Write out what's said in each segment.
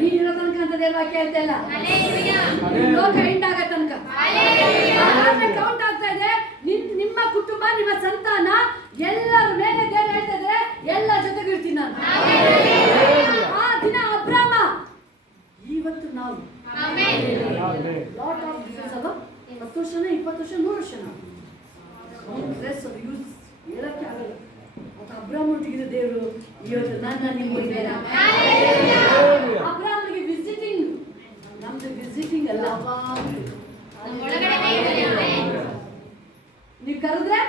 ನೀನಿರೋ ತನಕ ಅಂತ ದೇವ್ರ ವಾಕ್ಯ ಹೇಳ್ತಾ ಇಲ್ಲ. ಲೋಕ ಎಂಡಾಗ ತನಕ ಕೌಂಟ್ ಆಗ್ತಾ ಇದೆ. ನಿಮ್ಮ ಕುಟುಂಬ, ನಿಮ್ಮ ಸಂತಾನ ಎಲ್ಲರ ಮೇಲೆ ದೇವ್ರು ಹೇಳ್ತಾ ಇದ್ರೆ ಎಲ್ಲ ಜೊತೆಗಿರ್ತೀನಿ ನಾನು. ಆ ದಿನ ಅಬ್ರಾಮ, ಇವತ್ತು ನಾವು ಲಾಟ್ ಆಫ್ ಡಿಫರೆನ್ಸ್ ಅಲ್ಲ. 10 ವರ್ಷನ 20 ವರ್ಷ 100 ವರ್ಷ ನಾವು ಡ್ರೆಸ್ ಅದು ಯೂಸ್ ಹೇಳಕ್ಕೆ ಆಗಲ್ಲ. ಮತ್ತು ಅಬ್ರಾಮೊಟ್ಟಿಗಿದ ದೇವರು ಇವತ್ತು ನನ್ನ ನಿಮ್ಮ ಅಬ್ರಾಮ್ಗೆ ವಿಸಿಟಿಂಗ್, ನಮ್ದು ವಿಸಿಟಿಂಗ್ ಅಲ್ಲ. ನೀವು ಕರೆದ್ರೆ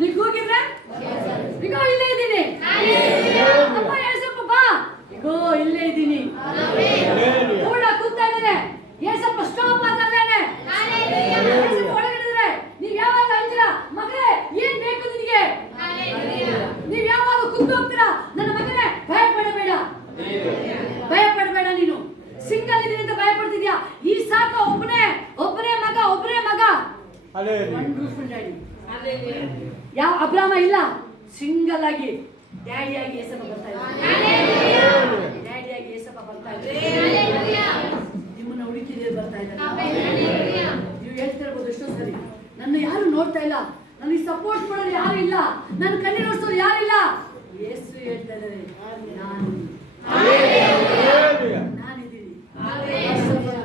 ನೀವು ಕೂಗಿದ್ರೆ ಈಗ ಇಲ್ಲೇ ಇದ್ದೀನಿ, ಅಪ್ಪ ಏಸಪ್ಪ ಬಾ, ಈಗೋ ಇಲ್ಲೇ ಇದ್ದೀನಿ. ಕೂಡ ಕೂಗ್ತಾ ಇದ್ದಾನೆ, ಏಸಪ್ಪ ಸ್ಟಾಪ್ ಆಗ್ತಾನೆ. ಒಳಗಿಡಿದ್ರೆ ನೀವ್ ಯಾವಾಗ ಅಂತೀರಾ, ಮಗನೇ ಏನ್ ಬೇಕು ನಿನಗೆ? ನೀವ್ ಯಾವಾಗ ಕೂತು ಹೋಗ್ತೀರಾ, ನನ್ನ ಮಗನೇ ಭಯ ಪಡಬೇಡ, ಭಯ ಪಡಬೇಡ. ನೀನು ಸಿಂಗಲ್ ಇದೀನಿ ಅಂತ ಭಯ ಪಡ್ತಿದ್ಯಾ? ಈ ಸಾಕ ಒಬ್ಬನೇ ಮಗ, ಒಬ್ಬನೇ ಮಗ. ಯಾವ ಅಬ್ರಾಮ ಇಲ್ಲ, ಸಿಂಗಲ್ ಆಗಿ ಡ್ಯಾಡಿಯಾಗಿ ಏಸಪ್ಪ ಬರ್ತಾ ಇದ್ದಾರೆ. ಡ್ಯಾಡಿಯಾಗಿ ಏಸಪ್ಪ ಬರ್ತಾ ಇದ್ದಾರೆ. ನಿಮ್ಮನ್ನ ಹುಡುಕಿದ್ರೆ ಬರ್ತಾ ಇದ್ದಾರೆ. ನೀವು ಹೇಳ್ತಿರ್ಬೋದು ಎಷ್ಟೋ ಸರಿ, ನನ್ನ ಯಾರು ನೋಡ್ತಾ ಇಲ್ಲ, ನನಗೆ ಸಪೋರ್ಟ್ ಮಾಡೋರು ಯಾರು ಇಲ್ಲ, ನನ್ನ ಕಣ್ಣೀರು ನೋಡ್ಸೋರು ಯಾರಿಲ್ಲ. ಯೇಸು ಹೇಳ್ತಾ ಇದ್ದಾರೆ, ನಾನಿದ್ದೀನಿ.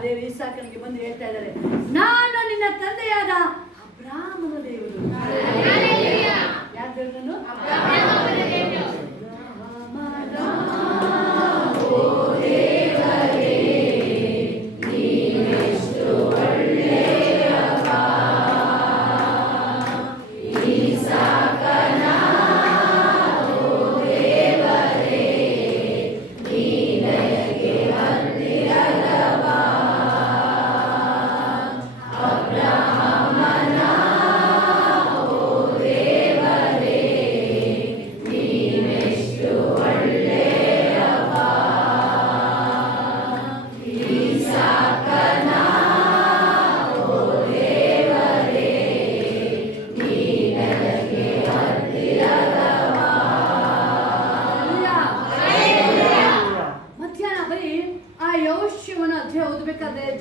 ದೇವರು ಇಸಾಕನಿಗೆ ಬಂದು ಹೇಳ್ತಾ ಇದ್ದಾರೆ, ನಾನು ನಿನ್ನ ತಂದೆಯಾದ ಅಬ್ರಾಮನ ದೇವರು. ಯಾರ ದೇವರು?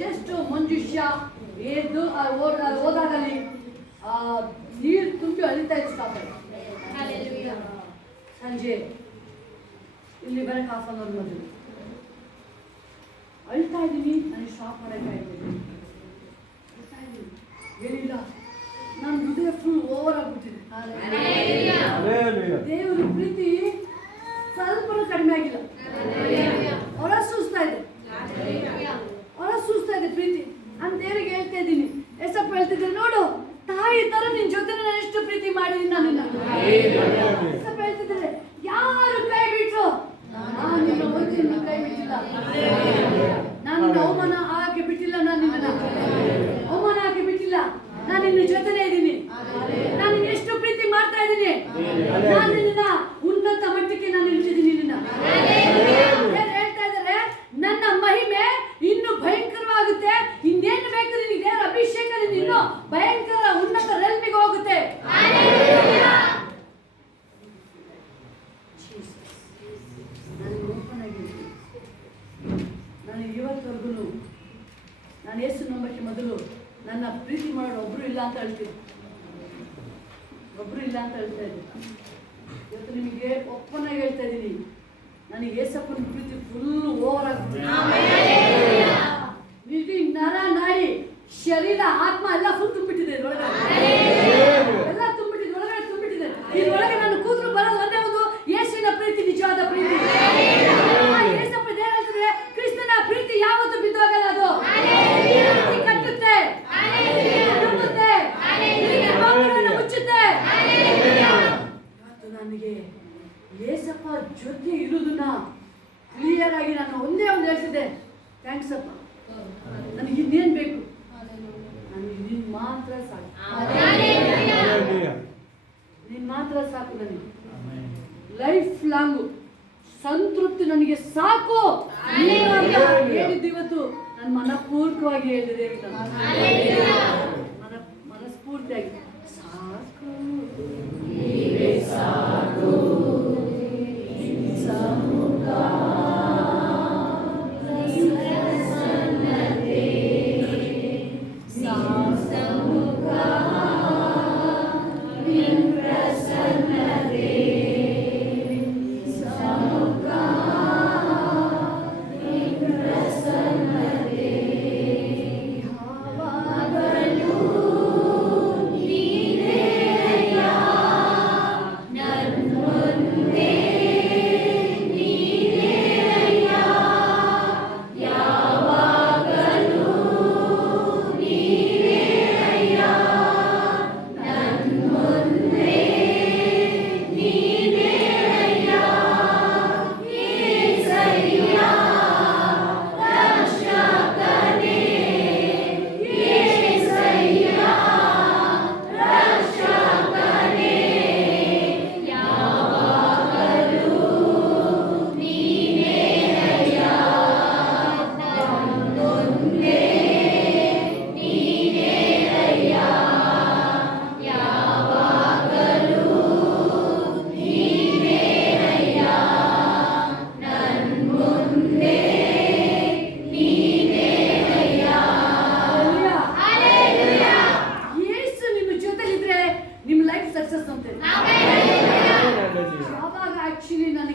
ಜಸ್ಟ್ ಮಂಜುಷ್ಯ ಎದ್ದು ಓದಾಗಲಿ ನೀರು ತುಂಬಿ ಅಳಿತಾ ಇತ್ತು ಸ್ಟಾಪ್. ಸಂಜೆ ಇಲ್ಲಿ ಬರಕ್ಕೆ ಹಾಫ್ ಅನ್ ಅವರ್ ಮೊದಲು ಅಳ್ತಾ ಇದ್ದೀನಿ. ನನಗೆ ಸ್ಟಾಪ್ ಮಾಡೋಕ್ಕಾಗ್ತೀನಿ, ಹೇಳಿಲ್ಲ. ನನ್ನ ಹೃದಯ ಫುಲ್ ಓವರ್ ಆಗ್ಬಿಟ್ಟಿದೆ. ದೇವರ ಪ್ರೀತಿ ಸ್ವಲ್ಪನೂ ಕಡಿಮೆ ಆಗಿಲ್ಲ. ಹೊರ ಸೂಸ್ತಾ ಇದೆ, ಹೊರ ಸೂಸ್ತಾ ಇದೆ ಪ್ರೀತಿ ಅಂತ ದೇವರಿಗೆ ಹೇಳ್ತಾ ಇದ್ದೀನಿ. ಎಸಪ್ಪ ಹೇಳ್ತಿದ್ರೆ, ನೋಡು ತಾಯಿ ತರ ನಿನ್ ಜೊತೆ ನಾನು ಎಷ್ಟು ಪ್ರೀತಿ ಮಾಡಿದ್ದೀನಿ ನಾನು ನಿನ್ನ. ಎಸಪ್ಪ ಹೇಳ್ತಿದ್ದಾರೆ, ಯಾರು ಕೈ ಬಿಟ್ರು ನಾನು ನಿನ್ನ ಒಂದು ಕೈ ಬಿಟ್ಟಿಲ್ಲ, ನಾನು ಅವಮಾನ ಹಾಕಿ ಬಿಟ್ಟಿಲ್ಲ, ನಾನು ನಿನ್ನ ಅವಮಾನ ಹಾಕಿ ಬಿಟ್ಟಿಲ್ಲ, ನಾನು ನಿನ್ನ ಜೊತೆನೇ ಇದ್ದೀನಿ, ನಾನು ನಿನ್ನ ಎಷ್ಟು ಪ್ರೀತಿ ಮಾಡ್ತಾ ಇದ್ದೀನಿ, ನಾನು ನಿನ್ನ ಉನ್ನತ ಮಟ್ಟಕ್ಕೆ ನಾನು ಇಳಿಸಿದ್ದೀನಿ ನಿನ್ನ. ಹೇಳ್ತಾ ಇದ್ದಾರೆ, ನನ್ನ ಮಹಿಮೆ ಇನ್ನು ಭಯಂಕರವಾಗುತ್ತೆ, ಇನ್ನೇನು ಬೇಕು ನಿನಗೆ ದೇವರ ಅಭಿಷೇಕ, ಇನ್ನು ಭಯಂಕರ ಉನ್ನತ ರೆಲ್ಮಿಗೆ ಹೋಗುತ್ತೆ. ನನಗೆ ಇವತ್ತವರೆಗೂ ನಾನು ಯೇಸು ನಂಬಕ್ಕೆ ಮೊದಲು ನನ್ನ ಪ್ರೀತಿ ಮಾಡೋರು ಒಬ್ರು ಇಲ್ಲ ಅಂತ ಹೇಳ್ತೀನಿ, ಒಬ್ರು ಇಲ್ಲ ಅಂತ ಹೇಳ್ತಾ ಇದ್ದೀನಿ. ಇವತ್ತು ನಿಮಗೆ ಒಪ್ಪನಾಗಿ ಹೇಳ್ತಾ ಇದ್ದೀನಿ, ನನಗೆ ಯೇಸಪ್ಪನ ಪ್ರೀತಿ ಫುಲ್ ಓವರ್ ಆಗ್ತದೆ. ನರ ನಾಡಿ ಶರೀರ ಆತ್ಮ ಎಲ್ಲ ಫುಲ್ ತುಂಬಿಟ್ಟಿದೆ, ಎಲ್ಲ ತುಂಬಿಟ್ಟಿದೆ, ಒಳಗಡೆ ತುಂಬಿಟ್ಟಿದೆ. ಇದ್ರೊಳಗೆ ನಾನು ಕೂತ್ರು ಬರೋದು ಒಂದೇ ಒಂದು ಯೇಸುವಿನ ಪ್ರೀತಿ, ನಿಜವಾದ ಪ್ರೀತಿ. ಯೇಸಪ್ಪ ಏನ್ ಹೇಳ್ತಿದ್ರೆ, ಕ್ರಿಸ್ತನ ಪ್ರೀತಿ ಯಾವತ್ತೂ ಬಿದ್ದೋಗಲ್ಲ, ಅದು ಕಟ್ಟುತ್ತೆ, ನಂಬುತ್ತೆ, ಮುಚ್ಚುತ್ತೆ. ಇವತ್ತು ನನಗೆ ಯೇಸಪ್ಪ ಜೊತೆ ಇರುವುದನ್ನ ಕ್ಲಿಯರ್ ಆಗಿ ನಾನು ಒಂದೇ ಒಂದು ಹೇಳ್ತಿದ್ದೆ, ಥ್ಯಾಂಕ್ಸ್ ಅಪ್ಪ, ನನಗೆ ಇನ್ನೇನು ಬೇಕು, ನನಗೆ ನಿನ್ ಮಾತ್ರ ಸಾಕು, ನಿನ್ ಮಾತ್ರ ಸಾಕು, ನನಗೆ ಲೈಫ್ ಲಾಂಗ್ ಸಂತೃಪ್ತಿ ನನಗೆ ಸಾಕು. ಹೇಳಿದ್ದು ಇವತ್ತು ನಾನು ಮನಪೂರ್ವಕವಾಗಿ ಹೇಳಿದೆ, ಮನಸ್ಫೂರ್ತಿಯಾಗಿ ಸಾಕು, ಸಾಕು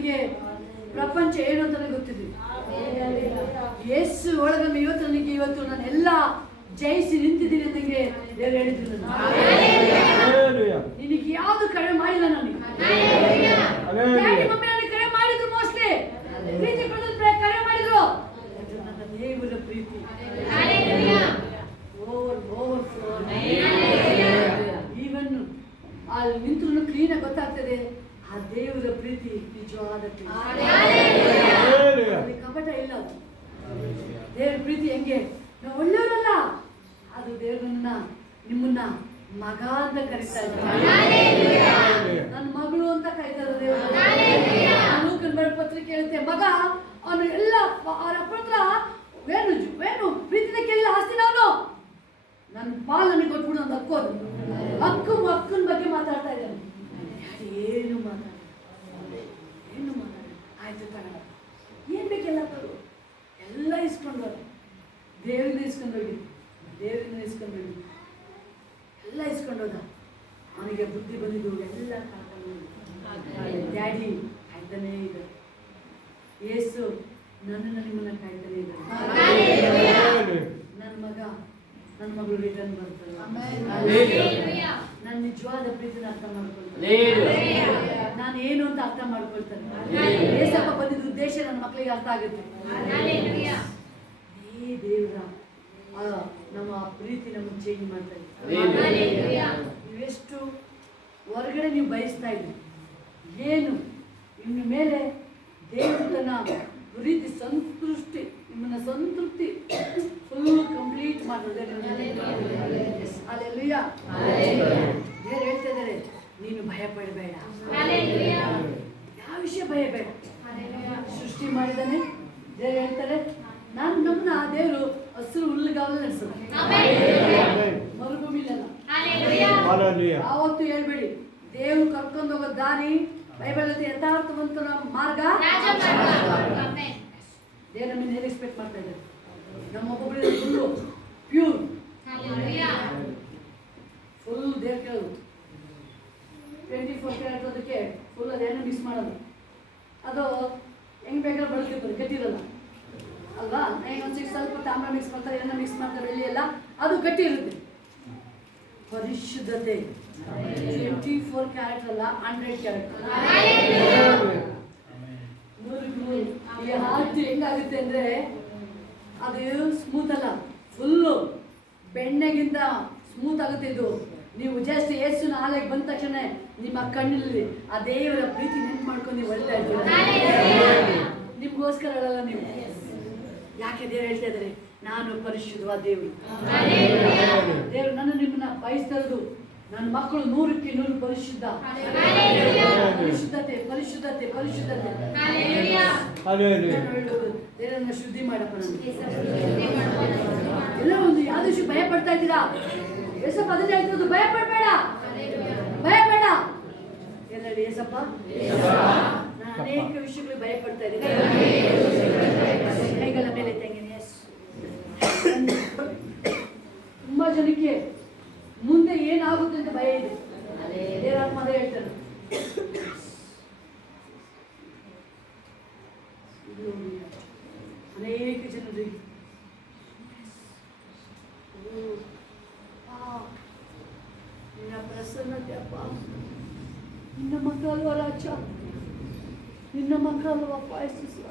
ನನಗೆ ಪ್ರಪಂಚ ಏನು ಅಂತ ನನಗೆ ಗೊತ್ತಿದೆ. ಯೇಸು ಒಳಗನ್ನು ಇವತ್ತು ನಾನು ಎಲ್ಲ ಜಯಿಸಿ ನಿಂತಿದ್ದೀನಿ ನನಗೆ ದೇವರು ಹೇಳಿದ್ರು. ನಿನಗೆ ಯಾವುದು ಕಡಿಮೆ ಮಾಡಿಲ್ಲ ನನಗೆ. ಡ್ಯಾಡಿ ಮಮ್ಮಿ ನನಗೆ ಕಡಿಮೆ ಮಾಡಿದ್ರು, ಮೋಸ್ಟ್ಲಿ ಪ್ರೀತಿ ಕಡಿಮೆ ಮಾಡಿದ್ರು. ನನ್ನ ದೇವರ ಪ್ರೀತಿ ಈವನ್ ಅಲ್ಲಿ ನಿಂತರೂ ಕ್ಲೀನ್ ಆಗಿ ಗೊತ್ತಾಗ್ತದೆ ಆ ದೇವರ ಪ್ರೀತಿ ನಿಜವಾದ ಪ್ರೀತಿ. ಕಪಟ ಇಲ್ಲ. ದೇವರ ಪ್ರೀತಿ ಹೆಂಗೆ ನಾವು ಒಳ್ಳೆಯವರಲ್ಲ, ಅದು ದೇವರನ್ನ ನಿಮ್ಮನ್ನ ಮಗ ಅಂತ ಕರೀತಾ ಇದ್ದಾರೆ. ನನ್ನ ಮಗಳು ಅಂತ ಕರೀತಾರೆ ದೇವರು. ನಾನು ಕನ್ನಡ ಪತ್ರಿಕೆ ಹೇಳುತ್ತೆ, ಮಗ ಅವನು ಎಲ್ಲ ಅವ್ರ ಅಪ್ಪ ಹತ್ರ ಏನು ಪ್ರೀತಿನ ಕೇಳಿಲ್ಲ, ಆಸ್ತಿನ ಅವನು ನನ್ನ ಪಾಲನೆ ಕೊಟ್ಬಿಡು ಅಂತ ಹಕ್ಕೋದು. ಅಕ್ಕನ ಬಗ್ಗೆ ಮಾತಾಡ್ತಾ ಇದ್ದಾನೆ. ಏನು ಮಾತಾಡ ಆಯ್ತು ತಗೊಂಡ ಏನ್ ಬೇಕೆಲ್ಲ ತಗೋ, ಎಲ್ಲ ಇಸ್ಕೊಂಡವ್ರು. ದೇವರಿಂದ ಇಸ್ಕೊಂಡೋಗಿ ಎಲ್ಲ ಇಸ್ಕೊಂಡೋದ. ಅವನಿಗೆ ಬುದ್ಧಿ ಬಂದಿದ್ದು ಎಲ್ಲ ಕಳ್ಕೊಂಡು ಡ್ಯಾಡಿ ಕಾಯ್ತಾನೇ ಇದ್ದಾರೆ. ಯೇಸು ನನ್ನನ್ನು ನಿಮ್ಮನ್ನ ಕಾಯ್ತಾನೇ ಇದ್ದಾರೆ. ನನ್ನ ಮಗಳು ರಿಟರ್ನ್ ಬರ್ತಾರೆ. ನನ್ನ ನಿಜವಾದ ಪ್ರೀತಿನ ಅರ್ಥ ಮಾಡ್ಕೊಳ್ತಾರೆ. ನಾನು ಏನು ಅಂತ ಅರ್ಥ ಮಾಡ್ಕೊಳ್ತಾರೆ. ಏಸಪ್ಪ ಬಂದಿದ್ದ ಉದ್ದೇಶ ನನ್ನ ಮಕ್ಕಳಿಗೆ ಅರ್ಥ ಆಗುತ್ತೆ. ಈ ದೇವರ ನಮ್ಮ ಪ್ರೀತಿ ನಮ್ಮನ್ನು ಚೇಂಜ್ ಮಾಡ್ತಾರೆ. ನೀವೆಷ್ಟು ಹೊರಗಡೆ ನೀವು ಬಯಸ್ತಾ ಇದ್ರಿ, ಏನು ಇನ್ನು ಮೇಲೆ ದೇವರು ತನ್ನ ಪ್ರೀತಿ ನಿಮ್ಮನ್ನ ಸಂತೃಪ್ತಿ ಫುಲ್ ಕಂಪ್ಲೀಟ್ ಮಾಡೋದೇ. ಅಲ್ಲೆಲ್ಲೂಯಾ. ದೇವರು ಹೇಳ್ತಾ ಇದ್ದಾರೆ, ನೀನು ಭಯ ಪಡಬೇಡ. ಯಾವ ವಿಷಯ ಭಯ ಬೇಡ. ಸೃಷ್ಟಿ ಮಾಡಿದಾನೆ ದೇವರು ಹೇಳ್ತಾರೆ, ನಾನು ನಮ್ಮನ್ನ ದೇವರು ಹಸಿರು ಹುಲ್ಲುಗಾವಲು ನಡೆಸೋದು, ಮರುಭೂಮಿಲಲ್ಲ. ಆವತ್ತು ಹೇಳ್ಬೇಡಿ, ದೇವ್ರು ಕರ್ಕೊಂಡು ಹೋಗೋ ದಾರಿ ಬೈಬಲ್ ಯಥಾರ್ಥವಂತನ ಮಾರ್ಗ. ದೇವ್ರ ನಮ್ಮನ್ನ ಏನು ಎಕ್ಸ್ಪೆಕ್ಟ್ ಮಾಡ್ತಾ ಇದ್ದಾರೆ? ನಮ್ಮ ಒಬ್ಬೊಬ್ಬರಿಗೆ ಫುಲ್ಲು ಪ್ಯೂರ್, ಫುಲ್ ದೇವ್ರ ಕೇಳೋದು 24 ಕ್ಯಾರೆಟ್ ಅದಕ್ಕೆ ಫುಲ್ ಅದೇನೋ ಮಿಕ್ಸ್ ಮಾಡೋದು. ಅದು ಹೆಂಗ್ ಬೇಕಾದ್ರೆ ಬಳಸ್ತಿರ್ತಾರೆ, ಗಟ್ಟಿರಲ್ಲ ಅಲ್ವಾ? ಒಂದ್ಸಿಗೆ ಸ್ವಲ್ಪ ತಾಮ್ರ ಮಿಕ್ಸ್ ಮಾಡ್ತಾರೆ, ಏನೋ ಮಿಕ್ಸ್ ಮಾಡ್ತಾರೆ, ಬೆಳ್ಳಿ ಎಲ್ಲ ಅದು ಗಟ್ಟಿ ಇರುತ್ತೆ. ಪರಿಶುದ್ಧತೆ 24 ಕ್ಯಾರೆಟ್ ಅಲ್ಲ, 100 ಕ್ಯಾರೆಟ್. ಈ ಹಾರ್ಟ್ ಹೆಂಗಾಗುತ್ತೆ ಅಂದ್ರೆ ಅದು ಸ್ಮೂತ್ ಅಲ್ಲ, ಫುಲ್ಲು ಬೆಣ್ಣೆಗಿಂತ ಸ್ಮೂತ್ ಆಗುತ್ತೆ. ಇದು ನೀವು ಜಸ್ಟ್ ಯೇಸುವಿನ ಹಾಲಿಗೆ ಬಂದ ತಕ್ಷಣ ನಿಮ್ಮ ಕಣ್ಣಲ್ಲಿ ಆ ದೇವರ ಪ್ರೀತಿ ನೆನ್ಪು ಮಾಡ್ಕೊಂಡು ನೀವು ಒಳ್ಳೆ ನಿಮ್ಗೋಸ್ಕರ ಅಲ್ಲ ನೀವು. ಯಾಕೆ ದೇವರು ಹೇಳ್ತಾ ಇದ್ದಾರೆ, ನಾನು ಪರಿಶುದ್ಧವಾದ ದೇವರು. ದೇವರು ನನ್ನ ನಿಮ್ಮನ್ನ ಬಯಸ್ತಾ ಇರೋದು, ನನ್ನ ಮಕ್ಕಳು 100ಕ್ಕೆ 100 ಪರಿಶುದ್ಧ. ಪರಿಶುದ್ಧತೆ ಪರಿಶುದ್ಧತೆ ಪರಿಶುದ್ಧತೆ. ದೇವರನ್ನ ಶುದ್ಧಿ ಮಾಡಪ್ಪ. ಎಲ್ಲ ಒಂದು ಯಾವ್ದು ವಿಷಯ ಭಯ ಪಡ್ತಾ ಇದ್ದೀರಾ? ಏಸಪ್ಪ ಅದನ್ನ ಹೇಳ್ತಿರೋದು, ಭಯ ಪಡಬೇಡ, ಭಯ ಬೇಡ. ಎಲ್ಲ ಏಸಪ್ಪ, ನಾನು ಅನೇಕ ವಿಷಯಗಳು ಭಯ ಪಡ್ತಾ ಇದ್ದೀನಿ. ಕೈಗಳ ಮೇಲೆ ತಂಗಿನಿ. ತುಂಬಾ ಜನಕ್ಕೆ ಮುಂದೆ ಏನಾಗುತ್ತೆ ಅಂತ ಭಯ ಇದೆ. ದೇವರಾತ್ಮ ಅದೇ ಹೇಳ್ತಾರೆ. ಅನೇಕ ಜನರಿಗೆ ನಿನ್ನ ಪ್ರಸನ್ನತೆ ಅಪ್ಪ, ನಿನ್ನ ಮಕ್ಕಳು ರಾಜ, ನಿನ್ನ ಮಕ್ಕಳು ಪಾಯಿಸುವ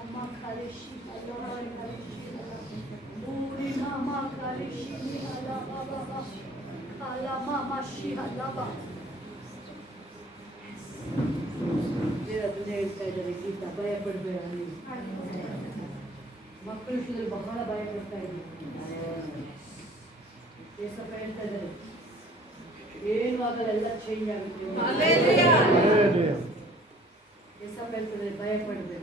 ಅಮ್ಮ ಕಾಲೇಶಿ ಊರಿ ಮಾಮ ಕಾಲೇಶಿ ಅಲ್ಲ ಬಾಬಾ ಅಲ್ಲ ಮಾಮ ಶಿ ಅಲ್ಲ ಬಾ. ಹೇಳ್ತಾ ಇದ್ದಾರೆ ಗೀತ, ಭಯ ಪಡಬೇಡ. ಮಕ್ಕಳ ವಿಷಯದಲ್ಲಿ ಬಹಳ ಭಯ ಪಡ್ತಾ ಇದ್ದಾರೆ. ಏಸಪ್ಪ ಹೇಳ್ತಾ ಇದ್ದಾರೆ, ಏನು ಆಗಲ್ಲ, ಎಲ್ಲ ಚೇಂಜ್ ಆಗುತ್ತೆ. ಏಸಪ್ಪ ಹೇಳ್ತಾರೆ, ಭಯ ಪಡಬೇಡ.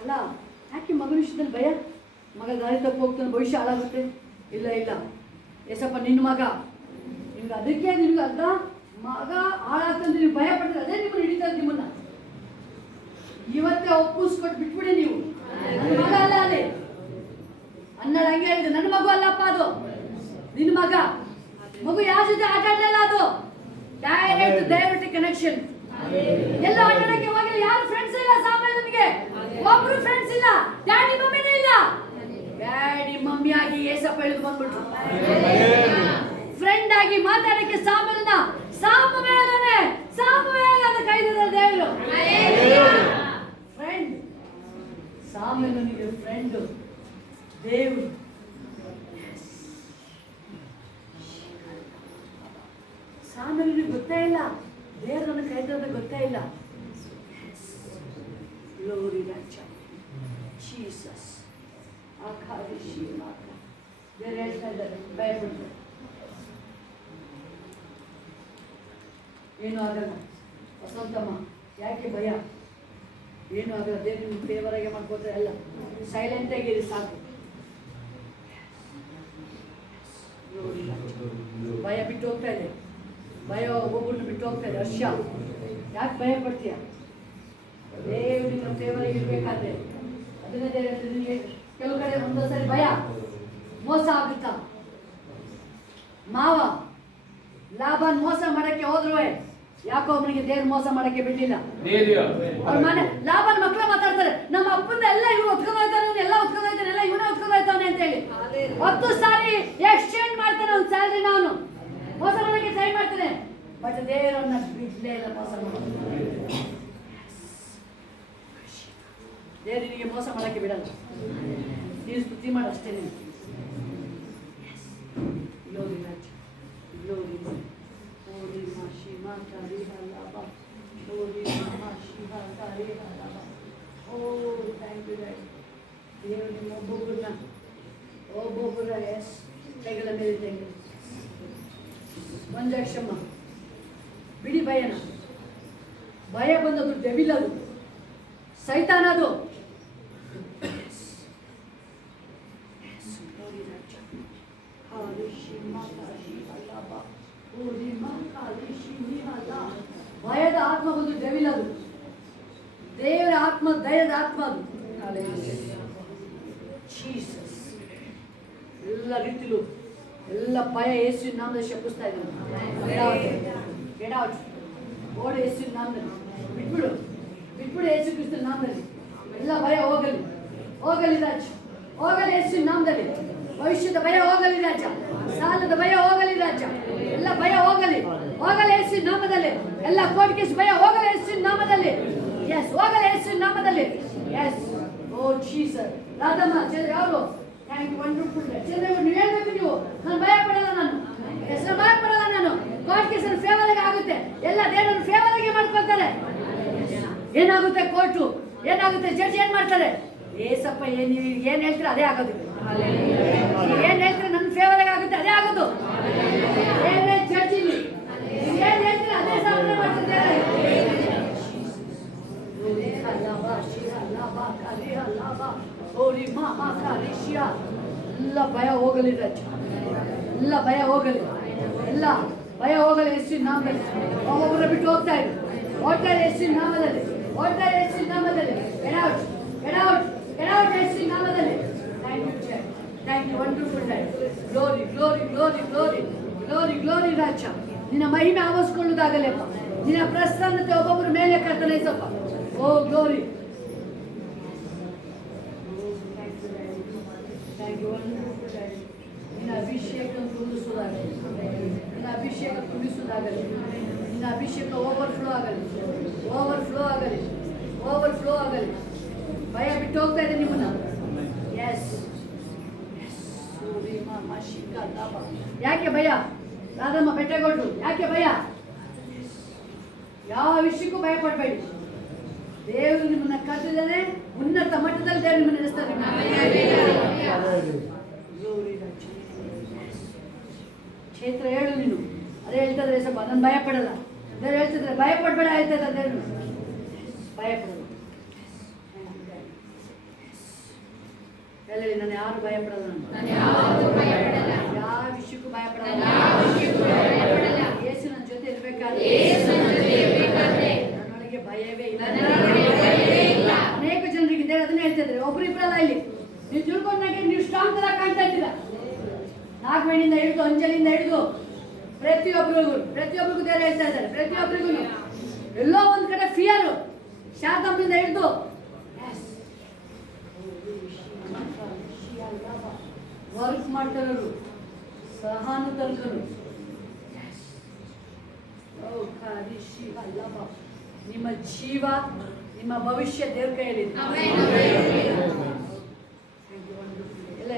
ಅಲ್ಲ, ಯಾಕೆ ಮಗನ ವಿಷಯದಲ್ಲಿ ಭಯ? ಮಗ ದಾರಿ ತಪ್ಪು ಹೋಗ್ತಾನೆ, ಭವಿಷ್ಯ ಹಾಳಾಗುತ್ತೆ. ಇಲ್ಲ ಇಲ್ಲ, ಏಸಪ್ಪ ನಿನ್ನ ಮಗ, ನಿಮ್ಗೆ ಅದಕ್ಕೆ ನಿಮ್ಗೆ ಅರ್ಧ ಮಗ ಹಾಳಾಗ್ತಂದ್ರೆ ನೀವು ಭಯ ಪಡ್ತೀರ. ಅದೇ ನಿಮ್ಮನ್ನು ಹಿಡಿತಾರೆ, ನಿಮ್ಮನ್ನ ಒಪ್ಪಿಸ್ಕೊಟ್ಟು ಬಿಟ್ಬಿಡಿ ನೀವು. ನನ್ನ ಮಗ ಅಲ್ಲ ಅಲ್ಲಿ ಅನ್ನಡ ಹಂಗೆ ಹೇಳಿದೆ, ನನ್ನ ಮಗು ಅಲ್ಲಪ್ಪ ಅದು, ನಿನ್ನ ಮಗ. ಮಗು ಯಾರ ಜೊತೆ ಆಟ ಆಡಲಿಲ್ಲ, ಅದು ಡೈರೆಕ್ಟ್ ದೈವಟಿ ಕನೆಕ್ಷನ್. ಎಲ್ಲ ಆಟಾಡಕ್ಕೆ ಹೋಗಿಲ್ಲ, ಯಾರು ಫ್ರೆಂಡ್ಸ್ ಇಲ್ಲ ಸಾಮೇಲ್, ನನಗೆ ಒಬ್ರು ಫ್ರೆಂಡ್ಸ್ ಇಲ್ಲ, ಡ್ಯಾಡಿ ಮಮ್ಮಿನೇ ಇಲ್ಲ. ಡ್ಯಾಡಿ ಮಮ್ಮಿ ಆಗಿ ಏಸಪ್ಪ ಇಳಿದು ಬಂದ್ಬಿಟ್ರು. ಫ್ರೆಂಡ್ ಆಗಿ ಮಾತಾಡಕ್ಕೆ ಸಾಮೇಲನ ಸಾಮವೇಲನೇ ಸಾಮವೇಲ ಅಂತ ಕೈದಿದ್ದಾರೆ ದೇವರು. ಫ್ರೆಂಡ್ ಸಾಮೇಲನಿಗೆ ಫ್ರೆಂಡ್ ದೇವರು. ಸಾಮೇಲನಿಗೆ ಗೊತ್ತೇ ಇಲ್ಲ ದೇವರನ್ನು ಕೈದಿರೋದು, ಗೊತ್ತೇ ಇಲ್ಲ. Glory to Jesus. ಆಕಾಶಿ ಮಾತ್ರ ದೇವರು ಹೇಳ್ತಾ ಇದ್ದಾರೆ, ಭಯಪಡ್ತಾರೆ, ಏನು ಆಗಲ್ಲ. ವಸಂತಮ್ಮ ಯಾಕೆ ಭಯ? ಏನು ಆಗಲ್ಲ, ದೇವರು ನಿಮ್ಮ ಫೇವರಾಗೆ ಮಾಡ್ಕೋತಾರೆ. ಅಲ್ಲ, ಸೈಲೆಂಟ್ ಆಗಿರಿ ಸಾಕು. ಭಯ ಬಿಟ್ಟು ಹೋಗ್ತಾ ಇದೆ, ಭಯ ಒಬ್ಬೊಬ್ಬರನ್ನು ಬಿಟ್ಟು ಹೋಗ್ತಾ ಇದೆ. ಹರ್ಷ, ಯಾಕೆ ಭಯ ಪಡ್ತೀಯ? ದೇವರು ನಿಮ್ಮ ಫೇವರಾಗಿ ಇರ್ಬೇಕಾದ್ರೆ ಅದನ್ನೇ ದೇವರಿಗೆ. ಕೆಲವು ಕಡೆ ಒಂದೊಂದ್ಸರಿ ಭಯ ಮೋಸ ಆಗುತ್ತಾ? ಮಾವ ಲಾಭನ್ ಮೋಸ ಮಾಡಕ್ಕೆ ಹೋದ್ರು, ಯಾಕೋ ಅವನಿಗೆ ದೇವ್ರ ಮೋಸ ಮಾಡಕ್ಕೆ ಬಿಟ್ಟಿಲ್ಲ. ಅವ್ರ ಮನೆ ಲಾಭನ್ ಮಕ್ಕಳು ಮಾತಾಡ್ತಾರೆ, ನಮ್ಮ ಅಪ್ಪನ ಎಲ್ಲ ಇವ್ರು ಹೊತ್ಕೊಂಡು ಹೋಗ್ತಾನೆ, ಎಲ್ಲ ಹೊತ್ಕೊಂಡು ಹೋಗ್ತಾನೆ, ಎಲ್ಲ ಇವನೇ ಹೊತ್ಕೊಂಡು ಹೋಗ್ತಾನೆ ಅಂತ ಹೇಳಿ 10 ಸಾರಿ ಎಕ್ಸ್ಚೇಂಜ್ ಮಾಡ್ತಾನೆ ಅವ್ನ ಸ್ಯಾಲ್ರಿ. ನಾನು ಮೋಸ ಮಾಡಕ್ಕೆ ಟ್ರೈ ಮಾಡ್ತೇನೆ, ಬಟ್ ದೇವರನ್ನ ಬಿಡ್ಲೇ ಇಲ್ಲ ಮೋಸ ಮಾಡೋದು. ದೇವರಿಗೆ ಮೋಸ ಮಾಡಕ್ಕೆ ಬಿಡಲ್ಲ, ನೀನು ಸ್ತುತಿ ಮಾಡು ಅಷ್ಟೇ. ಗ್ಲೋರಿ ರಾಜ, ಗ್ಲೋರಿ ಓರಿ ಮಾ ಶಿವಾ ಕಾರಿ ಹಲಬ, ಓರಿ ಮಾ ಶಿವಾ ಕಾರಿ ಹಲಬ. ಓ ಥ್ಯಾಂಕ್ ಯು ಡ್ಯಾಡಿ. ದೇವರು ನಿಮ್ಮ ಒಬ್ಬೊಬ್ಬರ ಕೈಗಳ ಮೇಲೆ ತೆಗೆ. ಮಂಜಾಕ್ಷಮ್ಮ, ಬಿಡಿ ಭಯನ. ಭಯ ಬಂದದು ಡೆವಿಲ್, ಅದು ಸೈತಾನ, ಅದು. ಭಯದ ಆತ್ಮ ಬಂದು ಡೆವಿಲ್, ಅದು ದೇವರ ಆತ್ಮ, ಧೈರ್ಯದ ಆತ್ಮ ಅದು. ಜೀಸಸ್ ಎಲ್ಲ ರೀತಿಲೂ ಎಲ್ಲ ಭಯ ಯೇಸುವಿನ ನಾಮದಲ್ಲಿ ಶಪಿಸ್ತಾ ಇದ್ದಾರೆ. ಓಡ ಯೇಸುವಿನ ನಾಮದಲ್ಲಿ ಬಿಟ್ಬಿಡು, ಬಿಟ್ಬಿಡು ಯೇಸು ಕ್ರಿಸ್ತನ ನಾಮದಲ್ಲಿ. ಎಲ್ಲ ಭಯ ಹೋಗಲಿ, ಹೋಗಲಿ ರಾಜ, ಹೋಗಲಿ ಯೇಸುವಿನ ನಾಮದಲ್ಲಿ. ಭವಿಷ್ಯದ ಭಯ ಹೋಗಲಿ ರಾಜ, ಸಾಲದ ಭಯ ಹೋಗಲಿ ರಾಜ, ಎಲ್ಲ ಭಯ ಹೋಗಲಿ, ಹೋಗಲಿ ಯೇಸುವಿನ ನಾಮದಲ್ಲಿ. ಎಲ್ಲ ಕೋರ್ಟ್ ಕೇಸ್ ಭಯ ಹೋಗಲಿ ಯೇಸುವಿನ ನಾಮದಲ್ಲಿ. ಎಸ್, ಹೋಗಲಿ ಯೇಸುವಿನ ನಾಮದಲ್ಲಿ. ಎಸ್, ಓ ಜೀಸಸ್. ರಾಧಮ್ಮ ಚಂದ್ರ ಅವರು ಥ್ಯಾಂಕ್ ಯು, ವಂಡರ್ಫುಲ್. ಚಂದ್ರ ನೀವು ಹೇಳ್ಬೇಕು, ನೀವು ನಾನು ಭಯ ಪಡಲ್ಲ, ನಾನು ಹೆಸರು ಭಯ ಪಡಲ್ಲ. ನಾನು ಕೋರ್ಟ್ ಕೇಸ್ ಫೇವರ್ಗೆ ಆಗುತ್ತೆ, ಎಲ್ಲ ದೇವರನ್ನು ಫೇವರ್ಗೆ ಮಾಡ್ಕೊಳ್ತಾರೆ. ಏನಾಗುತ್ತೆ ಕೋರ್ಟು, ಏನಾಗುತ್ತೆ ಜಡ್ಜ್ ಏನ್ ಮಾಡ್ತಾರೆ? ಏಸಪ್ಪ ಏನ್ ಹೇಳ್ತೀರ ಅದೇ ಆಗೋದು. ಏನ್ ಹೇಳ್ತೀರ ನನ್ನ ಫೇವರ್ ಆಗುತ್ತೆ, ಅದೇ ಆಗೋದು. ಏನೇ ಜಡ್ಜ್ ಇಲ್ಲಿ ಏನ್ ಹೇಳ್ತೀರ ಅದೇ ಸಾಧನೆ ಮಾಡ್ತಿದ್ದಾರೆ. ಎಲ್ಲ ಭಯ ಹೋಗಲಿ ರಾಜ, ಎಲ್ಲ ಭಯ ಹೋಗಲಿ, ಎಲ್ಲ ಭಯ ಹೋಗಲಿ ಯೇಸುವಿನ ನಾಮದಲ್ಲಿ. ಒಬ್ಬೊಬ್ಬರ ಬಿಟ್ಟು ಹೋಗ್ತಾ ಇದ್ರು, ಹೋಗ್ತಾರೆ ಯೇಸುವಿನ ನಾಮದಲ್ಲಿ, ಹೋಗ್ತಾರೆ ಯೇಸುವಿನ ನಾಮದಲ್ಲಿ. Get out, get out, get out ಯೇಸುವಿನ ನಾಮದಲ್ಲಿ. Thank you, Church. Thank you, wonderful Lord. Glory, glory, glory, glory, glory, glory ರಾಜ. ನಿನ್ನ ಮಹಿಮೆ ಆವರಿಸಿಕೊಳ್ಳುವುದಾಗಲಪ್ಪ, ನಿನ್ನ ಪ್ರಸನ್ನತೆ ಒಬ್ಬೊಬ್ಬರ ಮೇಲೆ ಕರ್ತನೆ ಸಪ್ಪ. Oh glory, thank you, wonderful daddy. ನಿನ್ನ ಅಭಿಷೇಕ ತುಂಬಿಸುವುದಾಗಲಿ, ನಿನ್ನ ಅಭಿಷೇಕ ತುಂಬಿಸುವುದಾಗಲಿ, ನಿನ್ನ ಅಭಿಷೇಕ ಓವರ್ಫ್ಲೋ ಆಗಲಿ, ಓವರ್ಫ್ಲೋ ಆಗಲಿ, ಓವರ್ಫ್ಲೋ ಆಗಲಿ. ಭಯ ಬಿಟ್ಟು ಹೋಗ್ತಾ ಇದೆ ನಿಮ್ಮನ್ನ. ಎಸ್, ಯಾಕೆ ಭಯ? ರಾಧಮ್ಮ ಬೆಟ್ಟಗೊಡ್ಡು, ಯಾಕೆ ಭಯ? ಯಾವ ವಿಷಯಕ್ಕೂ ಭಯ ಪಡಬೇಡಿ. ದೇವರು ನಿಮ್ಮನ್ನ ಕರೆದಿದ್ದಾನೆ, ಉನ್ನತ ಮಟ್ಟದಲ್ಲಿ ದೇವರು ನಿಮ್ಮನ್ನು ನಡೆಸ್ತಾನೆ. ಕ್ಷೇತ್ರ ಹೇಳು ನೀನು, ಅದೇ ಹೇಳ್ತಿದ್ರೆ ಸ್ವಲ್ಪ ನಾನು ಭಯ ಪಡಲ್ಲ. ದೇವರು ಹೇಳ್ತಿದ್ರೆ ಭಯ ಪಡಬೇಡ ಹೇಳ್ತಾ ಇದ್ದಾರೆ ದೇವರು, ಭಯ ಪಡಲ್ಲ. ಹೇಳಿ, ನಾನು ಯಾರು ಭಯ ಪಡಲ್ಲ, ನಾನು ಯಾವ ವಿಷಯಕ್ಕೂ ಭಯ ಪಡಲ್ಲ. ಯೇಸು ನನ್ನ ಜೊತೆ ಇರಬೇಕಾದ್ರೆ ನನ್ನೊಳಗೆ ಭಯವೇ ಇಲ್ಲ. ಬಿಡಲ್ಲ ಇಲ್ಲಿ. ನೀವು ತಿಳ್ಕೊಂಡಾಗೆ ನೀವು ಸ್ಟ್ರಾಂಗ್ ತರ ಕಾಣ್ತಾ ಇದ್ದೀರಾ. ನಾಗವೇಣಿಯಿಂದ ಹಿಡಿದು ಅಂಜಲಿಂದ ಹಿಡಿದು ಪ್ರತಿಯೊಬ್ಬರಿಗೂ ದೇವರು ಹೇಳ್ತಾ ಇದ್ದಾರೆ. ಪ್ರತಿಯೊಬ್ಬರಿಗೂ ಎಲ್ಲೋ ಒಂದ್ ಕಡೆ ಫಿಯರು. ಶಾರದಮ್ಮನಿಂದ ಹಿಡಿದು ವರ್ಕ್ ಮಾಡ್ತಾರರು, ಸಹನ ತರ್ಕರು. ನಿಮ್ಮ ಜೀವ, ನಿಮ್ಮ ಭವಿಷ್ಯ ದೇವ್ರ ಕೈಯಲ್ಲಿ. ಎಲ್ಲ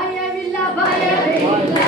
ಭಯವಿಲ್ಲ, ಭಯವಿಲ್ಲ.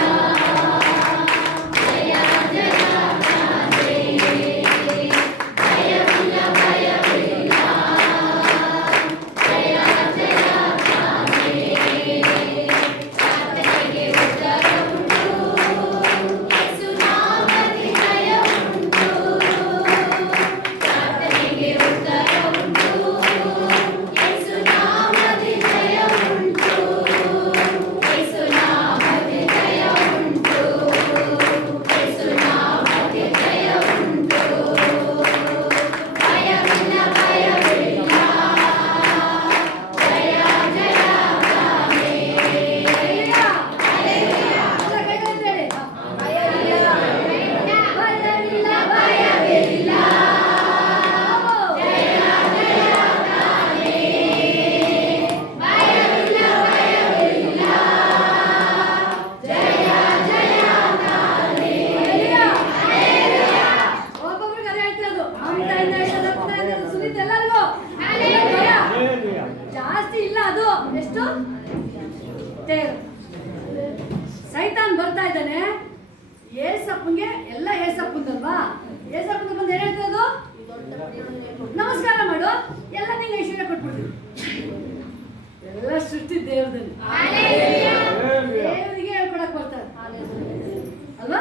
ಜಾಸ್ತಿ ಇಲ್ಲ, ಅದು ಎಷ್ಟು ಸೈತಾನ್ ಬರ್ತಾ ಇದ್ದಾನೆ. ಏಸಪ್ಪಂಗೆ ಎಲ್ಲ ಏಸಪ್ಪಂದಲ್ವಾ? ಏಸಪ್ಪಂಗೆ ಬಂದು ಏನ್ ಹೇಳ್ತಿರೋದು? ನಮಸ್ಕಾರ ಮಾಡು, ಎಲ್ಲ ನಿಂಗೆ ಐಶ್ವರ್ಯ ಕೊಟ್ಬಿಡ್ತೀನಿ. ಎಲ್ಲ ಸೃಷ್ಟಿ ದೇವ್ರದಲ್ಲಿ, ದೇವರಿಗೆ ಹೇಳ್ಕೊಡಕ್ ಬರ್ತಾರೆ ಅಲ್ವಾ?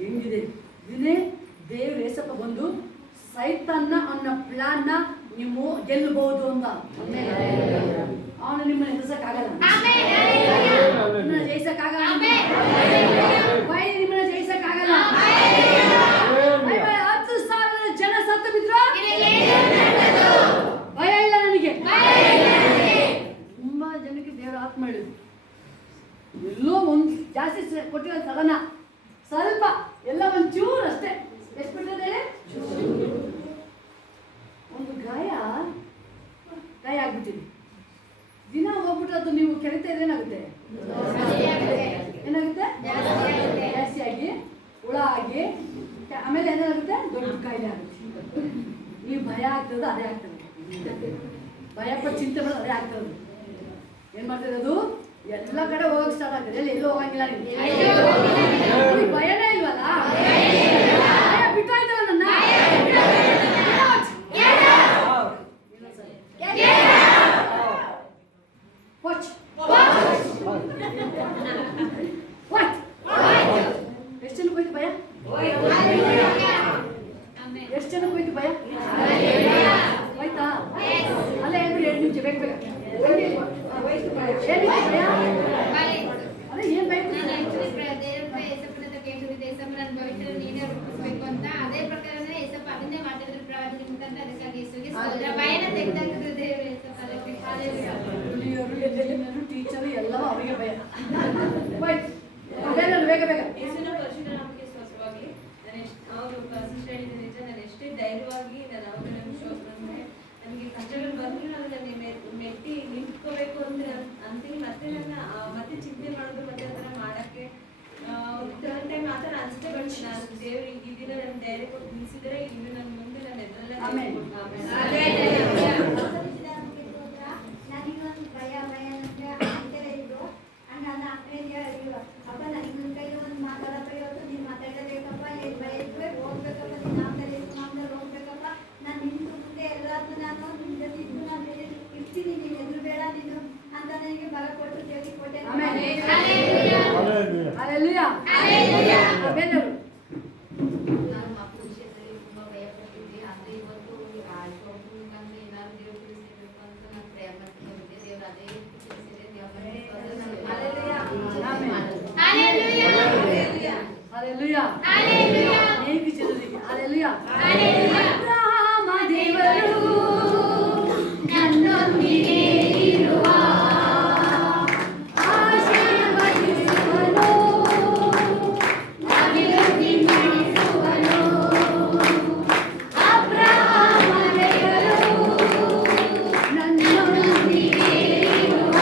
ಹೆಂಗಿದೆ ದಿನೇ ದೇವ್ರ ಏಸಪ್ಪ ಬಂದು ಸೈತಾನ್ನ ಅವನ ಪ್ಲಾನ್ನ ನೀವು ಗೆಲ್ಲಬಹುದು ಅಂತ. ಅವನು ನಿಮ್ಮನ್ನ ಎದುರಿಸಕ್ಕಾಗಲ್ಲ, ನಿಮ್ಮನ್ನ ಜಯಿಸಕ್ಕಾಗಲ್ಲ, ನಿಮ್ಮನ್ನ ಜಯಿಸಕ್ಕಾಗಲ್ಲ. 10,000 ಜನ ಸತ್ತು ಬಿದ್ರು ಭಯ ಇಲ್ಲ ನನಗೆ. ತುಂಬಾ ಜನಕ್ಕೆ ದೇವರ ಆತ್ಮ ಹೇಳಿದ್ರು, ಎಲ್ಲೋ ಒಂದು ಜಾಸ್ತಿ ಕೊಟ್ಟಿರೋ ಸಡನ ಸ್ವಲ್ಪ ಎಲ್ಲ ಒಂಚೂರು ಅಷ್ಟೇ. ಎಷ್ಟು ಬಿಟ್ಟಿದೆ? ಒಂದು ಗಾಯ ಆಗ್ಬಿಟ್ಟಿದೆ. ದಿನ ಹೋಗ್ಬಿಟ್ಟು ಅದು ನೀವು ಕೆರೆತ ಇದ್ರೆ ಏನಾಗುತ್ತೆ? ಜಾಸ್ತಿ ಆಗಿ ಹುಳ ಆಗಿ ಆಮೇಲೆ ಏನಾಗುತ್ತೆ? ದೊಡ್ಡ ಕಾಯಿಲೆ ಆಗುತ್ತೆ. ನೀವು ಭಯ ಆಗ್ತದೆ, ಅದೇ ಆಗ್ತದೆ. ಭಯ ಪಟ್ಟು ಚಿಂತೆ ಮಾಡೋದು ಅದೇ ಆಗ್ತದೆ. ಏನ್ ಮಾಡ್ತದೆ ಅದು? ಎಲ್ಲ ಕಡೆ ಹೋಗಕ್ ಸ್ಟಾರ್ಟ್ ಆಗ್ತದೆ. ಎಲ್ಲೂ ಹೋಗಂಗಿಲ್ಲ. ನಿಮ್ಗೆ ಭಯನೇ ಇಲ್ವಲ್ಲ? ಬಿಟ್ಟಾಯ್ತವ ನನ್ನ. ಎಷ್ಟು ಜನಕ್ಕೆ ಹೋಯ್ತು ಭಯ? ಎಷ್ಟು ಜನಕ್ಕೆ ಹೋಯ್ತು ಭಯ? ಹೋಯ್ತಾ? ಅಲ್ಲೇ ಹೇಳ್ಬಿಡಿ, 2 ನಿಮಿಷ ಬೇಕು. ಅದೇ ಏನ್ ಬೇಕು? ಅದೇ ಪ್ರಕಾರ ಏಸಪ್ಪ ಅದನ್ನೇ ಮಾಡಿದ್ರು ಪ್ರವಾದಿ ಮುಖಾಂತರ. ಅದಕ್ಕಾಗಿ ಭಯನ ತೆಗೆದಾಕಿದ್ರು ದೇವರು. ಟೀಚರು ಎಲ್ಲವೂ ಅವರಿಗೆ ಭಯ. ಬೇಗ ಬೇಗ ಯೇಸುವಿನ ಪರಿಶುದ್ಧ ನಾಮಕ್ಕೆ ಸ್ತೋತ್ರವಾಗಲಿ. ಅವರು ಫಸ್ಟ್ ಹೇಳಿದ ನಿಜ. ನಾನು ಎಷ್ಟೇ ಧೈರ್ಯವಾಗಿ ನಾನು ಅವರ ನನಗೆ ಕಷ್ಟಗಳು ಬಂದರೂ ನಾನು ಮೆಟ್ಟಿ ನಿಂತ್ಕೋಬೇಕು ಅಂತ ಅಂತೀನಿ. ಮತ್ತೆ ನನ್ನ ಮತ್ತೆ ಚಿಂತೆ ಮಾಡೋದು, ಮತ್ತೆ ಅದನ್ನ ಮಾಡಕ್ಕೆ ಕೆಲವೊಂದು ಟೈಮ್ ಆ ಥರ ಅನಿಸುತ್ತೆ. ಬಟ್ ನಾನು ದೇವರು ಈ ದಿನ ನನ್ನ ಧೈರ್ಯ ಕೊಟ್ಟು ನಿಲ್ಲಿಸಿದರೆ ಇನ್ನು ನನ್ನ ಮುಂದೆ ನನ್ನ ಎದುರಲ್ಲ. ನನಗೊಂದು ಭಯ ಅಂತೆಲ್ಲ ಇದ್ದು ನನ್ನ ಅಕ್ಕನಿಗೆ ಅಪ್ಪ ನನಗೆ ನನ್ನ ಕೈಲಿ ಒಂದು ಮಾತಾಡಪ್ಪ, ಇವತ್ತು ನೀನು ಮಾತಾಡಬೇಕಪ್ಪ, ಏನು ಭಯ ಇದ್ದರೆ ಹೋಗ್ಬೇಕಪ್ಪ, ನೀನು ನಾಮದಲ್ಲಿ ಹೋಗ್ಬೇಕಪ್ಪ, ನಾನು ನಿಂತು ಮುಂದೆ ಎಲ್ಲಾದ್ರೂ ನಾನು ನಿಮ್ಮ ಜೊತೆ ಇದ್ದು ನಾನು ಇರ್ತೀನಿ, ನೀನು ಎದುರು ಬೇಡ ನೀನು ಅಂತ ನನಗೆ ಬರ ಕೊಟ್ಟು ದೇವರಿಗೆ ಕೊಟ್ಟೆ. ನಾನು ಮಕ್ಕಳ ವಿಷಯದಲ್ಲಿ ತುಂಬ ಭಯಪಟ್ಟಿದ್ದೆ. ಆದರೆ ಇವತ್ತು ಮುಖಾಂತರ ಏನಾದ್ರು ದೇವರು ತಿಳಿಸಬೇಕು ಅಂತ ನಾನು ಪ್ರಯತ್ನ ಮಾಡ್ತಿದ್ದೆ. ದೇವರು ಅದೇ ತಿಳಿಸಿದೆ. ಹೇಗೆ ಜನರಿಗೆ Hallelujah. ಅಬ್ರಹಾಮ ದೇವರು ನನ್ನೊಂದಿಗೆ ಇರುವ ಆಶೀರ್ವದಿಸುವನು, ಅಭಿವೃದ್ಧಿ ಮಾಡಿಸುವನು. ಅಬ್ರಹಾಮ ದೇವರು ನನ್ನೊಂದಿಗೆ ಇರುವ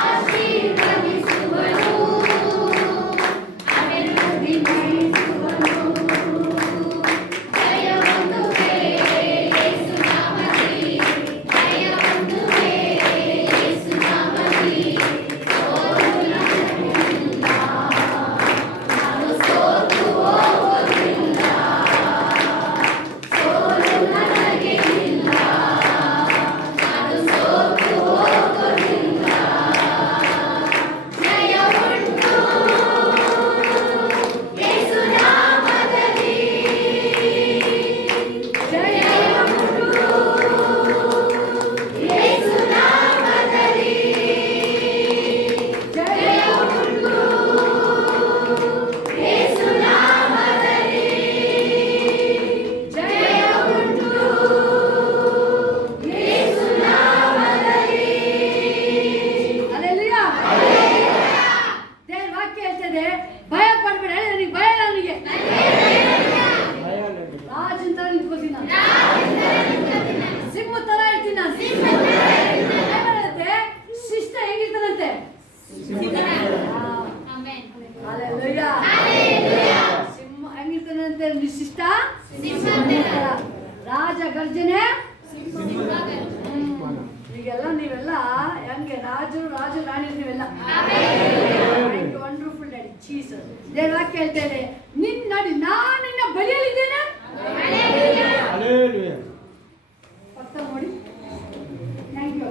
ಆಶೀರ್ವದಿಸುವನು, ಅಭಿವೃದ್ಧಿ ಮಾಡಿಸುವನು. ಜಯವೊಂದುವೆ ಯೇಸು ನಾಮದಲ್ಲಿ, ಜಯವೊಂದುವೆ ಯೇಸು ನಾಮದಲ್ಲಿ. ಸೋಲು ನನಗಿಲ್ಲ, ನಾನು ಸೋತು ಹೋಗುವುದಿಲ್ಲ. ಸೋಲು ನನಗೆ ಇಲ್ಲ, ನಾನು ಸೋತು ಹೋಗುವುದಿಲ್ಲ. ಜಯವುಂಟು ಯೇಸು ನಾಮದಲ್ಲಿ, ಜಯವುಂಟು ಯೇಸು ನಾಮದಲ್ಲಿ, ಜಯವುಂಟು ಯೇಸು ನಾಮದಲ್ಲಿ, ಜಯವುಂಟು ಯೇಸು ನಾಮದಲ್ಲಿ. ಹಲ್ಲೆಲೂಯಾ. ದೇವರ ವಾಕ್ಯ ಹೇಳ್ತದೆ, ಭಯ ಪಡಬೇಡ. ಹೇಳಿ, ನನಗೆ ಭಯ ಇಲ್ಲ. ನನಗೆ ರಾಜನ ತರ ನಿಂತ್ಕೊಳ್ತೀನಿ ನಾನು, ಸಿಂಹ ತರ ಇರ್ತೀನಿ ನಾನು. ಹೇಳುತ್ತೆ, ಶಿಷ್ಟ ಹೆಂಗಿರ್ತಾನಂತೆ? ಹಲ್ಲೆಲೂಯಾ. ಸಿಂಹ ಹೆಂಗಿರ್ತಾನಂತೆ? ಶಿಷ್ಟ ರಾಜ ಗರ್ಜನೆ. ಈಗೆಲ್ಲ ನೀವೆಲ್ಲ ಹೆಂಗೆ ರಾಜರು ರಾಣಿ ನೀವೆಲ್ಲ. Wonderful daddy Jesus. ದೇವರ ವಾಕ್ಯ ಹೇಳ್ತೇನೆ, ನೋಡಿ ನಾನು ನಿನ್ನ ಬಳಿಯಲ್ಲಿದ್ದೇನೆ. ಪಕ್ಕ ನೋಡಿ. Thank you.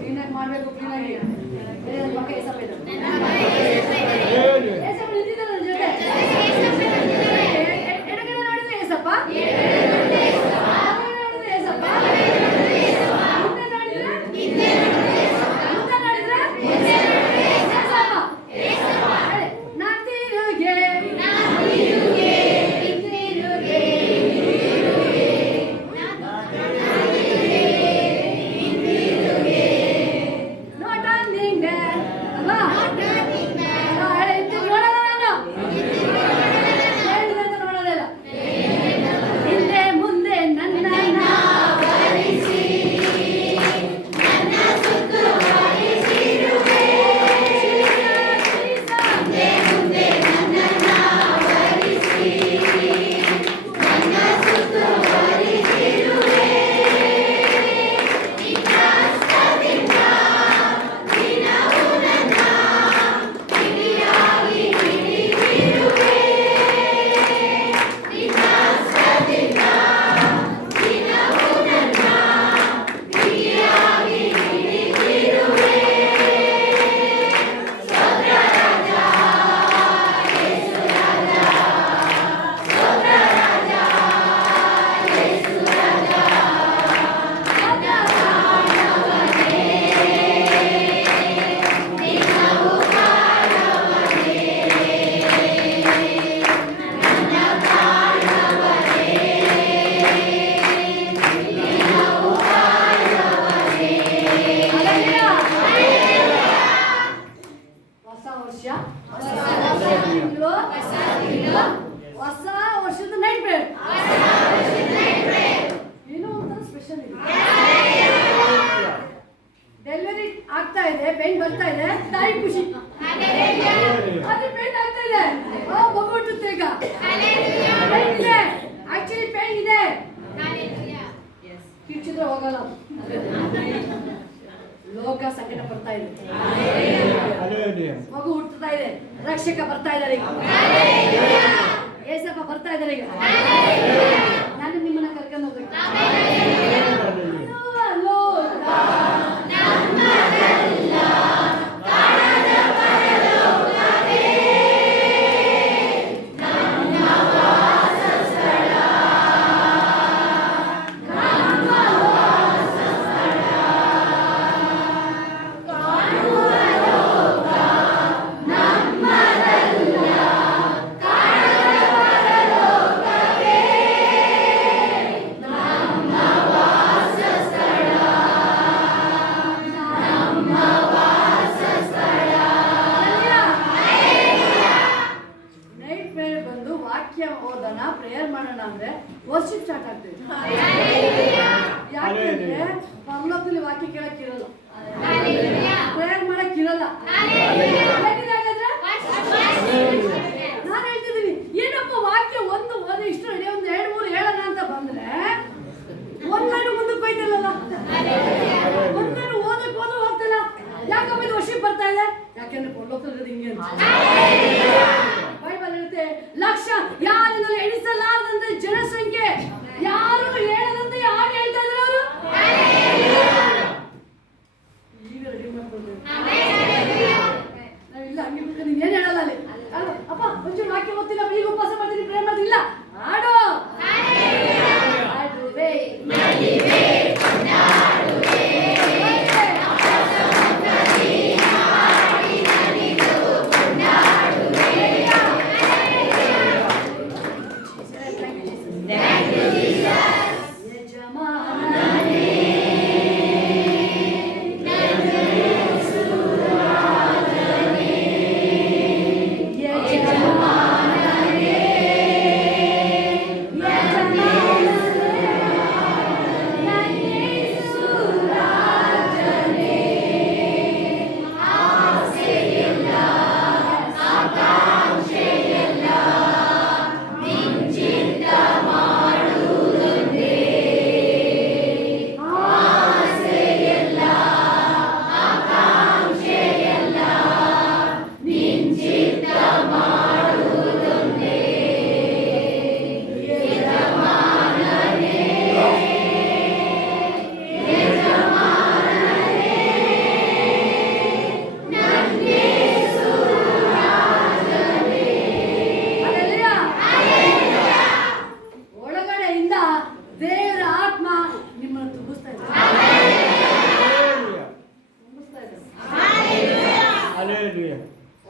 ಕ್ಲೀನಾಗಿ ಮಾಡಬೇಕು, ಕ್ಲೀನಾಗಿ. ಪಕ್ಕ ಏಸಪ್ಪ ಇದ್ದಾರೆ. ಏಸಪ್ಪ ನಿಂತಿದ್ದಾರೆ ನನ್ನ ಜೊತೆ. ಎಡಗಡೆ ನೋಡಿದ್ರೆ ಏಸಪ್ಪ, ಬಲಗಡೆ ನೋಡಿದ್ರೆ ಏಸಪ್ಪ, ಮುಂದೆ ನೋಡಿದ್ರೆ, ಮುಂದೆ ನೋಡಿದ್ರೆ ಏಸಪ್ಪ. ಹೇಳಿ, ನಾನು ತಿರುಗೆ, ಹಿಂದಿರುಗೆ, no turning back. ಅಲ್ವಾ? ಹೇಳಿ, ಹಿಂದೆ ನೋಡಲ್ಲ ನಾನು. ಹೇಳಿದ್ರೆ ನೋಡೋದಿಲ್ಲ. ಹಿಂದೆ ಮುಂದೆ ನನ್ನನ್ನ ವರಿಸಿ, ನನ್ನ ಸುತ್ತುವರಿಸಿರುವೆ. ಹಿಂದೆ ಮುಂದೆ ನನ್ನನ್ನ ವರಿಸಿ, ನನ್ನ ಸುತ್ತುವರಿಸಿರುವೆ. ನಿನ್ನ ಹಸ್ತದಿಂದ ದಿನವೂ ನನ್ನ ಹಿಡಿಯಾಗಿ ಹಿಡಿದಿರುವೆ. ನಿನ್ನ ಹಸ್ತದಿಂದ ದಿನವೂ ನನ್ನ ಹಿಡಿಯಾಗಿ ಹಿಡಿದಿರುವೆ. ಸ್ತೋತ್ರ ರಾಜ, ಯೇಸು ರಾಜ. ಸ್ತೋತ್ರ ರಾಜ, ಯೇಸು ರಾಜ. ಕಾಣವನೇ, ದಿನವೂ ಕಾಣವನೇ, ನನ್ನ ಕಾಣವನೇ, ದಿನವೂ ಕಾಣವನೇ. ಹಲ್ಲೆಲೂಯಾ. ಹೊಸ ವರ್ಷ, ಹೊಸ ತಿಂಗಳು, ಹೊಸ ವರ್ಷದ ನೈಟ್ ಪ್ರೇಯರ್. ಏನೋ ಒಂಥರ ಸ್ಪೆಷಲ್ ಇದೆ. ಡೆಲಿವರಿ ಆಗ್ತಾ ಇದೆ, ಪೇನ್ ಬರ್ತಾ ಇದೆ, ತಾಯಿ ಖುಷಿ. ಅದು ಪೇನ್ ಆಗ್ತಾ ಇದೆ, ಮಗು ಹುಟ್ಟುತ್ತೆ ಈಗ. ಪೇನ್ ಇದೆ, ಆಕ್ಚುಲಿ ಪೇನ್ ಇದೆ. ಕಿಚ್ಚಿದ್ರೆ ಹೋಗಲ್ಲ. ಲೋಕ ಸಂಕಟ ಬರ್ತಾ ಇದೆ, ಮಗು ಹುಟ್ಟುತ್ತಾ ಇದೆ, ರಕ್ಷಕ ಬರ್ತಾ ಇದ್ದಾರೆ ಈಗ. ಏಸಪ್ಪ ಬರ್ತಾ ಇದ್ದಾರೆ ಈಗ. ನಾನು ನಿಮ್ಮನ್ನ ಕರ್ಕೊಂಡು ಹೋಗ್ಬೇಕು. ಲೋಕ ನಮ್ಮದಲ್ಲ, ಕಾಣದ ಪರಲೋಕವೇ ನಮ್ಮ ವಾಸಸ್ಥಳ. ನಮ್ಮ ವಾಸಸ್ಥಳ. ಕಾಣುವ ಲೋಕ ನಮ್ಮದಲ್ಲ, ಕಾಣದ ವಾಕ್ಯ ಓದೋಣ, ಪ್ರೇಯರ್ ಮಾಡೋಣ ಅಂದ್ರೆ ವರ್ಷಿಪ್ ಸ್ಟಾರ್ಟ್ ಆಗ್ತದೆ. ಯಾಕೆಂದ್ರೆ ಪರಲೋಕದಲ್ಲಿ ವಾಕ್ಯ ಕೇಳಕ್ ಇರಲ್ಲ, ಪ್ರೇಯರ್ ಮಾಡಕ್ ಇರಲ್ಲ. ನಾನು ಹೇಳ್ತಿದ್ದೀನಿ, ಏನಪ್ಪ ವಾಕ್ಯ ಒಂದು ಓದಿ ಇಷ್ಟು ಒಂದು 2-3 ಹೇಳೋಣ ಅಂತ ಬಂದ್ರೆ ಒಂದನ್ನು ಮುಂದಕ್ಕೆ ಹೋಯ್ತಿರಲ್ಲ, ಒಂದನ್ನು ಓದಕ್ ಹೋಗ್ತಿಲ್ಲ. ಯಾಕಪ್ಪ ಇದು ವರ್ಷಿಪ್ ಬರ್ತಾ ಇದೆ? ಯಾಕೆಂದ್ರೆ ಪರಲೋಕದಲ್ಲಿ ಹಿಂಗೆ ಬೈಬಲ್ ಹೇಳುತ್ತೆ, ಲಕ್ಷ ಯಾರಿಂದಲೂ ಎಣಿಸಲಾರದಂತ ಜನಸಂಖ್ಯೆ, ಯಾರು ಹೇಳದಂತೆ ಯಾರು ಹೇಳ್ತಾ ಇದ್ರು ಅವರು. ಈಗ ರೆಡಿ ಮಾಡ್ಕೊಳ್ತೇವೆ ನಾವಿಲ್ಲ, ಹಂಗೆ ಬಿಟ್ಟು ನೀನ್ ಏನ್ ಹೇಳಲ್ಲ ಅಲ್ಲಿ. ಅಪ್ಪ ಒಂಚೂರು ವಾಕ್ಯ ಓದ್ತಿಲ್ಲ, ಈಗ ಉಪವಾಸ ಮಾಡ್ತೀನಿ, ಪ್ರೇಮ ಮಾಡ್ತಿಲ್ಲ, ಆಡು ಆಡುವೆ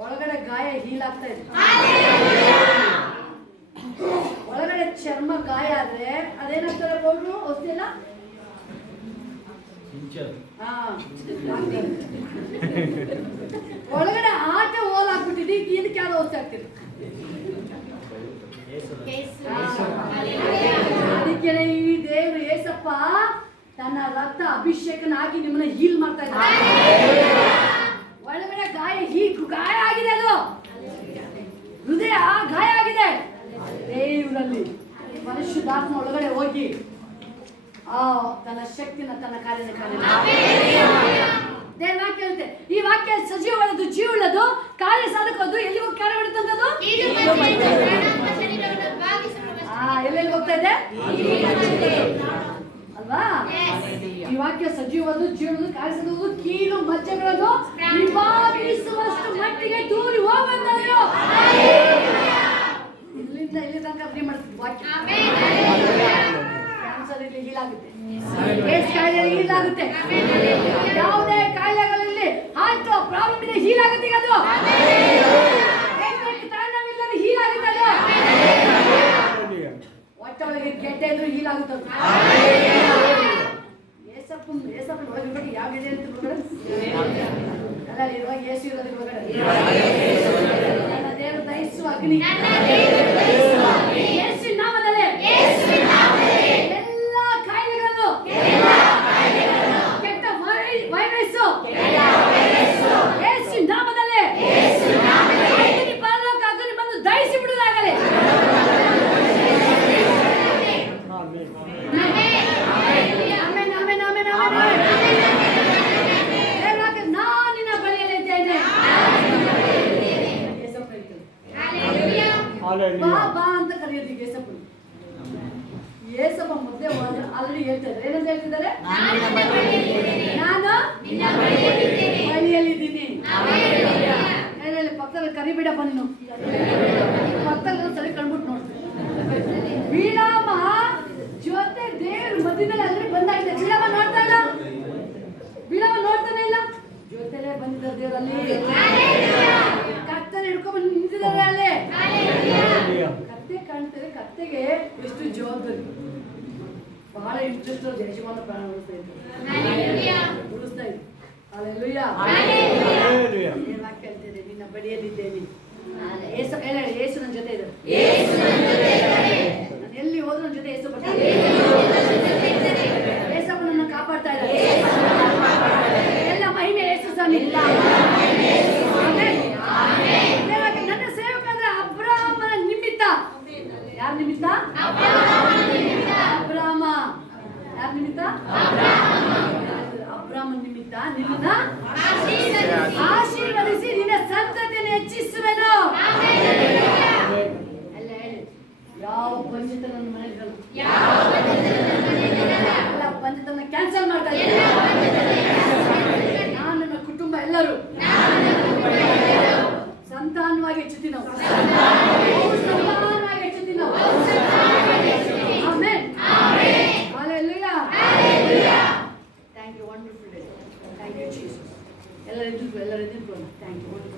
ಒಳಗಡೆ ಗಾಯ ಹೀಲ್ ಆಗ್ತಾ ಇದೆ. ಒಳಗಡೆ ಚರ್ಮ ಗಾಯ ಆದ್ರೆ ಅದೇನಾಗ್ತಾರೆ ಪೌಡ್ರು ಔಷಧಿ ಎಲ್ಲ ಒಳಗಡೆ ಆಟ ಹೋಲ್ ಹಾಕ್ಬಿಟ್ಟಿದ್ದು, ಇದಕ್ಕೆ ಯಾವ್ದು ಔಷಧಿ ಆಗ್ತಿದೆ? ಅದಕ್ಕೆ ಈ ದೇವರು ಏಸಪ್ಪ ತನ್ನ ರಕ್ತ ಅಭಿಷೇಕನ ಹಾಕಿ ನಿಮ್ಮನ್ನ ಹೀಲ್ ಮಾಡ್ತಾ ಇದ್ದಾರೆ. ಒಳಗಡೆ ಗಾಯ ಆಗಿದೆ, ಅದು ಹೃದಯ ಗಾಯ ಆಗಿದೆ. ದೇವರಲ್ಲಿ ಪರಿಶುದ್ಧಾತ್ಮ ಒಳಗಡೆ ಹೋಗಿ ತನ್ನ ಶಕ್ತಿನ ತನ್ನ ಕಾರ್ಯನ ದೇವ್ರ ವಾಕ್ಯ ಹೇಳುತ್ತೆ, ಈ ವಾಕ್ಯ ಸಜೀವವಾದದ್ದು, ಜೀವಳ್ಳದು, ಕಾರ್ಯ ಸಾಧಕದ್ದು, ಎಲ್ಲಿ ಹೋಗಿ ಕಾರ್ಯ ಮಾಡುತ್ತಂತದ್ದು, ಎಲ್ಲೆಲ್ಲಿ ಹೋಗ್ತಾ ಇದೆ ಅಲ್ವಾ? ಈ ವಾಕ್ಯ ಸಜೀವದ್ದು, ಜೀವನದ್ದು, ಕಾರ್ಯ ಸಾಧಕದ್ದು, ಕೀಲು ಮಜ್ಜೆಗಳನ್ನು ನಿವಾರಿಸುವಷ್ಟು ಮಟ್ಟಿಗೆ ದೂರಿ ಹೋಗುವಂತದ್ದು. ಇಲ್ಲಿಂದ ಇಲ್ಲಿ ತನಕ ಫ್ರೀ ಮಾಡ್ತೀವಿ ವಾಕ್ಯ. ಕ್ಯಾನ್ಸರ್ ಇಲ್ಲಿ ಹೀಲಾಗುತ್ತೆ, ಏಡ್ಸ್ ಕಾಯಿಲೆ ಹೀಲಾಗುತ್ತೆ, ಯಾವುದೇ ಕಾಯಿಲೆಗಳಲ್ಲಿ ಹಾರ್ಟ್ ಪ್ರಾಬ್ಲಮ್ ಇದೆ ಹೀಲಾಗುತ್ತೆ, ಅದು ಹೀಲಾಗುತ್ತೆ, ಅದು ಒಟ್ಟೊಳಗೆ ಗೆಡ್ಡೆ ಇದ್ರು ಹೀಲಾಗುತ್ತೆ. ಏಸಪ್ಪನ ಒಳಗೆ ಯಾವ ಗೆಡ್ಡೆ ಅಂತ ಅಲ್ಲ, ಇರುವಾಗ ಏಸು ಇರೋದ್ರ ಒಳಗಡೆ ನನ್ನ ದೇವರು ದಹಿಸುವ ಅಗ್ನಿ, ಯೇಸು ನಾಮದಲ್ಲಿ ಎಲ್ಲ ಕಾಯಿಲೆಗಳನ್ನು, ಕೆಟ್ಟ ವೈರಸ್ ಯೇಸು ನಾಮದಲ್ಲಿ ಅಗ್ನಿ, ಪರಲೋಕ ಅಗ್ನಿ ಬಂದು ದಹಿಸಿ ಬಿಡುವುದಾಗಲಿ. ನಾನಿನ ಬಳಿಯಲ್ಲಿದ್ದೇನೆ, ಬಾ ಬಾ ಅಂತ ಕರೆಯೋದು ಏಸಪ್ಪನ. ಏಸಪ್ಪ ಮೊದಲೇ ಆಲ್ರೆಡಿ ಹೇಳ್ತಾರೆ, ಏನಂತ ಹೇಳ್ತಿದ್ದಾರೆ? ನಾನು ಬಳಿಯಲ್ಲಿದ್ದೀನಿ. ಹೇಳಿ ಪಕ್ಕದಲ್ಲಿ ಕರಿಬೇಡಪ್ಪ ನೀನು, ಪಕ್ಕದಲ್ಲಿ ಸರಿ ಕಂಡ್ಬಿಟ್ಟು ನೋಡ್ತೀನಿ. ಬೀಳಾಮ ಜೊತೆ ದೇವ್ರ ಮಧ್ಯದಲ್ಲಿ ಆಲ್ರೆಡಿ ಬಂದಾಗಿದೆ. ಬೀಳಾಮ ನೋಡ್ತಾ ಇಲ್ಲ, ಬೀಳಾಮ ನೋಡ್ತಾನೆ ಇಲ್ಲ, ಜೊತೆಲೇ ಬಂದಿದ್ದಾರೆ ದೇವರಲ್ಲಿ. ಕತ್ತಲೆ ಹಿಡ್ಕೊಂಡ್ಬಂದು ನಿಂತಿದ್ದಾರೆ ಅಲ್ಲೇ. ಕತ್ತೆ ಕಾಣ್ತಾರೆ, ಕತ್ತೆಗೆ ಎಷ್ಟು ಜವಾಬ್ದಾರಿ, ಬಹಳ ಇಂಟ್ರೆಸ್ಟ್. ಯಜಮಾನ ಪ್ರಾಣ ಉಳಿಸ್ತಾ ಇದ್ರು. ಹಲ್ಲೆಲೂಯಾ. ವಾಕ್ಯ ಹೇಳ್ತಿದೆ, ನಿನ್ನ ಬಳಿಯಲ್ಲಿದ್ದೇನೆ. ಯೇಸು ನನ್ನ ಜೊತೆ ಇದೆ. ಜೊತೆ ಯೇಸು ಬರ್ತಾರೆ. ಯೇಸಪ್ಪನನ್ನ ಕಾಪಾಡ್ತಾ ಇದ್ದಾರೆ. ಎಲ್ಲ ಮಹಿಮೆ ಯೇಸು ಸ್ವಾಮಿ. ದೇವರೇ, ನನ್ನ ಸೇವಕ ಅಂದ್ರೆ ಅಬ್ರಾಮನ ನಿಮಿತ್ತ. ಯಾರ ನಿಮಿತ್ತ? ಅಬ್ರಾಮ. ಯಾರ ನಿಮಿತ್ತ? ಅಬ್ರಾಮನ ನಿಮಿತ್ತ ನಿನ್ನ ಆಶೀರ್ವದಿಸಿ ನಿನ್ನ ಸಂತತಿಯನ್ನು ಹೆಚ್ಚಿಸುವೆನು. ಎಲ್ಲ ಹೇಳಿ, ಯಾವ ಬಂಜಿತ ನನ್ನ ಮನೆಯಲ್ಲಿ ಎಲ್ಲ ಬಂಜಿತನ ಕ್ಯಾನ್ಸಲ್ ಮಾಡ್ತಾ ಇದ್ದೀನಿ. ನಾನು ನನ್ನ ಕುಟುಂಬ ಎಲ್ಲರೂ ಸಂತಾನವಾಗಿ ಹೆಚ್ಚುತ್ತೀವಿ ನಾವು. ಸಂತಾನವಾಗಿ ಹೆಚ್ಚುತ್ತೀವಿ ನಾವು. Amen. Hallelujah. Thank you. Wonderful day. Thank you Jesus. ಎಲ್ಲರೂ ಎದ್ದಿದ್ಕೊಳ್ಳೋಣ. Thank you. ವಂಡರ್ಫುಲ್.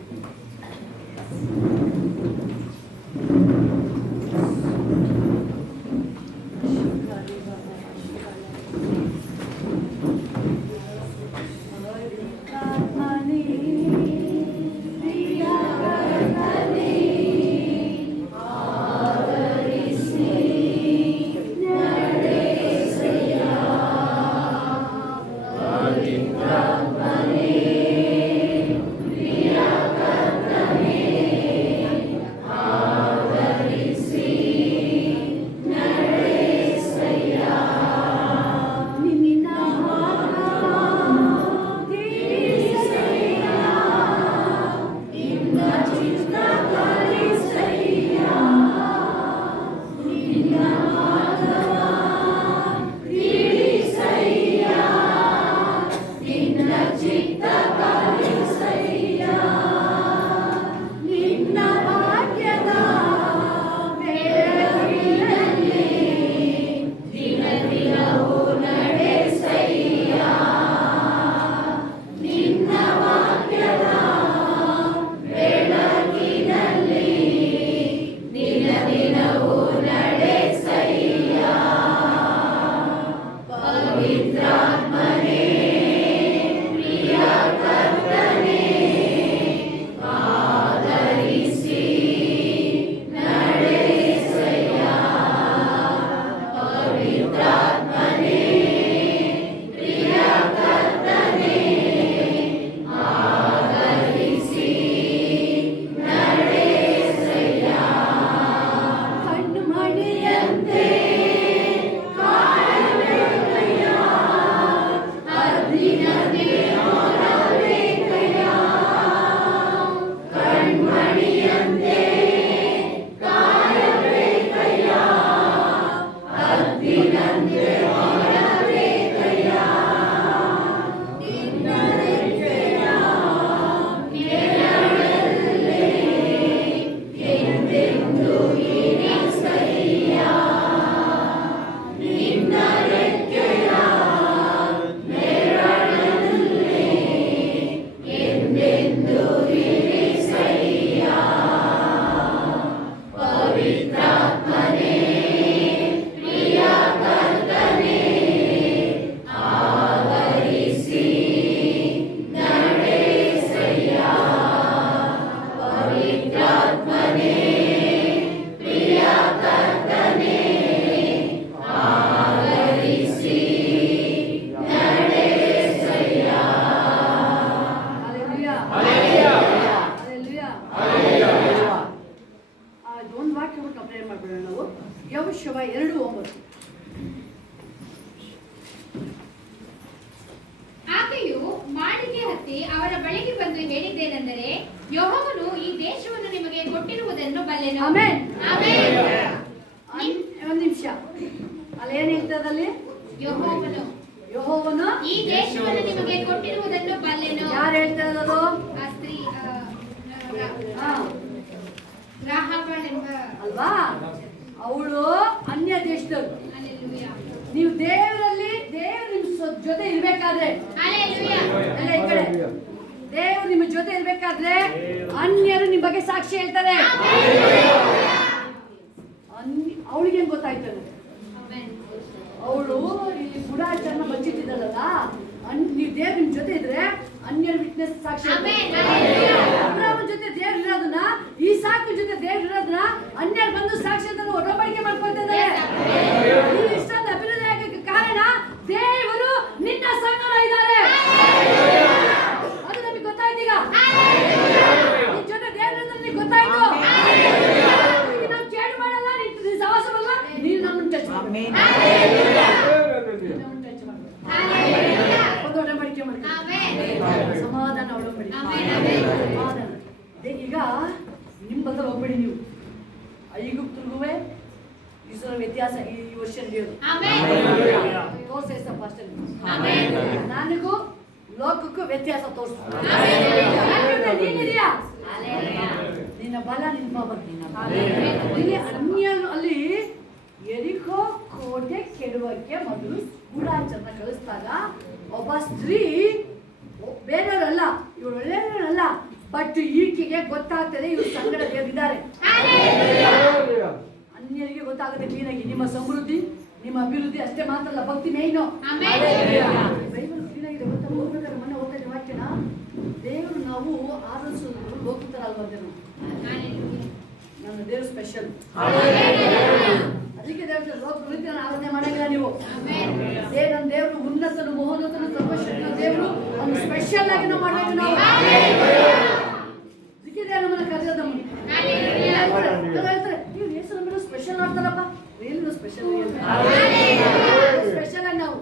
ಯೆಹೋಶುವ 2:9. ಆಕೆಯು ಮಾಳಿಗೆ ಹತ್ತಿ ಅವರ ಬಳಿಗೆ ಬಂದು ಹೇಳಿದ್ದೇನೆಂದರೆ, ಯೆಹೋವನು ಈ ದೇಶವನ್ನು ನಿಮಗೆ ಕೊಟ್ಟಿರುವುದನ್ನು ಬಲ್ಲೆನು. ಆಮೆನ್. ಆಮೆನ್. ಒಂದು ನಿಮಿಷ, ಅಲ್ಲಿ ಏನ್ ಹೇಳ್ತದಲ್ಲಿ? ಯೆಹೋವನು ಈ ದೇಶವನ್ನು ನಿಮಗೆ ಕೊಟ್ಟಿರುವುದನ್ನು ಬಲ್ಲೆನು. ಯಾರು ಹೇಳ್ತಾ ಇರೋದು? ಆ ಸ್ತ್ರೀ ರಾಹಾಬಳೆಂಬ ಅಲ್ವಾ? ಅವಳು ಅನ್ಯ ದೇಶದವರು. ಹಲ್ಲೆಲೂಯಾ. ನೀವು ದೇವರಲ್ಲಿ ನಿಮ್ ಜೊತೆ ಇರ್ಬೇಕಾದ್ರೆ, ಹಲ್ಲೆಲೂಯಾ. ಎಲ್ಲ ಈ ಕಡೆ ದೇವರು ನಿಮ್ಮ ಜೊತೆ ಇರ್ಬೇಕಾದ್ರೆ ಅನ್ಯರು ನಿಮ್ ಬಗ್ಗೆ ಸಾಕ್ಷಿ ಹೇಳ್ತಾರೆ. ಅವಳಿಗೆ ಏನ್ ಗೊತ್ತಾಯ್ತದೆ? ಅವಳು ಇಲ್ಲಿ ಗುಡಾಚರಣ ಬಚ್ಚಿಟ್ಟಿದ್ದಲ್ಲ, ನೀವು ದೇವ್ರ ನಿಮ್ ಜೊತೆ ಇದ್ರೆ ಅನ್ಯರ ವಿಟ್ನೆಸ್ ಸಾಕ್ಷಿ. ಅಬ್ರಾಹ್ಮನ ಜೊತೆ ದೇವ್ರು ಇರೋದನ್ನ, ಈ ಸಾಕು ಜೊತೆ ದೇವ್ರು ಇರೋದನ್ನ ಅನ್ಯರು ಬಂದು ಸಾಕ್ಷಿ ಅಂತ ಒಡಂಬಡಿಕೆ ಮಾಡ್ಕೊಳ್ತಾ ಇದ್ದಾರೆ. ಇನ್ನೊಂದು ಟಚ್ ಮಾಡ್ಬೇಕು. Hallelujah. ಒಂದು ಒಡಂಬಡಿಕೆ ಮಾಡ್ಬೇಕು. Amen. ಸಮಾಧಾನ ಒಡಂಬಡಿಕೆ. Amen. ಸಮಾಧಾನ. ಈಗ ನಿಮ್ಮ ಬದಲು ಹೋಗ್ಬೇಡಿ ನೀವು. ಐಗುಪ್ತರಿಗೂ ಇಸ್ರೇಲ್ ವ್ಯತ್ಯಾಸ ಈ ವರ್ಷ ನಡೆಯೋದು. Amen. ತೋರ್ಸಪ್ಪ ಅಷ್ಟೇ. Amen. ನನಗೂ ಲೋಕಕ್ಕೂ ವ್ಯತ್ಯಾಸ ತೋರಿಸು. Amen. ನೀನಿದೆಯಾ? Hallelujah. ನಿನ್ನ ಬಲ ನಿನ್ನ ಬಗ್ಗೆ Amen. ಇಲ್ಲಿ ಅನ್ಯನು ಅಲ್ಲಿ ಎರಿಕೋ ಕೋಟೆ ಕೆಡುವಕ್ಕೆ ಮೊದಲು ಗೂಢಾಚಾರನ ಕಳಿಸಿದಾಗ ಒಬ್ಬ ಸ್ತ್ರೀ ಬೇರೆಯವರಲ್ಲ, ಇವರು ಒಳ್ಳೆಯವರಲ್ಲ, ಬಟ್ ಈಕೆಗೆ ಗೊತ್ತಾಗ್ತದೆ ಇವರು ಸಂಗಡ ದೇವರಿದ್ದಾರೆ. Hallelujah. ಅನ್ಯರಿಗೆ ಗೊತ್ತಾಗುತ್ತೆ ಕ್ಲೀನಾಗಿ ನಿಮ್ಮ ಸಮೃದ್ಧಿ ನಿಮ್ಮ ಅಭಿವೃದ್ಧಿ ಅಷ್ಟೇ ಮಾತ್ರ ಅಲ್ಲ, ಭಕ್ತಿ ಮೇಯ್ನು. Amen. ಬೈಬಲ್ ಕ್ಲೀನಾಗಿದೆ ಗೊತ್ತಾ? ಹೋಗ್ಬೇಕಾದ್ರೆ ಮೊನ್ನೆ ಓದ್ತಾ ಇದ್ದ ವಾಕ್ಯನ ದೇವರು ನಾವು ಆರಿಸೋದು ಹೋಗ್ತಾರ ಅಲ್ವಂತೆ ನಾವು. Hallelujah. ನನ್ನ ದೇವರು ಸ್ಪೆಷಲ್. Hallelujah. ಅದಕ್ಕೆ ದೇವರು ಲೋಕ ರೀತಿಯ ಆರಾಧನೆ ಮಾಡಂಗಿಲ್ಲ ನೀವು. Amen. ನನ್ನ ದೇವರು ಉನ್ನತನು ಮಹೋನ್ನತನು ಸರ್ವಶಕ್ತನ ದೇವರು ಒಂದು ಸ್ಪೆಷಲ್ ಆಗಿ ನಾವು ಮಾಡಬೇಕು ನಾವು. ಅದಕ್ಕೆ ದೇವರು ನಮ್ಮನ್ನ ಕರೆಯೋದು. ಹೇಳ್ತಾರೆ ನೀವು ಹೆಸರು ನಮ್ಮನ್ನು ಸ್ಪೆಷಲ್ ಮಾಡ್ತಾರಪ್ಪ, ಏನು ಸ್ಪೆಷಲ್ ಸ್ಪೆಷಲ್ ಆಗಿ ನಾವು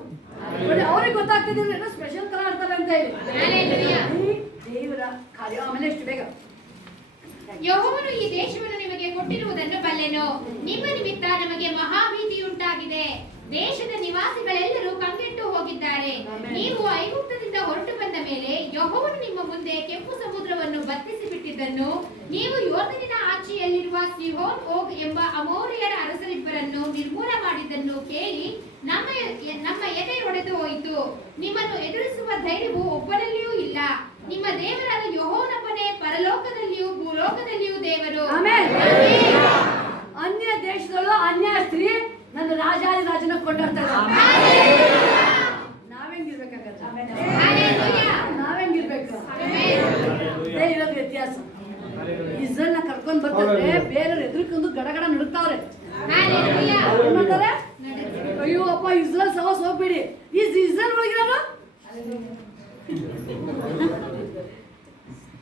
ಅವ್ರಿಗೆ ಗೊತ್ತಾಗ್ತಿದ್ದೀವಿ ಏನೋ ಸ್ಪೆಷಲ್ ತರ ಆಡ್ತಾರೆ ಅಂತ ಹೇಳಿ. Hallelujah. ಈ ದೇವರ ಕಾರ್ಯ. ಆಮೇಲೆ ಎಷ್ಟು ಬೇಗ ಯೆಹೋವನು ಈ ದೇಶವನ್ನು ನಿಮಗೆ ಕೊಟ್ಟಿರುವುದನ್ನು ಬಲ್ಲೆನು. ನಿಮ್ಮ ನಿಮಿತ್ತ ನಮಗೆ ಮಹಾಭೀತಿಯುಂಟಾಗಿದೆ. ದೇಶದ ನಿವಾಸಿಗಳೆಲ್ಲರೂ ಕಂಗೆಟ್ಟು ಹೋಗಿದ್ದಾರೆ. ನೀವು ಐಗುಪ್ತದಿಂದ ಹೊರಟು ಬಂದ ಮೇಲೆ ಯೆಹೋವನು ನಿಮ್ಮ ಮುಂದೆ ಕೆಂಪು ಸಮುದ್ರವನ್ನು ಬತ್ತಿಸಿ ಬಿಟ್ಟಿದ್ದನ್ನು, ನೀವು ಯೋರ್ದನಿನ ಆಚೆಯಲ್ಲಿರುವ ಸಿಹೋನ್ ಓಗ್ ಎಂಬ ಅಮೋರಿಯರ ಅರಸರಿಬ್ಬರನ್ನು ನಿರ್ಮೂಲ ಮಾಡಿದ್ದನ್ನು ಕೇಳಿ ನಮ್ಮ ಎದೆ ಒಡೆದು ಹೋಯಿತು. ನಿಮ್ಮನ್ನು ಎದುರಿಸುವ ಧೈರ್ಯವು ಒಬ್ಬರಲ್ಲಿಯೂ ಇಲ್ಲ. ನಿಮ್ಮ ದೇವರಾದ ಯೆಹೋವನೊಬ್ಬನೇ ಪರಲೋಕದಲ್ಲಿಯೂ ಭೂಲೋಕದಲ್ಲಿಯೂ ದೇವರು. ಆಮೆನ್. ಅನ್ಯ ದೇಶದಲ್ಲೂ ಅನ್ಯ ಸ್ತ್ರೀ ನನ್ನ ರಾಜನ ಕೊಂಡಾಡ್ತಾರೆ. ನಾವೆಂಗಿರ್ಬೇಕಾಗತ್ತೆ? ನಾವೆಂಗಿರ್ಬೇಕು? ಇದೇ ಇರೋದು ವ್ಯತ್ಯಾಸ. ಇಸ್ರೇಲ್ನ ಕರ್ಕೊಂಡ್ ಬರ್ತಾರೆ, ಬೇರೆಯವ್ರು ಎದುರ್ಕೊಂಡು ಗಡಗಡ ನಡುಕ್ತಾವ್ರೆ. ಏನ್ ಮಾಡ್ತಾರೆ? ಅಯ್ಯೋ ಅಪ್ಪ ಇಸ್ರೇಲ್ ಸವಾಸ್ ಹೋಗ್ಬೇಡಿ. ಈ ಇಸ್ರೇಲ್ ಒಳಗಿರೋರು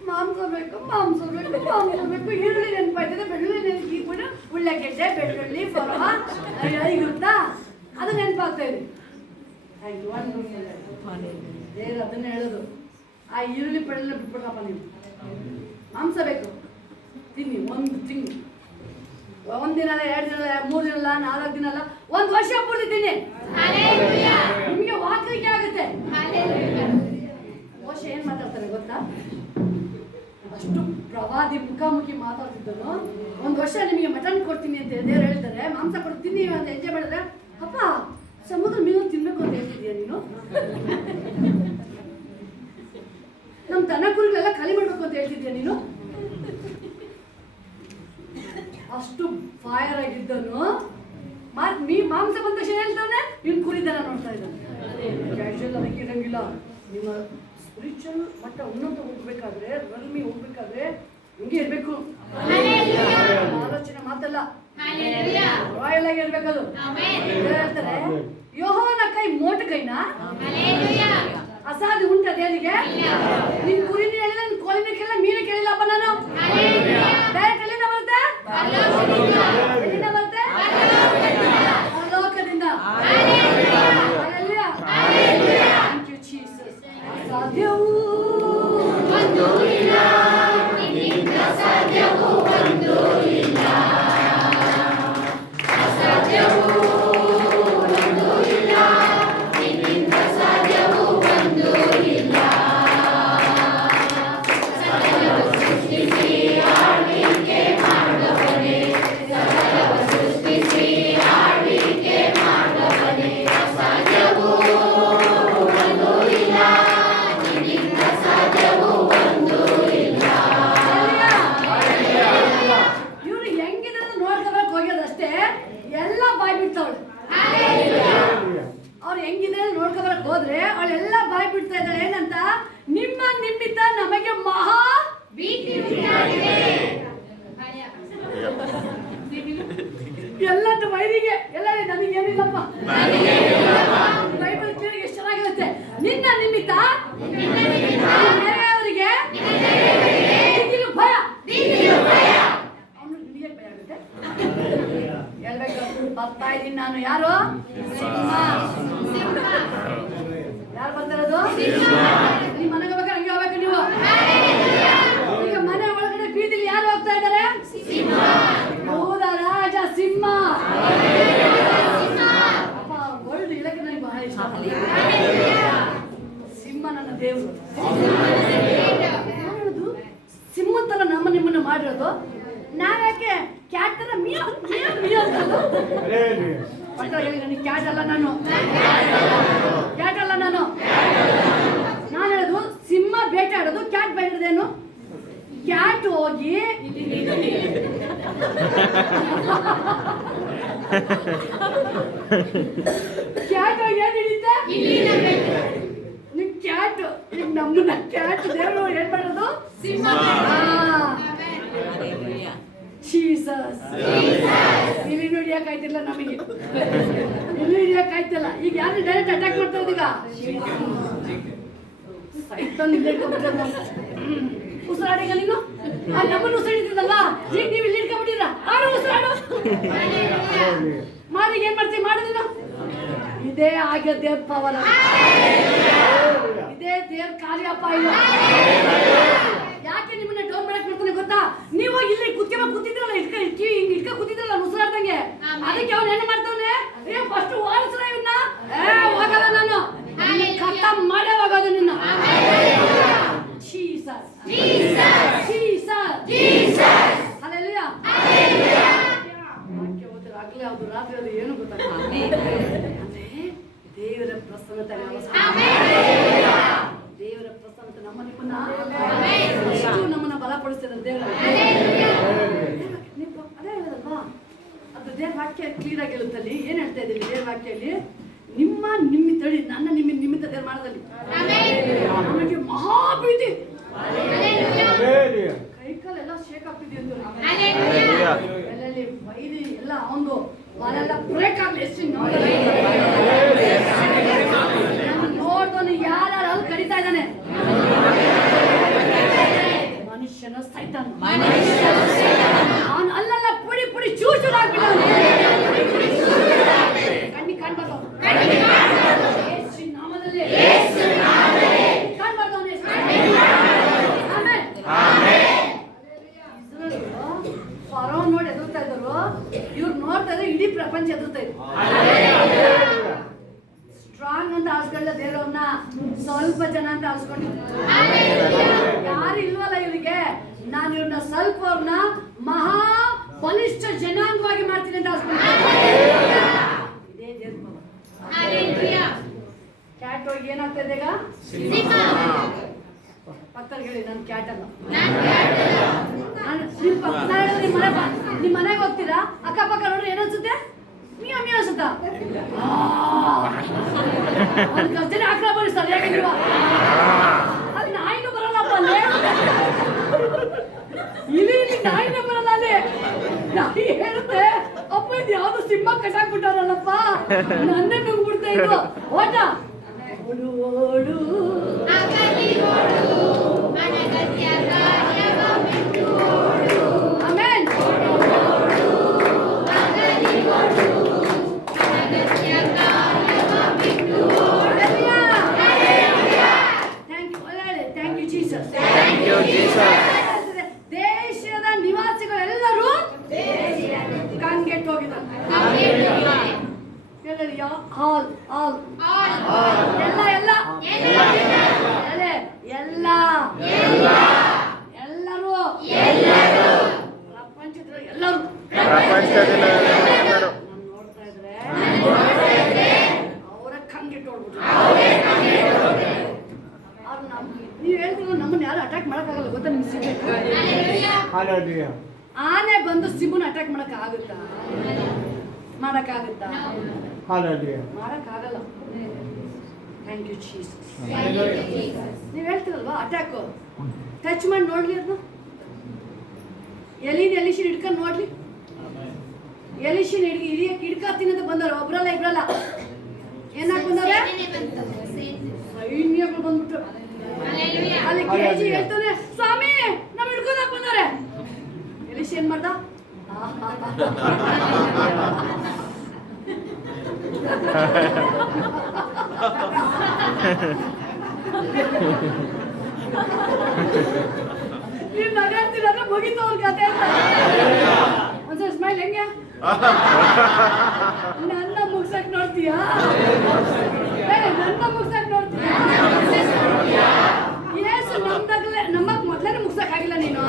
ಮಾಂಸ ಬೇಕು, ಮಾಂಸ ಬೇಕು, ಮಾಂಸ ಬೇಕು. ಈರುಳ್ಳಿ ನೆನಪಾಯ್ತದೆ, ಬೆಳ್ಳುಳ್ಳಿ ನೆನಪಿಬಿಟ್ಟು ಉಳ್ಳಾಗಡ್ಡೆ, ಬೆಳ್ಳುಳ್ಳಿ, ಫಲ ಇರುತ್ತಾ ಅದು ನೆನಪಾಗ್ತಾ ಇದೆ. ದೇವ್ರು ಅದನ್ನೇ ಹೇಳೋದು. ಆ ಈರುಳ್ಳಿ ಬೆಳ್ಳುಳ್ಳಿ ಬಿಟ್ಬಿಡ್ರಪ್ಪ ನೀವು. ಮಾಂಸ ಬೇಕು ತಿನ್ನಿ, ಒಂದು ತಿಂಗಳು, ಒಂದಿನ ಅಲ್ಲ, 2 ದಿನ ಅಲ್ಲ, 3 ದಿನ ಅಲ್ಲ, 4 ದಿನ ಅಲ್ಲ, 1 ವರ್ಷ ಪೂರ್ತಿ ತಿನ್ನಿ. ನಿಮಗೆ ವಾಕರಿಕೆ ಆಗುತ್ತೆ. ಮೋಶ ಏನ್ ಮಾತಾಡ್ತಾರೆ ಗೊತ್ತಾ? ಅಷ್ಟು ಪ್ರವಾದಿ ಮುಖಾಮುಖಿ ಮಾತಾಡ್ತಿದ್ದನು. 1 ವರ್ಷ ನಿಮಗೆ ಮಟನ್ ಕೊಡ್ತೀನಿ ಅಂತ ದೇವ್ರು ಹೇಳ್ತಾರೆ, ಮಾಂಸ ಕೊಡ್ತೀನಿ ಅಂತ ಹೆಜ್ಜೆ ಮಾಡಿದ್ರೆ, ಅಪ್ಪ ಸಮುದ್ರ ಮೀನು ತಿನ್ಬೇಕು ಅಂತ ಹೇಳ್ತಿದ್ಯಾ ನೀನು? ನಮ್ ದನ ಕುರಿಗಳೆಲ್ಲ ಖಾಲಿ ಮಾಡ್ಬೇಕು ಅಂತ ಹೇಳ್ತಿದ್ಯಾ ನೀನು? ಅಷ್ಟು ಫೈರ್ ಆಗಿದ್ದನು. ಮಾಂಸ ಬಂದ ತಕ್ಷಣ ಹೇಳ್ತಾನೆ ನೀನು ಕುರಿದನ ನೋಡ್ತಾ ಇದ್ದಾನೆ. ಕ್ಯಾಶುಯಲ್ ಅದಕ್ಕೆ ಇರಂಗಿಲ್ಲ. ನಿಮ್ಮ ಸ್ಪಿರಿಚುವಲ್ ಮಟ್ಟ ಉನ್ನತ ಹೋಗ್ಬೇಕಾದ್ರೆ, ರಲ್ಮಿ ಹೋಗ್ಬೇಕಾದ್ರೆ ಹಿಂಗೆ ಇರ್ಬೇಕು. ಆಲೋಚನೆ ಮಾತಲ್ಲ, ರಾಯಲ್ ಆಗಿ ಇರ್ಬೇಕದು. ಹೇಳ್ತಾರೆ ಯೆಹೋವನ ಕೈ ಮೋಟ ಕೈನ ಅಸಾಧ್ಯ ಉಂಟ ದೇವರಿಗೆ. ನಿನ್ ಕುರಿನ ಹೇಳಿಲ್ಲ, ನಿನ್ ಕೋಲಿನ ಕೇಳಿಲ್ಲ, ಮೀನ ಕೇಳಿಲ್ಲಪ್ಪ ನಾನು. ಡೈರೆಕ್ಟ್ ಎಲ್ಲಿಂದ ಬರುತ್ತೆ? ಎಲ್ಲಿಂದ ಬರುತ್ತೆ? ಪರಲೋಕದಿಂದ. Hallelujah. Thank you, Jesus. ಅಸಾಧ್ಯವೂ ಒಂದು ಇಲ್ಲ, ನಿನ್ನಿಂದ ಸಾಧ್ಯವೂ ಒಂದು ಇಲ್ಲ. ಅಸಾಧ್ಯವೂ ಒಂದು ಇಲ್ಲ, ನಿನ್ನಿಂದ ಸಾಧ್ಯವೂ ಒಂದು ಇಲ್ಲ. ಸಕಲವು ಸೃಷ್ಟಿಸಿ ಆಳ್ವಿಕೆ ಮಾಡುವವನೇ, ಸಕಲವು ಸೃಷ್ಟಿಸಿ ಆಳ್ವಿಕೆ ಮಾಡುವವನೇ. ಅಸಾಧ್ಯವೂ ಒಂದು ಇಲ್ಲ, ನಿನ್ನಿಂದ ಸಾಧ್ಯವೂ ಒಂದು ಇಲ್ಲ. ಇವ್ರು ಹೆಂಗಿದೆ ನೋಡ್ಕೋಬೇಕು ಹೋಗ್ಯೋದಷ್ಟೇ, ಎಲ್ಲ ಬಾಯ್ ಬಿಡ್ತಾವಳೆ. ಅವ್ರು ಹೆಂಗಿದೆ ನೋಡ್ಕೋಬರಕ್ ಹೋದ್ರೆ ಅವಳೆಲ್ಲ ಬಾಯ್ ಬಿಡ್ತಾ ಇದ್ದಾಳೆ. ಏನಂತ? ನಿಮ್ಮ ನಿಮಿತ್ತ ನಮಗೆ ಮಹಾ ಭೀತಿ ಉಂಟಾಗಿದೆ. ಎಲ್ಲ ವೈರಿಗೆ ಎಲ್ಲ ನನಗೇನಿಲ್ಲಪ್ಪ. ಬೈಬಲ್ ಕೇಳಿ ಎಷ್ಟು ಚೆನ್ನಾಗಿರುತ್ತೆ. ನಿನ್ನ ನಿಮಿತ್ತ ನೆರೆಯವರಿಗೆ ದಿಗಿಲು ಭಯ. ಅವನು ಹಿಡಿಯಕ್ಕೆ ಭಯ ಆಗುತ್ತೆ. ಹೇಳ್ಬೇಕು, ಬರ್ತಾ ಇದ್ದೀನಿ ನಾನು. ಯಾರು? ಸಿಂಹ. ಯಾರು ಬರ್ತಿರೋದು? ನಿಮ್ಮ ಮನೆಗೆ ಹೋಗ್ಬೇಕಾದ್ರೆ ಹಂಗೆ ಹೋಗ್ಬೇಕು ನೀವು. ಈಗ ಮನೆ ಒಳಗಡೆ ಬೀದಿಲಿ ಯಾರು ಹೋಗ್ತಾ ಇದ್ದಾರೆ? ಹೌದ ರಾಜ ಸಿಂಹ. ಅಪ್ಪ ವರ್ಲ್ಡ್ ಇಳಕ್ಕೆ ನನಗೆ ಬಹಳ ಇಷ್ಟ. ಸಿಂಹ ನನ್ನ ದೇವರು. ಸಿಂಹ ತರ ನಮ್ಮ ನಿಮ್ಮನ್ನು ಮಾಡಿರೋದು. ನಾವ್ಯಾಕೆ ಕ್ಯಾಟ್ ತರ ಮಿಯಾ ಮಿಯಾ ಮಿಯಾ ಅಂತದ್ದು? ಹೇಳಿ ನನಗೆ ಕ್ಯಾಟ್ ಅಲ್ಲ ನಾನು, ಕ್ಯಾಟ್ ಅಲ್ಲ ನಾನು. ನಾನು ಹೇಳೋದು ಸಿಂಹ ಬೇಟೆಯಾಡೋದು, ಕ್ಯಾಟ್ ಬೇಟೆದೇನು? ಕ್ಯಾಟ್ ಹೋಗಿ ಕ್ಯಾಟ್ ಹೋಗಿ ಏನ್ ಹಿಡಿಯುತ್ತೆ? ಕ್ಯಾಟ್. ಈಗ ನಮ್ಮನ್ನ ಕ್ಯಾಟ್ ದೇವರು ಏನ್ ಮಾಡೋದು? ಸಿಂಹ. ಜೀಸಸ್. ಇಲ್ಲಿ ಹಿಡಿಯಕ್ಕಾಯ್ತಿಲ್ಲ ನಮಗೆ, ಇಲ್ಲಿ ಹಿಡಿಯಕ್ಕಾಯ್ತಿಲ್ಲ. ಈಗ ಯಾರು ಡೈರೆಕ್ಟ್ ಅಟ್ಯಾಕ್ ಮಾಡ್ತಾರೆ? ಈಗ ಉಸಿರಾಡಿಗ ನೀನು ನಮ್ಮನ್ನು ಉಸಿರಾಡಿದ್ರಲ್ಲ, ಈಗ ನೀವು ಇಲ್ಲಿ ಹಿಡ್ಕೊಂಡ್ಬಿಟ್ಟಿದ್ರ. ಆಡು ಉಸಿರಾಡು ಮಾಡಿ. ಏನ್ ಮಾಡ್ತೀವಿ ಮಾಡು ನೀನು? ಇದೇ ಆಗ ದೇವ್ರ ಪವರ್, ಇದೇ ದೇವ್ರ ಕಾರ್ಯಪ್ಪ. ಇಲ್ಲ ಯಾಕೆ ನಿಮ್ಮನ್ನ ಡೌನ್ ಮಾಡಕ್ ಬರ್ತಾನೆ ಗೊತ್ತಾ? ನೀವು ಇಲ್ಲಿ ಕೂತಿದ್ರಲ್ಲ, ಇಟ್ಕ ಕೂತಿದ್ರಲ್ಲ ಉಸಿರಾಡ್ದಂಗೆ, ಅದಕ್ಕೆ ಅವ್ನು ಏನ್ ಮಾಡ್ತಾನೆ? ಫಸ್ಟ್ ವಾರಿಸ್ರ ಇವನ್ನ. ಹೋಗಲ್ಲ ನಾನು, ಖತಮ್ ಮಾಡೇ ಹೋಗೋದು ನಿನ್ನ. Jesus Jesus Jesus hallelujah. ವಾಕ್ಯ ಓದಿದ್ರೆ ಆಗ್ಲೇ ಅದು ರಾತ್ರಿ ಅದು ಏನು ಗೊತ್ತಾಗ್ತದೆ? ದೇವರ ಪ್ರಸನ್ನತೆ, ದೇವರ ಪ್ರಸನ್ನತೆ ನಮ್ಮ ನಿಮ್ಮನ್ನ ನಮ್ಮನ್ನ ಬಲಪಡಿಸ್ತಿದ್ದಾರೆ ದೇವರ. ಅದೇ ಹೇಳೋದಲ್ವಾ, ಅದು ದೇವ್ರ ವಾಕ್ಯ ಕ್ಲಿಯರ್ ಆಗಿರುತ್ತಲ್ಲಿ. ಏನ್ ಹೇಳ್ತಾ ಇದ್ದೀನಿ ದೇವ್ರ ವಾಕ್ಯಲ್ಲಿ? ನಿಮ್ಮ ನಿಮಿತ್ತಳಿ ನನ್ನ ನಿಮಿತ್ತ ದೇವ್ರ ಮಾಡೋದಲ್ಲಿ ನಮಗೆ ಮಹಾಭೀತಿ, ಕೈಕಾಲೆಲ್ಲ ಶೇಕ್ ಆಗ್ತಿದೆ ಅಂತ ಎಲ್ಲೆಲ್ಲಿ ಬೈದಿ ಎಲ್ಲ ಒಂದು ಮನೆಲ್ಲ ಬ್ರೇಕ್ ಆಗ್ಲಿ. ಎಷ್ಟು ನೋಡ್ದವನು ಯಾರು ಅಲ್ಲಿ ಕಡಿತಾ ಇದ್ದಾನೆ? ಮನುಷ್ಯನ ಸೈತಾನ. ಅವನು ಅಲ್ಲೆಲ್ಲ ಪುಡಿ ಪುಡಿ ಚೂರ್ ಚೂರ್ ಆಗ್ಬಿಟ್ಟು ಕಣ್ಣಿಗೆ ಕಾಣ್ಬಾರ್ದು. ನಾಮದಲ್ಲಿ ಕಾಣ್ಬಾರ್ದು. ಫರೋ ನೋಡಿ ಎದುರ್ತಾ ಇದ್ರು, ಇವ್ರು ನೋಡ್ತಾ ಇದ್ರೆ ಇಡೀ ಪ್ರಪಂಚ ಎದುರ್ತಾ ಇದ್ರು. ಸ್ಟ್ರಾಂಗ್ ಅಂತ ಆರಿಸ್ಕೊಳ್ಳ ದೇವ್ರವ್ರನ್ನ, ಸ್ವಲ್ಪ ಜನ ಅಂತ ಆರಿಸ್ಕೊಂಡಿದ್ರು. ಯಾರು ಇಲ್ವಲ್ಲ ಇವರಿಗೆ, ನಾನು ಇವ್ರನ್ನ ಸ್ವಲ್ಪ ಅವ್ರನ್ನ ಮಹಾ ಬಲಿಷ್ಠ ಜನಾಂಗವಾಗಿ ಮಾಡ್ತೀನಿ ಅಂತ ಆರಿಸ್ಕೊಂಡಿದ್ದೆ. ಇದೇ ದೇವ್ರ ಕ್ಯಾಟ್ ಹೋಗಿ ಏನಾಗ್ತಾ ಇದೆ ಈಗ? ಪಕ್ಕದಲ್ಲಿ ಹೇಳಿ, ನಾನು ಕ್ಯಾಟ್ ಅಲ್ಲ. ನಿಮ್ಮ ಮನೆಗೆ ಹೋಗ್ತೀರಾ, ಅಕ್ಕಪಕ್ಕ ನೋಡ್ರಿ ಏನನ್ಸುತ್ತೆ? ಮಿಯಾ ಮಿಯಾ ಅನ್ಸುತ್ತಾ? ಒಂದು ಗರ್ಜನೆ ಹಾಕ್ಲ ಬರೀ ಸರಿಯಾಗಿ ನೀವು. ಅಲ್ಲಿ ನಾಯಿನೂ ಬರಲ್ಲಪ್ಪ, ಅಲ್ಲೇ ಇಲ್ಲಿ ನಾಯಿನೂ ಬರಲ್ಲ. ಅಲ್ಲಿ ನಾಯಿ ಹೇಳುತ್ತೆ, ಅಪ್ಪ ಇದು ಯಾವ್ದು ಸಿಂಹ ಕಟ್ಟಾಕ್ಬಿಟ್ಟಾರಲ್ಲಪ್ಪ, ನನ್ನೇ ನುಗ್ಬಿಡ್ತಾ ಇದ್ದು. ಓಟ ಓಡು ಓಡು ಆಮೇನ್. Thank you Jesus. ದೇಶದ ನಿವಾಸಿಗಳೆಲ್ಲರೂ ಕಂಗೆಟ್ಟು ಹೋಗಿದ್ದಾರೆ. ಆಲ್ ಆಲ್ ಎಲ್ಲ ಎಲ್ಲ ಎಲ್ಲ ಎಲ್ಲರೂ ಪ್ರಪಂಚದ ಎಲ್ಲರೂ ನೋಡ್ತಾ ಇದ್ರೆ ಅವರ ಕಂಗೆಟ್ಟು ಹೋಗ್ಬಿಟ್ರು. ನೀವು ಹೇಳ್ತೀರ ನಮ್ಮನ್ನ ಯಾರು ಅಟ್ಯಾಕ್ ಮಾಡಕ್ಕಾಗಲ್ಲ ಗೊತ್ತಾ? ನಿಮ್ಗೆ ಸಿಗ್ಬೇಕು. ಆನೆ ಬಂದು ಸಿಂಹನ ಅಟ್ಯಾಕ್ ಮಾಡಕ್ಕಾಗುತ್ತಾ? ಮಾಡಕ್ಕಾಗುತ್ತಾ? ಮಾಡಕ್ಕಾಗಲ್ಲ. Thank you Jesus. ನೀವು ಹೇಳ್ತೀರಲ್ವಾ ಅಟ್ಯಾಕು, ಟಚ್ ಮಾಡಿ ನೋಡ್ಲಿ ಅದನ್ನ. ಎಲಿಶಿನ್ ಹಿಡ್ಕೊಂಡು ನೋಡ್ಲಿ. ಎಲಿಶಿನ್ ಹಿಡ್ಕಾತೀನಿ ಅಂತ ಬಂದವ್ರು, ಒಬ್ರಲ್ಲ ಇಬ್ರಲ್ಲ. ಏನಾಗ ಬಂದವ್ರೆ? ಸೈನ್ಯಗಳು ಬಂದ್ಬಿಟ್ಟು ಅಲ್ಲಿ ಕೆಜಿ ಹೇಳ್ತಾನೆ, ಸ್ವಾಮಿ ನಮ್ ಹಿಡ್ಕೊಂಡಾಗ ಬಂದವ್ರೆ. ಎಲಿಶಿ ಏನ್ ಮಾಡ್ದ? ನೀವ್ ನಗಾಡ್ತೀರ ಮುಗಿತು ಅವ್ರ ಕತೆ ಅಂತ. ಒಂದ್ಸಲ ಸ್ಮೈಲ್ ಹೆಂಗೆ ನನ್ನ ಮುಗ್ಸಕ್ ನೋಡ್ತೀಯಾ? ನನ್ನ ಮುಗ್ಸಕ್ ನೋಡ್ತೀಯಾ? ಏಸು ನಮ್ಮಗ್ ಮೊದ್ಲೇನೆ ಮುಗ್ಸಕ್ ಆಗಿಲ್ಲ ನೀನು.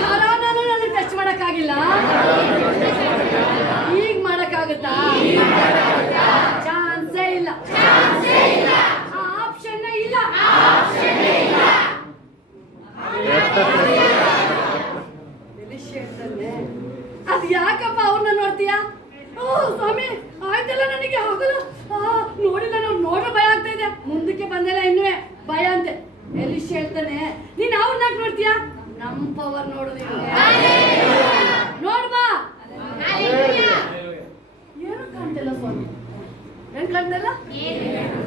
ಕರೋನಾನು ನನಗೆ ಟಚ್ ಮಾಡಕ್ ಆಗಿಲ್ಲ, ಈಗ ಮಾಡಕ್ ಆಗುತ್ತಾ? ಚಾನ್ಸೇ ಇಲ್ಲ, ಆಪ್ಷನ್ ಇಲ್ಲ. ಅದ್ ಯಾಕಪ್ಪ ಅವ್ರನ್ನ ನೋಡ್ತೀಯಾ? ಓ ಸ್ವಾಮಿ ಆಯ್ತಲ್ಲ, ನನಗೆ ಆಗಲ್ಲ, ನೋಡಿಲ್ಲ, ನಾವು ನೋಡ್ರೆ ಭಯ ಆಗ್ತಾ ಇದೆ, ಮುಂದಕ್ಕೆ ಬಂದಲ್ಲ ಇನ್ನುವೆ ಭಯ ಅಂತೆ. ಎಲಿಶ್ ಹೇಳ್ತಾನೆ, ನೀನ್ ಅವ್ರನ್ನ ನೋಡ್ತೀಯಾ? ನಮ್ ಪವರ್ ನೋಡು ನೀನು. ನೋಡ್ಬಾ. ಏನು ಕಾಣ್ತಿಲ್ಲ ಸ್ವಾಮಿ, ಏನ್ ಕಾಣ್ತಿಲ್ಲ?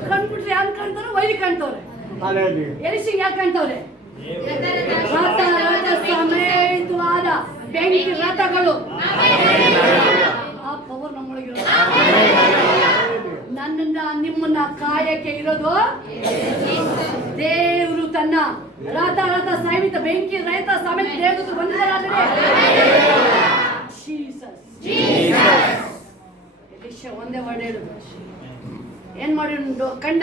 ಕಣ್ಬಿಟ್ರೆ ಯಾರು ಕಾಣ್ತಾರ? ವೈರಿ ಕಾಣ್ತವ್ರೆ. ಎಲಿಶಿಂಗ್ ಯಾಕೆ ಕಾಣ್ತವ್ರೆ? ರಥ ಸಮೇತವಾದ ಬೆಂಕಿ ರಥಗಳು. ಆ ಪವರ್ ನಮ್ಮೊಳಗಿರೋ. ನನ್ನನ್ನ ನಿಮ್ಮನ್ನ ಕಾಯಕ್ಕೆ ಇರೋದು ದೇವರು. ತನ್ನ ರಥ ಸಮೇತ ಬೆಂಕಿ ರಥ ಸಮೇತ ದೇವರು ಬಂದಿದ್ದಾರೆ. ಎಲಿಶಾ ಒಂದೇ ವರ್ಡ್ ಹೇಳುದು. ಏನ್ ಮಾಡಿ ಕಣ್ಣ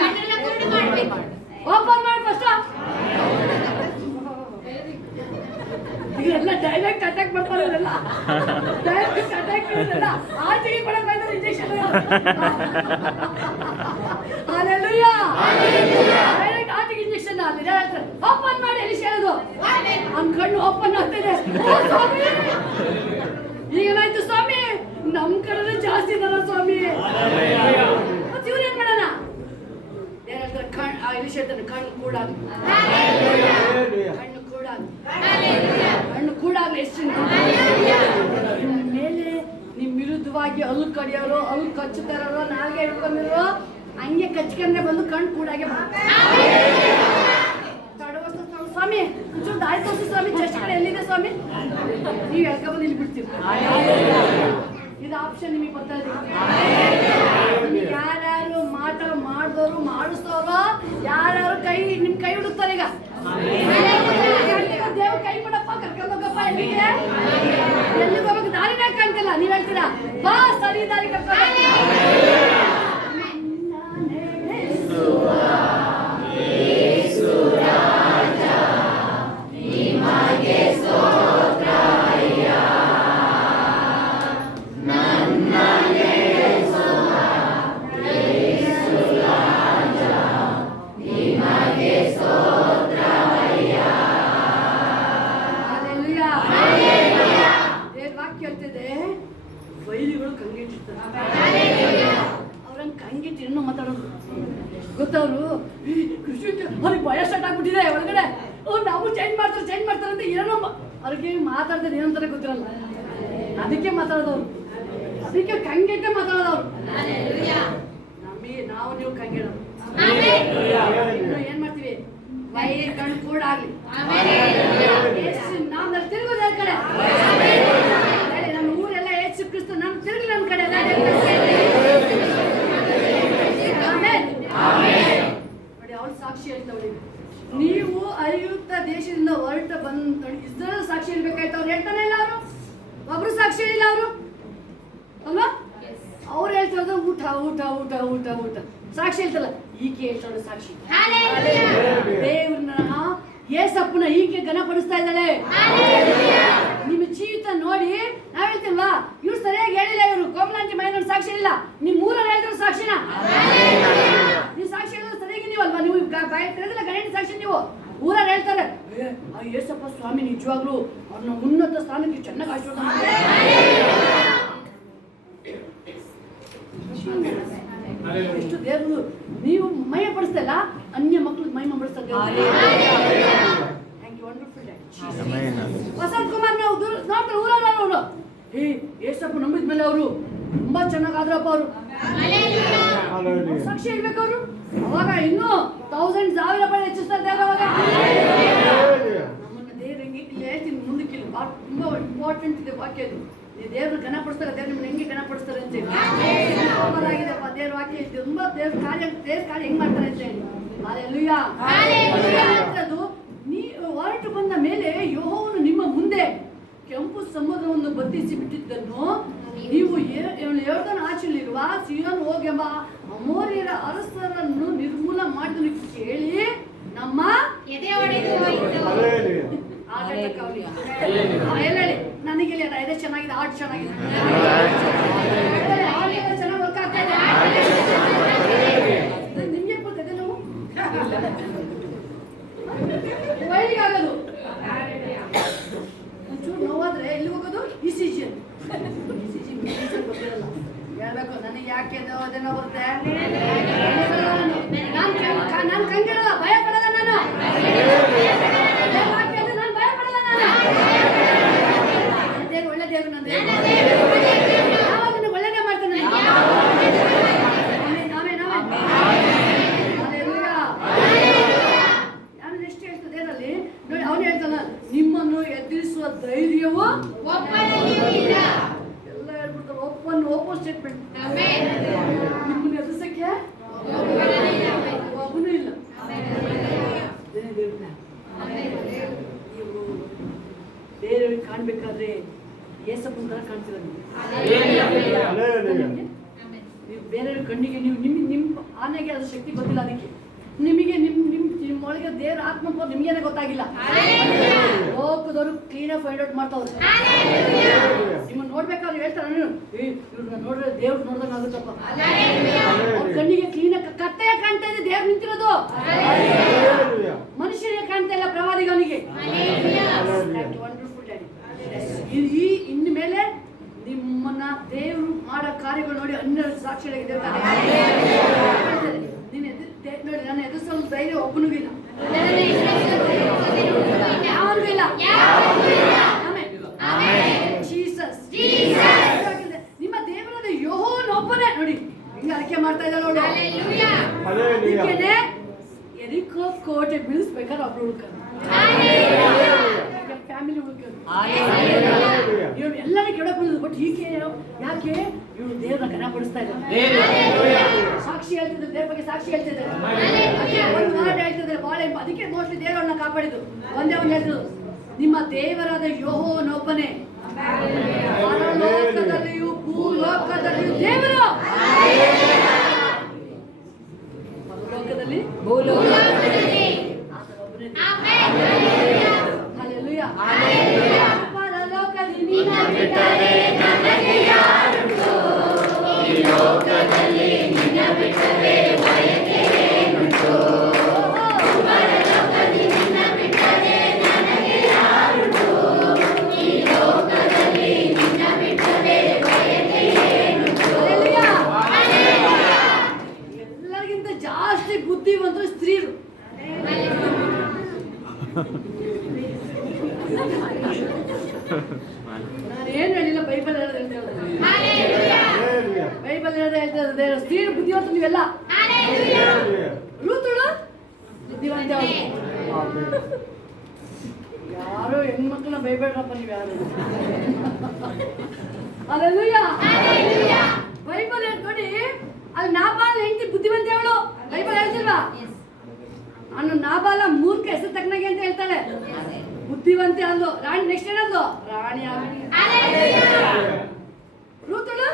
ಓಪನ್ ಮಾಡಿ ಫಸ್ಟ್. ಇದೆಲ್ಲ ಡೈರೆಕ್ಟ್ ಅಟ್ಯಾಕ್ ಮಾಡ್ತಾರೆ, ಡೈರೆಕ್ಟ್ ಅಟ್ಯಾಕ್ ಮಾಡಿದ್ರಲ್ಲ, ಆರ್ಟಿಗೆ ಕೊಡಕ್ ಹೋಯ್ತಾರೆ ಇಂಜೆಕ್ಷನ್. ಹಲ್ಲೆಲೂಯಾ. ಡೈರೆಕ್ಟ್ ಆರ್ಟಿಗೆ ಇಂಜೆಕ್ಷನ್ ಅಲ್ಲಿ ಓಪನ್ ಮಾಡಿ. ಎಲ್ಲಿ ಹೇಳೋದು ಅವ್ನ ಕಣ್ಣು ಓಪನ್ ಆಗ್ತಿದೆ. ಈಗೇನಾಯ್ತು ಸ್ವಾಮಿ? ನಮ್ ಕಡೆ ಜಾಸ್ತಿ ಇದಾರ ಸ್ವಾಮಿ. ಇವ್ರು ಏನ್ ಮಾಡೋಣ? ಇಲ್ಲಿ ಹೇಳ್ತಾನೆ, ಕಣ್ಣು ಕೂಡಾಗ, ಕಣ್ಣು ಕೂಡಾಗ, ಕಣ್ಣು ಕೂಡಾಗ್ಲಿ. ಎಷ್ಟು ಮೇಲೆ ನಿಮ್ ವಿರುದ್ಧವಾಗಿ ಹಲ್ಲು ಕಡಿಯೋರು, ಹಲ್ಲು ಕಚ್ಚುತ್ತಾರೋ, ನಾಲ್ಗೆ ಹಿಡ್ಕೊಂಡಿರೋ, ಹಂಗೆ ಕಚ್ಕೊಂಡ್ರೆ ಬಂದು ಕಣ್ಣು ಕೂಡಾಗೆ ಸ್ವಾಮಿ. ಒಂಚೂರು ದಾರಿ ತೋರಿಸಿ ಸ್ವಾಮಿ, ಚೆಸ್ಟ್ ಕಡೆ ಎಲ್ಲಿದೆ ಸ್ವಾಮಿ? ನೀವು ಹೇಳ್ಕೊಂಡ್ಬಂದು ಇಲ್ಲಿ ಬಿಡ್ತೀವಿ. ಇದು ಆಪ್ಷನ್ ನಿಮಗೆ ಬರ್ತಾ ಇದೆ. ಯಾರ್ಯಾರು ಮಾಡಿದವರು ಮಾಡಿಸ್ತವ್ರೋ, ಯಾರ್ಯಾರು ನಿಮ್ ಕೈ ಹುಡುಕ್ತಾರೆ ಈಗ, ದೇವ್ ಕೈ ಕೊಡಪ್ಪ, ಕರ್ಕೊಂಡ್ ಹೋಗಪ್ಪ. ಎಲ್ಲಿಗೆ ಹೋಗಬೇಕು? ದಾರಿನೇ ಕಾಣ್ತಿಲ್ಲ. ನೀವ್ ಹೇಳ್ತೀರಾ ಬಾ ಸರಿ ದಾರಿ ಕರ್ಕೊಂಡು. ವೈರಿಗಳು ಕಂಗಿಟ್ಟಿರ್ತಾರೆ, ಅವ್ರಂಗೆ ಕಂಗಿಟ್ಟು ಇನ್ನೂ ಮಾತಾಡೋದು ಗೊತ್ತವ್ರು. ಅವ್ರಿಗೆ ಭಯ ಸ್ಟಾರ್ಟ್ ಆಗ್ಬಿಟ್ಟಿದೆ ಒಳಗಡೆ. ನಾವು ಚೇಂಜ್ ಮಾಡ್ತಾರೆ ಅಂತ ಏನೋ ಅವ್ರಿಗೆ ಮಾತಾಡ್ತಾರೆ, ಏನಂತಾರೆ ಗೊತ್ತಿರಲ್ಲ, ಅದಕ್ಕೆ ಮಾತಾಡೋದವ್ರು, ಅದಕ್ಕೆ ಕಂಗೆಟ್ಟೆ ಮಾತಾಡೋದವ್ರು. ನಾವು ನೀವು ಕಂಗೆಡೋದು. ಏನ್ ಮಾಡ್ತೀವಿ? ವೈರಿ ಕಣ್ಣು ಕೂಡಾಗ್ಲಿ. ನಾವು ತಿರುಗೋದು ಯಾರ ಕಡೆ? ನಮ್ಮ ಊರೆಲ್ಲ ಯೇಸು ಕ್ರಿಸ್ತ ನಮ್ ತಿರುಗಿ ನನ್ನ ಕಡೆ ನೋಡಿ. ಅವ್ಳು ಸಾಕ್ಷಿ ಹೇಳ್ತಾವಳಿ. ನೀವು ಐಗುಪ್ತ ದೇಶದಿಂದ ಹೊರಟ ಬಂದ ಇಸ್ರೇಲ್ ಸಾಕ್ಷಿ ಹೇಳ್ಬೇಕಾಯ್ತು. ಅವ್ರು ಹೇಳ್ತಾನೆ ಇಲ್ಲ, ಅವರು ಒಬ್ರು ಸಾಕ್ಷಿ ಹೇಳಿಲ್ಲ ಅವರು ಅಲ್ವಾ? ಅವ್ರು ಹೇಳ್ತಾರ ಊಟ ಊಟ ಊಟ ಊಟ ಊಟ ಸಾಕ್ಷಿ ಹೇಳ್ತಲ್ಲ. ಈಕೆ ಹೇಳ್ತಾಳೆ ಸಾಕ್ಷಿ. ದೇವ್ರನ್ನ ಏಸಪ್ಪನ ಈಕೆ ಘನಪಡಿಸ್ತಾ ಇದ್ದಾಳೆ. ನಿಮ್ಮ ಜೀವಿತ ನೋಡಿ ನಾವ್ ಹೇಳ್ತೀಲ್ವಾ, ಇವ್ರು ಸರಿಯಾಗಿ ಹೇಳಿಲ್ಲ, ಇವರು ಕೋಮಲಾಂಟಿ ಮೈನವ್ರ ಸಾಕ್ಷಿ ಇಲ್ಲ, ನಿಮ್ ಊರಲ್ಲಿ ಹೇಳಿದ್ರು ಸಾಕ್ಷಿನ. ನೀವು ಸಾಕ್ಷಿ ಹೇಳಿದ್ರೆ ಸರಿಯಾಗಿ ನೀವಲ್ವಾ? ನೀವು ಬಾಯಿ ತೆರೆದಿಲ್ಲ ಗಣೇಶ ಸಾಕ್ಷಿ. ನೀವು ಊರಲ್ಲಿ ಹೇಳ್ತಾರೆ, ಏಸಪ್ಪ ಸ್ವಾಮಿ ನಿಜವಾಗ್ಲು ಅವ್ರನ್ನ ಉನ್ನತ ಸ್ಥಾನಕ್ಕೆ ಚೆನ್ನಾಗಿ ಆಶೀರ್ವಾದ ಮಾಡ್ತಾರೆ. ಎಷ್ಟು ದೇವರು ನೀವು ಮೈ ಪಡಿಸ್ತಲ್ಲ, ಅನ್ಯ ಮಕ್ಕಳು ಮೈ ಪಡಿಸ್ತಾರೆ. ವಸಂತ್ ಕುಮಾರ್ ನಾವು ನೋಡ್ತಾರೆ ಊರಲ್ಲ ಅವರು. ಏಸಪ್ಪ ನಂಬಿದ್ಮೇಲೆ ಅವರು ತುಂಬಾ ಚೆನ್ನಾಗಾದ್ರಪ್ಪ. ಅವರು ಸಾಕ್ಷಿ ಹೇಳ್ಬೇಕು. ಅವರು ಅವಾಗ ಇನ್ನೂ 1000 ರೂಪಾಯಿ ಹೆಚ್ಚಿಸ್ತಾರೆ ದೇವ್ರ. ಅವಾಗ ನಮ್ಮನ್ನ ದೇವ್ರ ಹೆಂಗೆ ಇಲ್ಲಿ ಹೇಳ್ತೀನಿ ಮುಂದಕ್ಕಿಲ್ಲ. ತುಂಬಾ ಇಂಪಾರ್ಟೆಂಟ್ ಇದೆ ವಾಕ್ಯ ಇದು. ನೀವು ದೇವ್ರ ಘನಪಡಿಸ್ತಾರೆ, ದೇವ್ರು ನಿಮ್ಮನ್ನ ಹೆಂಗೆ ಘನಪಡಿಸ್ತಾರೆ ಅಂತ ಹೇಳಿ ಆಗಿದೆಪ್ಪ ದೇವ್ರ ವಾಕ್ಯ ಇದು. ತುಂಬಾ ದೇವ್ರ ಕಾರ್ಯ ಹೆಂಗ್ ಮಾಡ್ತಾರೆ ಅಂತ ಹೇಳಿ. ಹಲ್ಲೆಲೂಯಾ. ಅದು ನೀವು ಹೊರಟು ಬಂದ ಮೇಲೆ ಯೆಹೋವನು ನಿಮ್ಮ ಮುಂದೆ ಕೆಂಪು ಸಮುದ್ರವನ್ನು ಬತ್ತಿಸಿ ಬಿಟ್ಟಿದ್ದನ್ನು ನೀವು ಯೊರ್ದನ್ ಆಚೆಯಲ್ಲಿರುವ ಸೀಯೋನ್ ಹೋಗೆಂಬ ಅಮೋರಿಯರ ಅರಸರನ್ನು ನಿರ್ಮೂಲ ಮಾಡಿದನು ಕೇಳಿ ನಮ್ಮ ಎದೆ ಒಡೆದು ಹೋಯಿತು. ಹೇಳಿ ನನಗೆ ಎದೆ ಚೆನ್ನಾಗಿದೆ, ಹಾರ್ಟ್ ಚೆನ್ನಾಗಿದೆ, ಚೆನ್ನಾಗಿ ವರ್ಕ್ ಆಗ್ತಾ ಇದೆ. ನಿಮ್ಗೆ ಬರ್ತದೆ ನಾವು ವೈಲಿಗಾಗೋದು ಒಂಚೂರು ನೋವಾದ್ರೆ ಎಲ್ಲಿ ಹೋಗೋದು? ಇಸಿಜಿ ಗೊತ್ತಿರಲ್ಲ ಹೇಳ್ಬೇಕು. ನನಗೆ ಯಾಕೆ ಅದೇನೋ ಬರುತ್ತೆ, ನಾನು ಕಂಗಿರಲ್ಲ, ಭಯ ಪಡಲ್ಲ, ನಾನು ಭಯ ಪಡಲ್ಲ. ನಾನು ದೇವ್ರು ಒಳ್ಳೆ ದೇವ್ರು, ನನ್ನ ದೇವ್ರು ಒಳ್ಳೆದೇ ಮಾಡ್ತಾನೆ. ನಾನು ಎಷ್ಟು ಹೇಳ್ತದೆ ದೇವರಲ್ಲಿ ನೋಡಿ, ಅವನು ಹೇಳ್ತಾನ ನಿಮ್ಮನ್ನು ಎದುರಿಸುವ ಧೈರ್ಯವು ಎಲ್ಲ ಹೇಳ್ಬಿಡ್ತಾರೆ. Open statement. ನಿಮ್ಮನ್ನು ಎದುರಿಸಕ್ಕೆ ಒಬ್ಬನೂ ಇಲ್ಲ. ನೀವು ಬೇರೆಯವ್ರಿಗೆ ಕಾಣ್ಬೇಕಾದ್ರೆ ಏಸಪ್ಪನ ತರ ಕಾಣ್ತೀರ. ನೀವು ಬೇರೆಯವ್ರ ಕಣ್ಣಿಗೆ ನೀವು ನಿಮ್ಮ ಆನೆಗೆ ಅದು ಶಕ್ತಿ ಗೊತ್ತಿಲ್ಲ, ಅದಕ್ಕೆ ನಿಮಗೆ ನಿಮ್ಮೊಳಗೆ ದೇವ್ರ ಆತ್ಮ ನಿಮ್ಗೇನೆ ಗೊತ್ತಾಗಿಲ್ಲ. ಲೋಕದವರು ಕ್ಲೀನಾಗಿ ಫೈಂಡ್ ಔಟ್ ಮಾಡ್ತಾವ್ರೆ. ನಿಮ್ಮನ್ನು ನೋಡ್ಬೇಕಾದ್ರೆ ಹೇಳ್ತಾರೆ, ಇವ್ರನ್ನ ನೋಡ್ರೆ ದೇವ್ರು ನೋಡ್ದಂಗ ಆಗುತ್ತಪ್ಪ. ಅವ್ರ ಕಣ್ಣಿಗೆ ಕ್ಲೀನಾಗಿ ಕಟ್ಟೆಯ ಕಾಣ್ತಾ ಇದೆ, ದೇವ್ರು ನಿಂತಿರೋದು. ಮನುಷ್ಯನಿಗೆ ಕಾಣ್ತಾ ಇಲ್ಲ, ಪ್ರವಾದಿಗಳಿಗೆ. ಈ ಇನ್ನು ಮೇಲೆ ನಿಮ್ಮನ್ನ ದೇವರು ಮಾಡೋ ಕಾರ್ಯಗಳು ನೋಡಿ ಅನ್ಯರ ಸಾಕ್ಷಿಯಾಗಿದೆ. ನೋಡಿ, ನನ್ನ ಎದುರಿಸಲು ಧೈರ್ಯ ಒಬ್ಬನಿಗೂ ಇಲ್ಲ, ಯಾರಿಗೂ ಇಲ್ಲ. ಜೀಸಸ್ ನಿಮ್ಮ ದೇವರಾದ ಯೆಹೋವನು ಒಬ್ಬನೇ. ನೋಡಿ ಹಿಂಗೆ ಅರಿಕೆ ಮಾಡ್ತಾ ಇದ್ದಾರೆ ನೋಡಿ. ಅದಕ್ಕೇನೆ ಎರಿಕೋ ಕೋಟೆ ಬೀಳಿಸ್ಬೇಕಾದ್ರೆ ಒಬ್ರು ಹುಡುಕರು, ಫ್ಯಾಮಿಲಿ ಹುಡುಕರು, ಇವ್ರು ಎಲ್ಲರೂ ಕೆಳಗೆ ಬೀಳುದು. ಬಟ್ ಹೀಗೆ ಯಾಕೆ ಇವ್ರು ದೇವ್ರನ್ನ ಘನಪಡಿಸ್ತಾ ಇದ್ದಾರೆ, ಸಾಕ್ಷಿ ಹೇಳ್ತಿದ್ದಾರೆ, ದೇವ್ರ ಬಗ್ಗೆ ಸಾಕ್ಷಿ ಹೇಳ್ತಿದ್ದಾರೆ, ಒಂದು ವರ್ಡ್ ಹೇಳ್ತಿದ್ದಾರೆ ಬಾಳೆ. ಅದಕ್ಕೆ ಮೋಸ್ಟ್ಲಿ ದೇವರನ್ನ ಕಾಪಾಡಿದ್ದು. ಒಂದೇ ಒಂದು ಹೇಳ್ತಿದ್ರು, ನಿಮ್ಮ ದೇವರಾದ ಯೆಹೋವನೊಬ್ಬನೇ, ಪರಲೋಕದಲ್ಲಿಯೂ ಭೂಲೋಕದಲ್ಲಿಯೂ ದೇವರು. ಪರಲೋಕದಲ್ಲಿ ಭೂಲೋಕದಲ್ಲಿ ಪರಲೋಕದಲ್ಲಿ ನಿನ್ನ ಬಿಟ್ಟರೆ ನನಗೆ ಯಾರುಂಟು, ಈ ಲೋಕದಲ್ಲಿ ನಿನ್ನ ಬಿಟ್ಟರೆ ಬಯಕೆ ಏನುಂಟು, ಪರಲೋಕದಲ್ಲಿ ನಿನ್ನ ಬಿಟ್ಟರೆ ನನಗೆ ಯಾರುಂಟು, ಈ ಲೋಕದಲ್ಲಿ ನಿನ್ನ ಬಿಟ್ಟರೆ ಬಯಕೆ ಏನುಂಟು. ಎಲ್ಲರಿಗಿಂತ ಜಾಸ್ತಿ ಬುದ್ಧಿವಂತರು ಸ್ತ್ರೀರು. ನಾನೇನು ಹೇಳಿಲ್ಲ, ಬೈಬಲ್ ಹೇಳ್ತಾರೆ, ಬೈಬಲ್ ಹೇಳ್ತಾರೆ ಸ್ತ್ರೀರು ಬುದ್ಧಿವಂತ. ನೀವೆಲ್ಲ ರೂತುಳು ಬುದ್ಧಿವಂತ. ಯಾರೋ ಹೆಣ್ಮಕ್ಳನ್ನ ಬೈಬೇಡ್ರಪ್ಪ ನೀವು ಯಾರು. ಹಲ್ಲೆಲೂಯಾ. ಬೈಬಲ್ ನೋಡಿ, ಅಲ್ಲಿ ನಾಬಾಲ್ ಹೆಂಡತಿ ಬುದ್ಧಿವಂತ ಅವಳು. ಬೈಬಲ್ ಹೇಳ್ತಿಲ್ವಾ? ನಾನು ನಾಬಾಲ ಮೂರ್ಖ ಹೆಸರು ತಕ್ಕನಾಗೆ ಅಂತ ಹೇಳ್ತಾಳೆ, ಬುದ್ಧಿವಂತೆ ಅಂದು. ರಾಣಿ ನೆಕ್ಸ್ಟ್ ಏನಂದು? ರಾಣಿ. ರೂತುಳು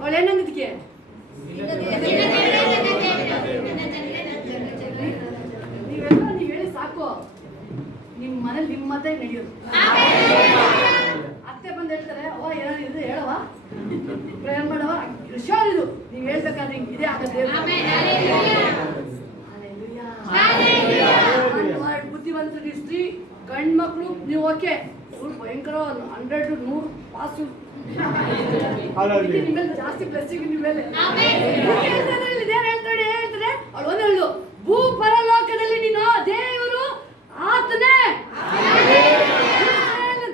ಅವಳು ಏನಂದಿದ್ಕೆ? ನೀವೆಲ್ಲ ನೀವು ಹೇಳಿ ಸಾಕು, ನಿಮ್ಮ ಮನೇಲಿ ನಿಮ್ಮ ಮತ ನಡೆಯೋದು. ಅತ್ತೆ ಬಂದು ಹೇಳ್ತಾರೆ, ಅವ ಏನಿದೆ ಹೇಳವ, ಪ್ರೇಯರ್ ಮಾಡವ, ಶೋರ್ ಇದು ನೀವು ಹೇಳ್ಬೇಕಾದ್ರೆ ಹಿಂಗೆ ಇದೇ ಆಗತ್ತೆ. ಬುದ್ಧಿವಂತರು ಸ್ತ್ರೀ ಗಂಡ್ಮಕ್ಳು ನೀವು ಓಕೆ, ಭಯಂಕರ 100 to 100 ಪಾಸ್. ನಿಮ್ಮೆಲ್ಲ ಜಾಸ್ತಿ ಬ್ಲೆಸ್ಸಿಂಗ್ ನಿಮ್ಮ ಮೇಲೆ ಹೇಳ್ತಾರೆ. ಅವಳು ಒಂದು ಹೇಳು, ಭೂ ಪರಲೋಕದಲ್ಲಿ ನೀನು ದೇವರು ಆತನೇ,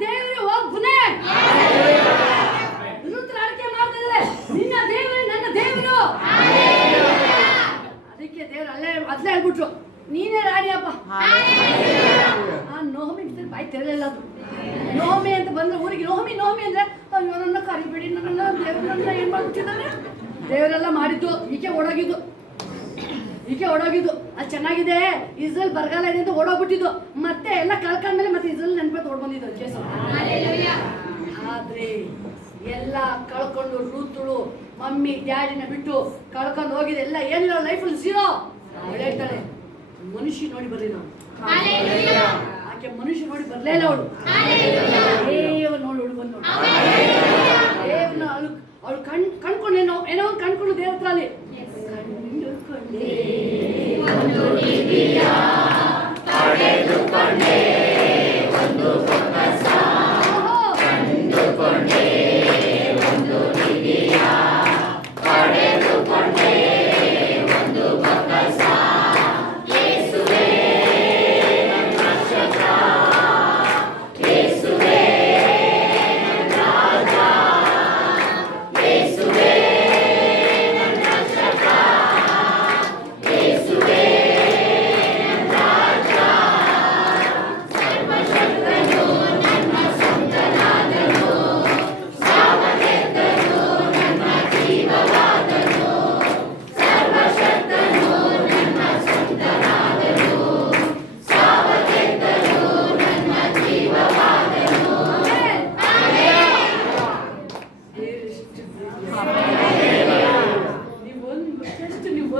ದೇವರು ಒಬ್ಬನೇ. ಅಡಿಕೆ ಮಾಡ್ತಿದ್ರೆ ನಿನ್ನ ದೇವರು ನನ್ನ ದೇವರು. ಅದಕ್ಕೆ ದೇವ್ರು ಅಲ್ಲೇ ಹೇಳ್ಬಿಟ್ರು, ನೀನೇ ರಾಣಿಯಪ್ಪ. ನಾನು ನೋವು ಬಾಯಿ ತೆರಲಿಲ್ಲ ಅದು. ಬಂದ್ರೆ ಊರಿಗೆ ನೋಮಿ ನೋಮಿ ಅಂದ್ರೆ ಅಯ್ಯೋ ನನ್ನ ಕರಿಬೇಡಿ ನನ್ನ ದೇವ್ರನ್ನ ಏನ್ ಮಾಡ್ಬಿಟ್ಟಿದ್ದಾರೆ. ದೇವರೆಲ್ಲ ಮಾಡಿದ್ದು ಈಕೆ ಓಡೋಗಿದ್ದು ಅದು ಚೆನ್ನಾಗಿದೆ ಇಸ್ರೇಲ್ ಬರಗಾಲ ಇದೆ ಅಂತ ಓಡೋಗ್ಬಿಟ್ಟಿದ್ದು. ಮತ್ತೆ ಎಲ್ಲ ಕಳ್ಕೊಂಡ್ಮೇಲೆ ಮತ್ತೆ ಇಸ್ರೇಲ್ ನೆನಪು ಓಡ್ಬಂದಿದ್ದು ಕೇಸು. ಆದ್ರೆ ಎಲ್ಲ ಕಳ್ಕೊಂಡು ರೂತುಳು ಮಮ್ಮಿ ಡ್ಯಾಡಿನ ಬಿಟ್ಟು ಕಳ್ಕೊಂಡು ಹೋಗಿದೆ. ಎಲ್ಲ ಏನಿಲ್ಲ ಲೈಫಲ್ಲಿ ಝೀರೋ. ಅವಳು ಹೇಳ್ತಾಳೆ ಮನುಷ್ಯ ನೋಡಿ ಬರ್ರಿ ನಾವು. ಆಕೆ ಮನುಷ್ಯ ನೋಡಿ ಬರ್ಲೇ ಇಲ್ಲ ಅವಳು. ದೇವ್ರ ನೋಡಿ ಹುಡುಗ ಬಂದು ದೇವ್ರನ್ನ ಅವಳು ಕಣ್ಕೊಂಡು ಏನೋ ಒಂದು ಕಣ್ಕೊಂಡು ದೇವ್ರ ಹತ್ರ ಅಲ್ಲಿ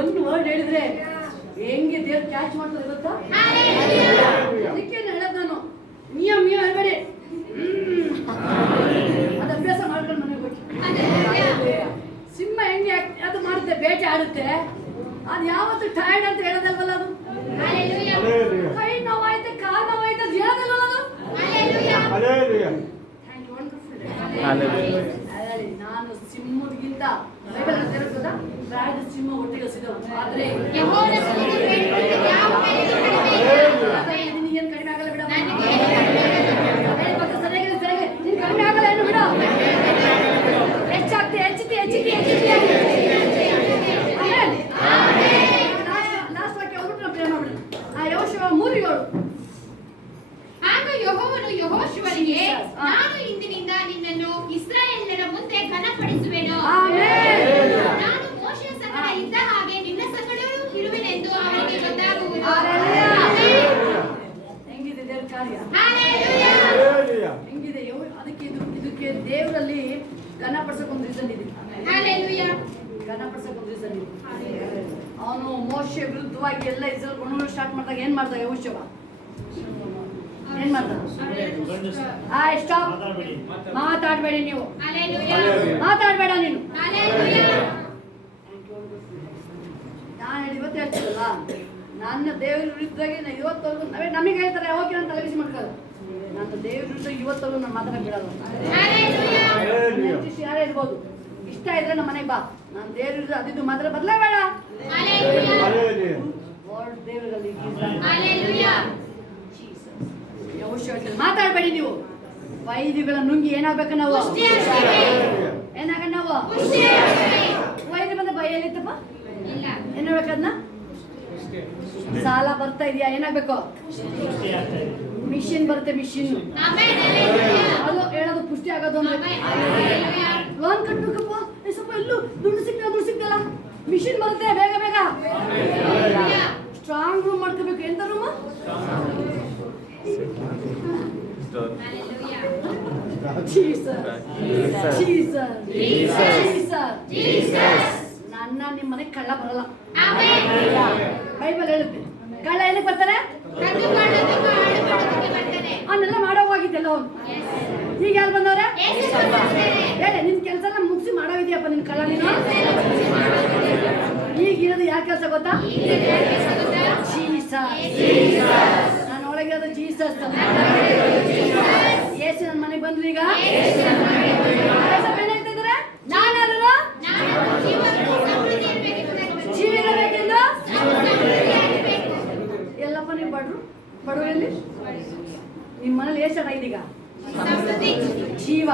ಒಂದು ವರ್ಡ್ ಹೇಳಿದ್ರೆ ಹೆಂಗೆ ದೇವ್ರು ಕ್ಯಾಚ್ ಮಾಡ್ತಾರೆ ಗೊತ್ತಾ? ಅದಕ್ಕೆ ಹೇಳೋದು ನಾನು ಮಿಯಾ ಹೇಳ್ಬೇಡಿ. ಅದು ಅಭ್ಯಾಸ ಮಾಡ್ಕೊಂಡು ಮನೆಗೆ ಹೋಗಿ ಸಿಂಹ ಹೆಂಗೆ ಅದು ಮಾಡುತ್ತೆ, ಬೇಟೆ ಆಡುತ್ತೆ. ಅದು ಯಾವತ್ತು ಟೈರ್ಡ್ ಅಂತ ಹೇಳೋದಲ್ವಲ್ಲ ಅದು. ಕೈ ನೋವಾಯ್ತು ಕಾಲು ನೋವಾಯ್ತು ಅದು ಹೇಳೋದಲ್ವಲ್ಲ ಅದು. ನಾನು ಸಿಂಹಗಿಂತ ಪ್ರಾಯದ ಸಿಂಹ ಒಟ್ಟಿಗೆ ಸಿದವು. ಆದ್ರೆ ನಿನಗೇನು ಕಡಿಮೆ ಆಗಲ್ಲ ಬಿಡ. ಸರಿಯಾಗಿ ನೀನು ಕಡಿಮೆ ಆಗಲ್ಲ ಏನು ಬಿಡ. ಹೆಚ್ಚಾಗ್ತಿ ಲಾಸ್ಟ್ ವಾಕ್ಯ ಹೋಗ್ಬಿಟ್ಟು ನಾವು ಪ್ರೇಮ ಮಾಡ್ಬಿಡ. ಯೆಹೋಶುವ 3:7. ಆಗ ಯೆಹೋವನು ಯೆಹೋಶುವನಿಗೆ ನಾನು ಇಂದಿನಿಂದ ನಿನ್ನನ್ನು ಇಸ್ರಾಯೇಲ್ಯರ ಮುಂದೆ ಘನಪಡಿಸುವೆನು. ನಾನು ಮೋಶೆಯ ಸಂಗಡ ಇದ್ದ ಹಾಗೆ ನಿನ್ನ ಸಂಗಡವೂ ಇರುವೆನೆಂದು ಅವರಿಗೆ ಗೊತ್ತಾಗುವುದು. ಹೆಂಗಿದೆ ದೇವ್ರ ಕಾರ್ಯ? ಹಲ್ಲೆಲೂಯಾ. ಹೆಂಗಿದೆ ಇದಕ್ಕೆ ದೇವರಲ್ಲಿ ಘನಪಡಿಸೋಕೊಂದು ರೀಸನ್ ಇದೆ. ಹಲ್ಲೆಲೂಯಾ. ಘನಪಡಿಸೋಕೊಂದು ರೀಸನ್ ಇದೆ. ಅವನು ಮೋಶೆ ವಿರುದ್ಧವಾಗಿ ಎಲ್ಲ ಇಸ್ರೇಲ್ ಗೊಂದಲ ಸ್ಟಾರ್ಟ್ ಮಾಡಿದಾಗ ಏನ್ ಮಾಡ್ದ ಯೆಹೋಶುವ? ಏನ್ ಮಾಡ್ದ? ಸ್ಟಾಪ್, ಮಾತಾಡಬೇಡಿ ನೀವು. ಮಾತಾಡಬೇಡ ನೀನು. ನಾನು ಇವತ್ತು ಹೇಳ್ತೀರಲ್ಲ, ನನ್ನ ದೇವ್ರ ವಿರುದ್ಧವಾಗಿ ನಾ ಇವತ್ತವರೆಗೂ ನಮಗೆ ಹೇಳ್ತಾರೆ ಹೋಗಿ ನಾನು ತಲೆಬಿಸಿ ಮಾಡ್ಕೊಳ್ಳೋದು. ನನ್ನ ದೇವ್ರ ವಿರುದ್ಧ ಇವತ್ತವರೆಗೂ ನಾನು ಮಾತಾಡಕ್ಕೆ ಬಿಡಲ್ಲ. ಯಾರೇ ಇರ್ಬೋದು, ಇಷ್ಟ ಇದ್ರೆ ನಮ್ಮ ಮನೆಗೆ ಬಾ, ನಾನು ದೇವ್ರ ವಿರುದ್ಧ ಅದಿದ್ದು ಮಾತ್ರ ಬದಲಾಗಬೇಡ. ದೇವರಲ್ಲಿ ಮಾತಾಡಬೇಡಿ ನೀವು. ವೈದ್ಯಗಳ ನುಂಗಿ ಏನಾಗ್ಬೇಕು ನಾವು? ಏನಾಗ ನಾವು ವೈದ್ಯ ಬಂದ ಬೈಯಲ್ಲಿತ್ತಪ್ಪ ಏನ್ ಹೇಳ್ಬೇಕದ್ನ? ಸಾಲ ಬರ್ತಾ ಇದೆಯಾ? ಏನಾಗ್ಬೇಕು? ಮಿಷಿನ್ ಬರುತ್ತೆ, ಮಿಷಿನ್ ಅದು ಹೇಳೋದು ಪುಷ್ಟಿ ಆಗೋದು. ಲೋನ್ ಕಟ್ಬೇಕಪ್ಪ, ಸ್ವಲ್ಪ ಎಲ್ಲೂ ದುಡ್ಡು ಸಿಗ್ತಲ್ಲ, ಮಿಷಿನ್ ಬರುತ್ತೆ ಬೇಗ ಬೇಗ. ಸ್ಟ್ರಾಂಗ್ ರೂಮ್ ಮಾಡ್ಕೋಬೇಕು. ಎಂತ ರೂಮ್? ನನ್ನ ನಿಮ್ಮ ಮನೆಗೆ ಕಳ್ಳ ಬರಲ್ಲ. ಬೈಬಲ್ ಹೇಳುತ್ತೆ ಕಳ್ಳ ಏನಕ್ಕೆ ಬರ್ತಾರೆ? ಅವನ್ನೆಲ್ಲ ಮಾಡೋವಾಗಿದ್ದೆಲ್ಲ ಅವನು. ಈಗ ಯಾರು ಬಂದವ್ರೆ? ಹೇಳಿ, ನಿನ್ ಕೆಲಸ ಮುಗಿಸಿ ಮಾಡೋಗಿದ್ಯಪ್ಪ ನಿನ್ ಕಳ್ಳ ನೀನು. ಈಗಿರೋದು ಯಾರ ಕೆಲಸ ಗೊತ್ತಾ? ನಾನು ಒಳಗಿರೋದು ಜೀಸಸ್. ಯೇಸು ನನ್ನ ಮನೆಗೆ ಬಂದ್ರು. ಈಗ ಏನಾಗ್ತಿದ್ದಾರೆ? ನಾನಾದ್ರು ಜೀವ ಇರಬೇಕೆಂದು ಎಲ್ಲಪ್ಪ. ನೀವು ಬಡವರಲ್ಲಿ ನಿಮ್ಮ ಮನೇಲಿ ಎಷ್ಟು ಚೆನ್ನಾಗಿದೆ ಈಗ? ಜೀವ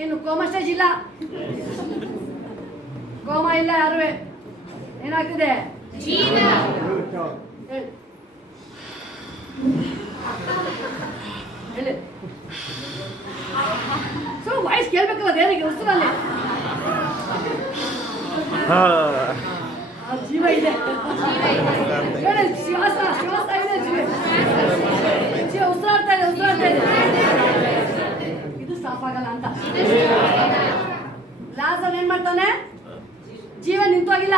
ಏನು ಕೋಮ ಸ್ಟೇಜ್ ಇಲ್ಲ, ಕೋಮ ಇಲ್ಲ. ಯಾರು ಏನಾಗ್ತಿದೆ? ಹೇಳಿ. ಸೊ ವಾಯ್ಸ್ ಕೇಳ್ಬೇಕಲ್ಲ ದೇವರಿಗೆ ಉಸಿರಲ್ಲಿ. ಆ ಜೀವ ಇದೆ. ಹೇಳಿ, ಶ್ವಾಸ ಇದೆ, ಜೀವ ಉಸಿರಾಡ್ತಾ ಇದೆ. ಇದು ಸ್ಟಾಪ್ ಆಗಲ್ಲ ಅಂತ. ಲಾಸರ್ ಏನ್ ಮಾಡ್ತಾನೆ? ಜೀವ ನಿಂತೋಗಿಲ್ಲ.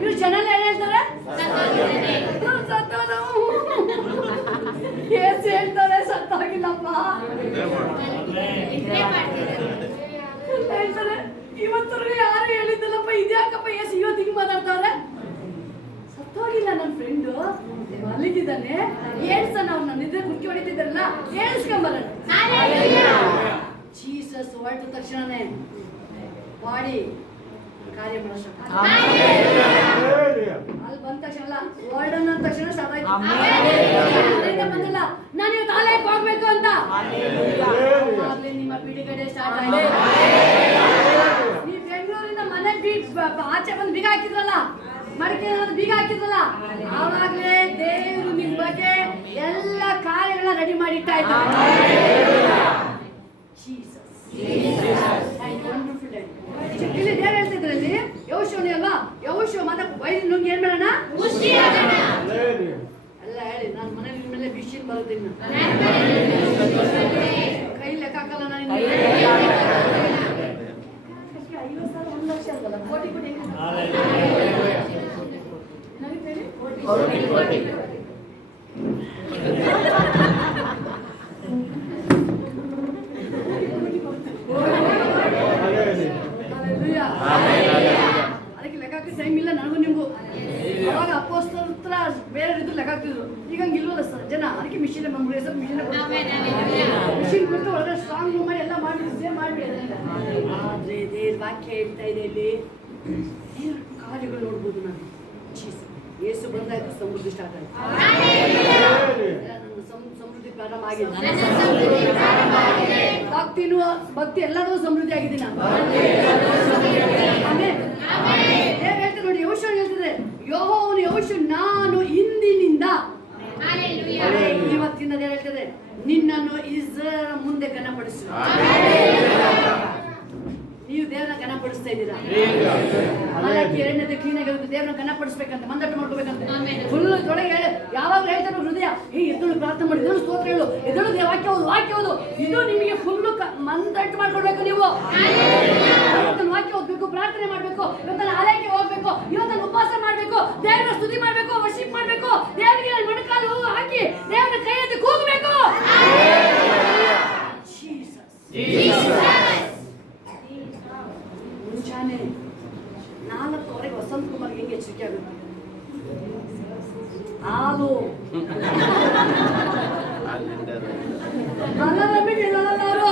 ಇವ್ರು ಜನ ಏನ್ ಹೇಳ್ತಾರೆ? ಏಸು ಹೇಳ್ತಾರೆ ಸತ್ತೋಗಿಲ್ಲಪ್ಪ. ಹೇಳ್ತಾರೆ ಇವತ್ತರೆಗೂ ಯಾರು ಹೇಳಿದ್ದಲ್ಲಪ್ಪ, ಇದ್ಯಾಕಪ್ಪ ಏಸು ಇವತ್ತು ಹಿಂಗ್ ಮಾತಾಡ್ತಾವ್ರೆ? ಸತ್ತೋಗಿಲ್ಲ ನನ್ನ ಫ್ರೆಂಡು, ಮಲಗಿದ್ದಾನೆ. ಏಳ್ಸನ ಅವ್ನ ನಿದ್ರೆ ಕುರ್ಕಿ ಹೊಡಿತಿದ್ದಾರಲ್ಲ, ಏಳ್ಸ್ಕೊಂಬರೋಣ. ಜೀಸಸ್ ಹೊರಟ ತಕ್ಷಣನೇ ಬಾಡಿ ಕಾರ್ಯ ಮಾಡೋ ಶಕ್ತಿ. ಅಲ್ಲಿ ಬಂದ ತಕ್ಷಣ ಅಲ್ಲ, ವರ್ಡನ್ ಅಂದ ತಕ್ಷಣ ಸ್ಟಾರ್ಟ್ ಆಯ್ತು. ಬಂದಿಲ್ಲ ನಾನು ಇವತ್ತು ಆಲಯಕ್ಕೆ ಹೋಗ್ಬೇಕು ಅಂತ. ಆಗ್ಲೇ ನಿಮ್ಮ ಬಿಡುಗಡೆ ಸ್ಟಾರ್ಟ್ ಆಯ್ತು. ನೀವು ಬೆಂಗಳೂರಿಂದ ಮನೆ ಆಚೆ ಬಂದು ಬೀಗ ಹಾಕಿದ್ರಲ್ಲ, ಮಡಿಕೆ ಬೀಗ ಹಾಕಿದ್ರಲ್ಲ, ಆವಾಗ್ಲೇ ದೇವರು ನಿಮ್ ಬಗ್ಗೆ ಎಲ್ಲ ಕಾರ್ಯಗಳನ್ನ ರೆಡಿ ಮಾಡಿ ಇಟ್ಟಾಯ್ತು. ಇಲ್ಲಿ ದೇವ್ರು ಹೇಳ್ತಿದ್ರಲ್ಲಿ ಯೆಹೋಶುವನೇ ಅಲ್ವಾ? ಯೆಹೋಶುವ ಮತ್ತೆ ವೈದ್ಯ ನುಂಗಿ ಏನ್ ಮಾಡೋಣ? ಎಲ್ಲ ಹೇಳಿ, ನಾನು ಮನೇಲಿ ಮೇಲೆ ಬಿಸಿಲು ಬರೋದಿಲ್ಲ. ಕೈ ಲೆಕ್ಕ ಹಾಕಲ್ಲ ನಾನು. 50,000 1 ಲಕ್ಷ ಅಲ್ವಲ್ಲ, ಕೋಟಿ ಹೆಂಗ? ಅದಕ್ಕೆ ಲೆಕ್ಕ ಹಾಕಿ ಟೈಮ್ ಇಲ್ಲ ನನಗೂ ನಿಮ್ಗೂ. ಅವಾಗ ಅಪ್ಪೋಸ್ತರ ಬೇರೆ ಇದು ಲೆಕ್ಕ ಹಾಕ್ತಿದ್ರು, ಈಗ ಹಂಗಿಲ್ವಲ್ಲ ಜನ. ಅದಕ್ಕೆ ಮಿಷಿನ್ ಬಂದ್ಬಿಡಿ, ಮಿಷಿನ್ ಕೊಟ್ಟು ಒಳಗಡೆ ಸ್ಟ್ರಾಂಗ್ ಮಾಡಿ ಎಲ್ಲ ಮಾಡಿಬಿಡಿ ಮಾಡಿಬಿಡಿ. ಆದ್ರೆ ದೇವ್ರ ವಾಕ್ಯ ಹೇಳ್ತಾ ಇದೆ, ಇಲ್ಲಿ ದೇವ್ರ ಕಾರ್ಯಗಳು ನೋಡ್ಬೋದು ನಾನು. ಯೇಸು ಬಂದಾಯ್ತು, ಸಮೃದ್ಧಿ ಸ್ಟಾರ್ಟ್ ಆಯ್ತು. ಸಮೃದ್ಧಿ ಪ್ರಾರಂಭ ಆಗಿದೆ. ಭಕ್ತಿ ಎಲ್ಲರೂ ಸಮೃದ್ಧಿ ಆಗಿದೆ. ನಾನು ಹೇಳ್ತೇನೆ ನೋಡಿ, ಯೆಹೋಶುವ ಹೇಳ್ತಿದ್ರೆ, ಯೆಹೋಶುವ ನಾನು ಇಂದಿನಿಂದ ಇವತ್ತಿನ ದೇವ್ರು ಹೇಳ್ತಿದ್ರೆ, ನಿನ್ನನ್ನು ಇಸ್ರಾಯೇಲ್ ಮುಂದೆ ಘನಪಡಿಸು. ನೀವು ದೇವರನ್ನ ಘನಪಡಿಸ್ತಾ ಇದ್ದೀರಾ. ಎರಡನೇದು ಕ್ಲೀನಾಗಿ ದೇವರನ್ನ ಘನಪಡಿಸ್ಬೇಕಂತ, ಮಂದಟ್ಟು ಮಾಡ್ಕೋಬೇಕಂತ. ಫುಲ್ ಒಳಗೆ ಯಾವಾಗ ಹೇಳ್ತಾನೆ ಹೃದಯ, ಎದ್ದಳು ಪ್ರಾರ್ಥನೆ ಮಾಡಿ, ಎದ್ದಳು ಸ್ತೋತ್ರ ಹೇಳು, ಎದ್ದಳು ವಾಕ್ಯ ಓದು. ಇದು ನಿಮಗೆ ಫುಲ್ ಮಂದಟ್ಟು ಮಾಡ್ಕೊಳ್ಬೇಕು. ನೀವು ಇವತ್ತನ್ನು ವಾಕ್ಯ ಓದ್ಬೇಕು, ಪ್ರಾರ್ಥನೆ ಮಾಡ್ಬೇಕು, ಇವತ್ತನ್ನು ಆಲಯಕ್ಕೆ ಹೋಗ್ಬೇಕು, ಇವತ್ತನ್ನು ಉಪವಾಸ ಮಾಡ್ಬೇಕು, ದೇವರ ಸ್ತುತಿ ಮಾಡ್ಬೇಕು, ವರ್ಷಿಪ್ ಮಾಡ್ಬೇಕು, ದೇವರಿಗೆ ಮೊಣಕಾಲು ಹಾಕಿ ದೇವರ ಕೈ ಎತ್ತಿ ಕೂಗಬೇಕು. ಮುಂಚಾನೆ 4:00 ವಸಂತ ಕುಮಾರ್ ಹೆಂಗೆ ಎಚ್ಚರಿಕೆ ಆಗುತ್ತೆ? ಹಾಲು ಅವರು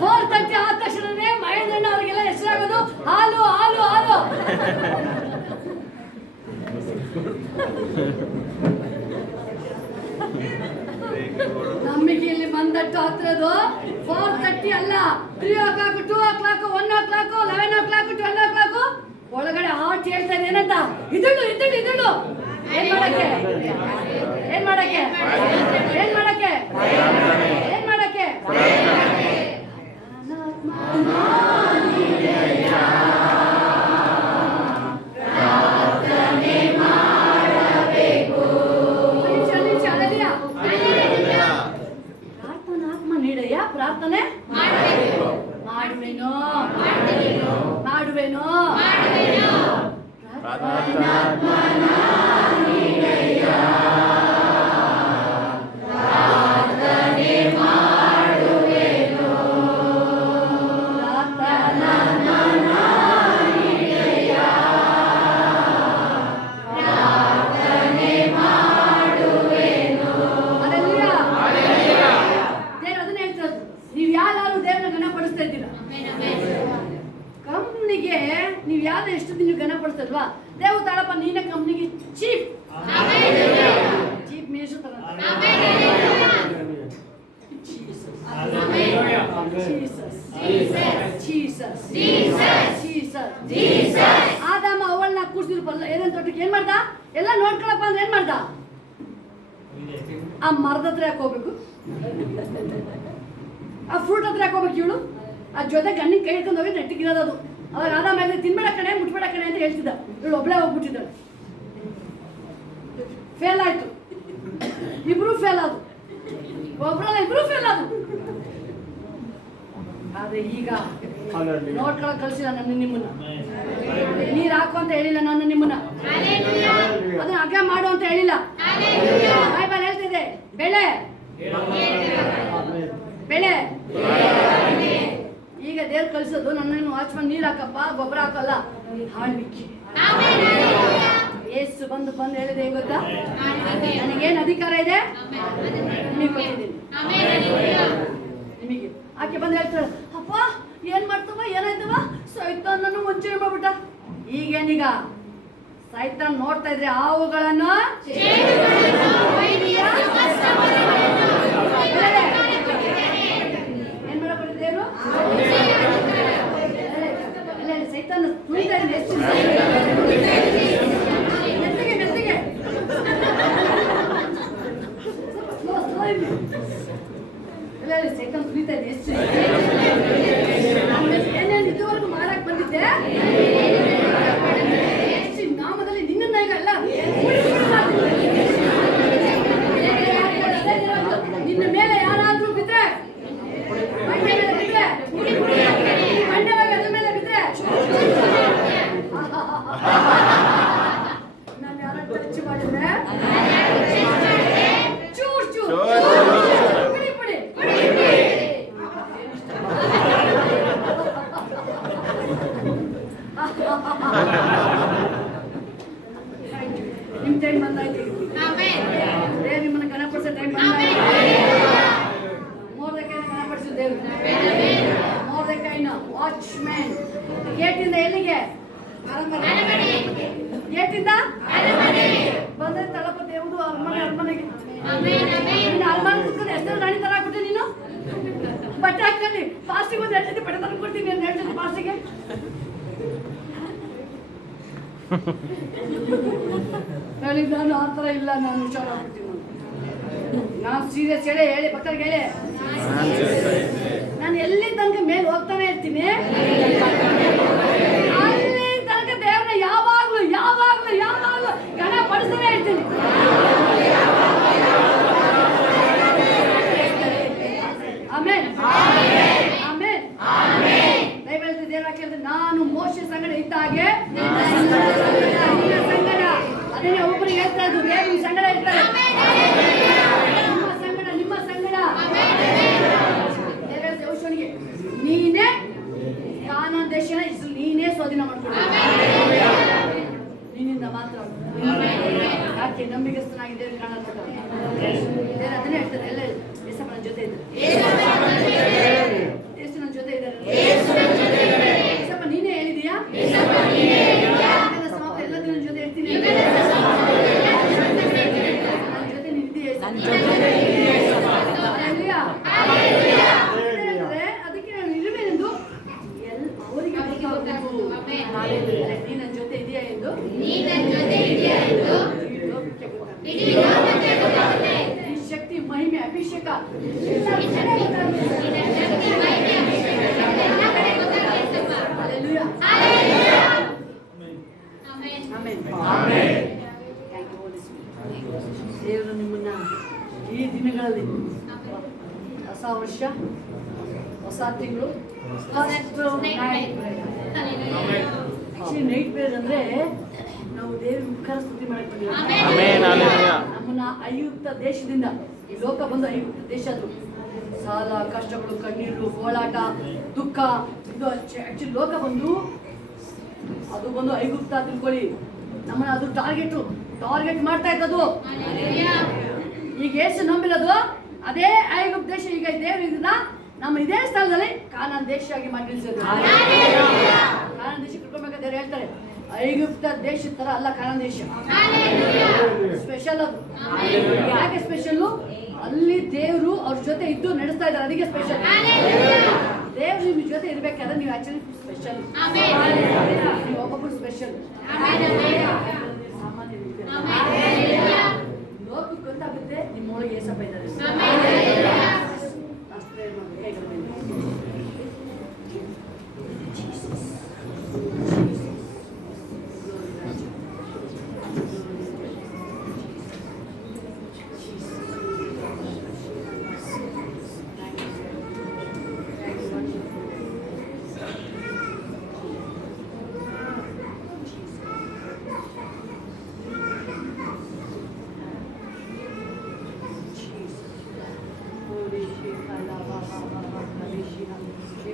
4:30 ಆದ ತಕ್ಷಣನೇ ಮಹೇಂದ್ರಣ್ಣ ಅವರಿಗೆಲ್ಲ ಹೆಸರಾಗೋದು ಹಾಲು ಹಾಲು ಹಾಲು. ನಮಗೆ ಇಲ್ಲಿ ಮಂದಟ್ಟು ಹತ್ತಿರದು 4:30 ಅಲ್ಲ, 3 o'clock, 2 o'clock, 1 o'clock, 11 o'clock, 12 o'clock ಒಳಗಡೆ ಹಾಟ್ ಹೇಳ್ತಾ ಇದೆ. ಏನಂತ? ಇದಳು ಇದಳು ಇದಳು. ಏನ್ ಮಾಡಕ್ಕೆ? ಏನ್ ಮಾಡಕ್ಕೆ? ಏನ್ ಮಾಡಕ್ಕೆ? ಏನ್ ಮಾಡಕ್ಕೆ? ಪ್ರಾರ್ಥನೆ ಮಾಡುವೆನೋ ಮಾಡುವೆನೋ ಆ ಮರದ ಹತ್ರ ಯಾಕೆ ಹೋಗ್ಬೇಕು? ಆ ಫ್ರೂಟ್ ಹತ್ರ ಯಾಕೆ ಹೋಗ್ಬೇಕು ಇವಳು? ಆ ಜೊತೆ ಗಣ್ಣಿನ ಕೈ ಹಿಡ್ಕೊಂಡು ಹೋಗಿ ನೆಟ್ಟಿಗಿರೋದು ಅದು. ಅವಾಗ ಆರಾಮಾಗಿ ತಿನ್ಬೇಡ ಕಣೆ ಮುಟ್ಬೇಡ ಕಣೆ ಅಂತ ಹೇಳ್ತಿದ್ದ. ಇವಳು ಒಬ್ಬಳೇ ಹೋಗ್ಬಿಟ್ಟಿದ್ದಾಳೆ. ಫೇಲ್ ಆಯ್ತು, ಇಬ್ರು ಫೇಲ್ ಆದ್ರು, ಒಬ್ಬರಲ್ಲ ಇಬ್ರು ಫೇಲ್ ಆದ್ರು. ಆದ್ರೆ ಈಗ ನೋಡ್ಕೊಳಕ್ ಕಳ್ಸಿಲ್ಲ ನನ್ನ ನಿಮ್ಮನ್ನ. ನೀರ್ ಹಾಕು ಅಂತ ಹೇಳಿಲ್ಲ ನಾನು ನಿಮ್ಮನ್ನ, ಅದನ್ನ ಅಗ್ಗ ಮಾಡು ಅಂತ ಹೇಳಿಲ್ಲ. ಬೈಬಲ್ ಹೇಳ್ತಿದೆ ಬೆಳೆ ಬೆಳೆ. ಈಗ ದೇವ್ರು ಕಳ್ಸೋದು ನನ್ನನ್ನು ವಾಚ್ಮನ್ ನೀರ್ ಹಾಕಪ್ಪ ಗೊಬ್ಬರ ಹಾಕಲ್ಲ, ಹಾಳ್ಲಿಕ್ಕೆ. ಏಸು ಬಂದು ಹೇಳಿದೆ ಏನ್ ಗೊತ್ತಾ? ನನಗೇನ್ ಅಧಿಕಾರ ಇದೆ ನಿಮಗೆ ಗೊತ್ತಿದ್ದೀನಿ. ನಿಮಗೆ ಆಕೆ ಬಂದು ಹೇಳ್ತಾಳೆ, ಅಪ್ಪ ಏನ್ ಮಾಡ್ತವ ಏನಾಯ್ತವ ಸೈತಾನನ್ನು ವಂಚನೆ ಮಾಡ್ಬಿಟ್ಟ. ಈಗೇನೀಗ ಸೈತಾನ್ ನೋಡ್ತಾ ಇದ್ರೆ ಹಾವುಗಳನ್ನು ಏನ್ ಮಾಡಕೊಟ್ಟಿದ್ದೇನು ಸೈತಾನ ತುಳಿತಾ ಇದ್ರೆ ಎಷ್ಟು ಮೆತ್ತಗೆ ಮೆತ್ತಗೆ ಸೈತಾನ್ ತುಳಿತಾ ಇದೆ ಎಷ್ಟು ಏನೇನು ಇದುವರೆಗೂ ಮಾಡಕ್ ಬಂದಿದ್ದೆ ಎಷ್ಟು ನಾಮದಲ್ಲಿ ನಿನ್ನ ಈಗ ಅಲ್ಲ ನಿನ್ನ ಮೇಲೆ ಯಾರಾದ್ರೂ ಬಿದ್ರೆ ಖಂಡವಾಗಿ ಅದ್ರ ಮೇಲೆ ಬಿದ್ರೆ ನಾನು ಯಾರಾದ್ರೂ ಟಚ್ ಮಾಡಿದ್ರೆ ಚೂರ್ ಚೂರ್ ಪುಡಿ ಪುಡಿ ನಿಮ್ ಟೈಮ್ ಬಂದಾಯ್ತು. ನಿಮ್ಮನ್ನ ಗಣಪಡಿಸೋ ಟೈಮ್ ಬಂದಾಯ್ತು. ಮೋರ್ದೆಕಾಯಿನ ಗಣಪಡಿಸೋ ದೇವ್ರು. ಮೋರ್ದೆಕಾಯಿನ ವಾಚ್ಮ್ಯಾನ್ ಗೇಟಿಂದ ಎಲ್ಲಿಗೆ? ಗೇಟಿಂದ ಬಂದ್ರೆ ತಳಪತಿ ಯಾವುದು ಅರಮನೆಗೆ. ನೀನು ಅರಮನೆ ಕುತ್ಕೊಂಡು ಎಷ್ಟು ರಾಣಿ ತರ ಆಗ್ಬಿಟ್ಟೆ ನೀನು. ಬಟ್ಟೆ ಹಾಕ್ತೀನಿ ಫಾಸ್ಟಿಗೆ ಒಂದು 2 ಜೊತೆ ಬಟ್ಟೆ ತಂದು ಕೊಡ್ತೀನಿ, 2 ಜೊತೆ ಫಾಸ್ಟಿಗೆ. ಹೇಳಿದ ನಾನು ಆ ಥರ ಇಲ್ಲ, ನಾನು ಹುಷಾರಾಗ್ಬಿಡ್ತೀನಿ. ನಾನು ಸೀರಿಯಸ್ ಹೇಳಿ ಭಕ್ತರಿಗೆ ಹೇಳಿ, ನಾನು ಎಲ್ಲಿ ತನಕ ಮೇಲೆ ಹೋಗ್ತಾನೆ ಇರ್ತೀನಿ ಅಲ್ಲಿ ತನಕ ದೇವ್ರನ್ನ ಯಾವಾಗ್ಲೂ ಯಾವಾಗ್ಲೂ ಯಾವಾಗ್ಲೂ ಗಣ ಪಡಿಸ್ತಾನೆ ಇರ್ತೀನಿ. ಆಮೇನ್ ಆಮೇನ್ ಬೈಬಲ್ ದೇವ್ರ ಕೇಳಿದ್ರೆ ನಾನು ಮೋಶೆ ಸಂಗಡ ಇದ್ದ ಹಾಗೆ ನಿನ್ನ ಸಂಗಡ. ಅದನ್ನೇ ಒಬ್ಬರಿಗೆ ಹೇಳ್ತಾ ಇದ್ದು ದೇವ್ರ ಸಂಗಡ ಇರ್ತಾರೆ. ನಿಮ್ಮ ಸಂಗಡ ದೇವನಿಗೆ ನೀನೇ ಕಾನಾನ್ ದೇಶನ ನೀನೇ ಸ್ವಾಧೀನ ಮಾಡ್ಕೊಂಡು ನಿನ್ನಿಂದ ಮಾತ್ರ. ಯಾಕೆ ನಂಬಿಕಸ್ಥನಾಗಿದೆ ಕಾಣಲ್ಪಟ್ಟ ದೇವ್ರು ಅದನ್ನೇ ಹೇಳ್ತಾರೆ. ಎಲ್ಲ ಯೇಸಪ್ಪ ನನ್ನ ಜೊತೆ ಇದ್ದಾರೆ, ಯೇಸು ನನ್ನ ಜೊತೆ ಇದ್ದಾರೆ. ಯೇಸಪ್ಪ ನೀನೇ ಹೇಳಿದೀಯಾ ಸಮಾಪ್ತ ಎಲ್ಲ ದಿನ ಜೊತೆ ಇರ್ತೀನಿ, ನನ್ನ ಜೊತೆ ನಿಂತಿದೆಯಾ? ಅದಕ್ಕೆ ನಾನು ಇರುವೆನೆಂದು ಅವರಿಗೆ ನೀ ನನ್ನ ಜೊತೆ ಇದೆಯಾ ಎಂದು ಈ ಶಕ್ತಿ ಮಹಿಮೆ ಅಭಿಷೇಕ ದೇವರು ನಿಮ್ಮನ್ನ ಈ ದಿನಗಳಲ್ಲಿ ಹೊಸ ವರ್ಷ ಹೊಸ ತಿಂಗಳು ನೈಟ್ ಪ್ರೇಯರ್ ಅಂದ್ರೆ ನಾವು ದೇವ್ರ ಮುಖಾರ ಸ್ತುತಿ ಮಾಡಕ್ ನಮ್ಮನ್ನ ಐಗುಪ್ತ ದೇಶದಿಂದ ಈ ಲೋಕ ಬಂದು ಐಗುಪ್ತ ದೇಶ ಅದು. ಸಾಲ ಕಷ್ಟಗಳು ಕಣ್ಣೀರು ಹೋರಾಟ ದುಃಖ ಇದು ಆಕ್ಚುಲಿ ಲೋಕ ಬಂದು ಅದು ಬಂದು ಐಗುಪ್ತ ತಿಳ್ಕೊಳ್ಳಿ. ನಮ್ಮನ್ನ ಅದು ಟಾರ್ಗೆಟ್ ಮಾಡ್ತಾ ಇದ್ದದು. ಈಗ ಏಸು ನಂಬಿರೋದು ಅದೇ ಐಗುಪ್ತ ದೇಶ. ಈಗ ದೇವ್ರ ಇದನ್ನ ನಮ್ಮ ಇದೇ ಸ್ಥಳದಲ್ಲಿ ಕಾನಾನ್ ದೇಶ ಆಗಿ ಮಾಡಿ ಕಾನಾನ್ ದೇಶ ಕರ್ಕೊಬೇಕಾದ್ರೆ ಹೇಳ್ತಾರೆ ಐಗುಪ್ತ ದೇಶ ತರ ಅಲ್ಲ ಕಾನಾನ್ ದೇಶ, ಸ್ಪೆಷಲ್ ಅದು. ಯಾಕೆ ಸ್ಪೆಷಲ್? ಅಲ್ಲಿ ದೇವರು ಅವ್ರ ಜೊತೆ ಇದ್ದು ನಡೆಸ್ತಾ ಇದ್ದಾರೆ, ಅದಕ್ಕೆ ಸ್ಪೆಷಲ್. ದೇವ್ರು ನಿಮ್ ಜೊತೆ ಇರ್ಬೇಕಾದ್ರೆ ನೀವು ಆಕ್ಚುಲಿ ಸ್ಪೆಷಲ್. ನೀವು ಒಬ್ಬೊಬ್ರು ಸ್ಪೆಷಲ್. ಸಾಮಾನ್ಯ ಲೋಕಕ್ಕೆ ಗೊತ್ತಾಗುತ್ತೆ ಇದೆ, ನಿಮ್ಮೊಳಗೆ ಏಸಪ್ಪ ಇದ್ದಾರೆ. ಆಮೆನ್. ಅಷ್ಟೇ ಮಾಡಿ ಕೈಗಳು ನೀವು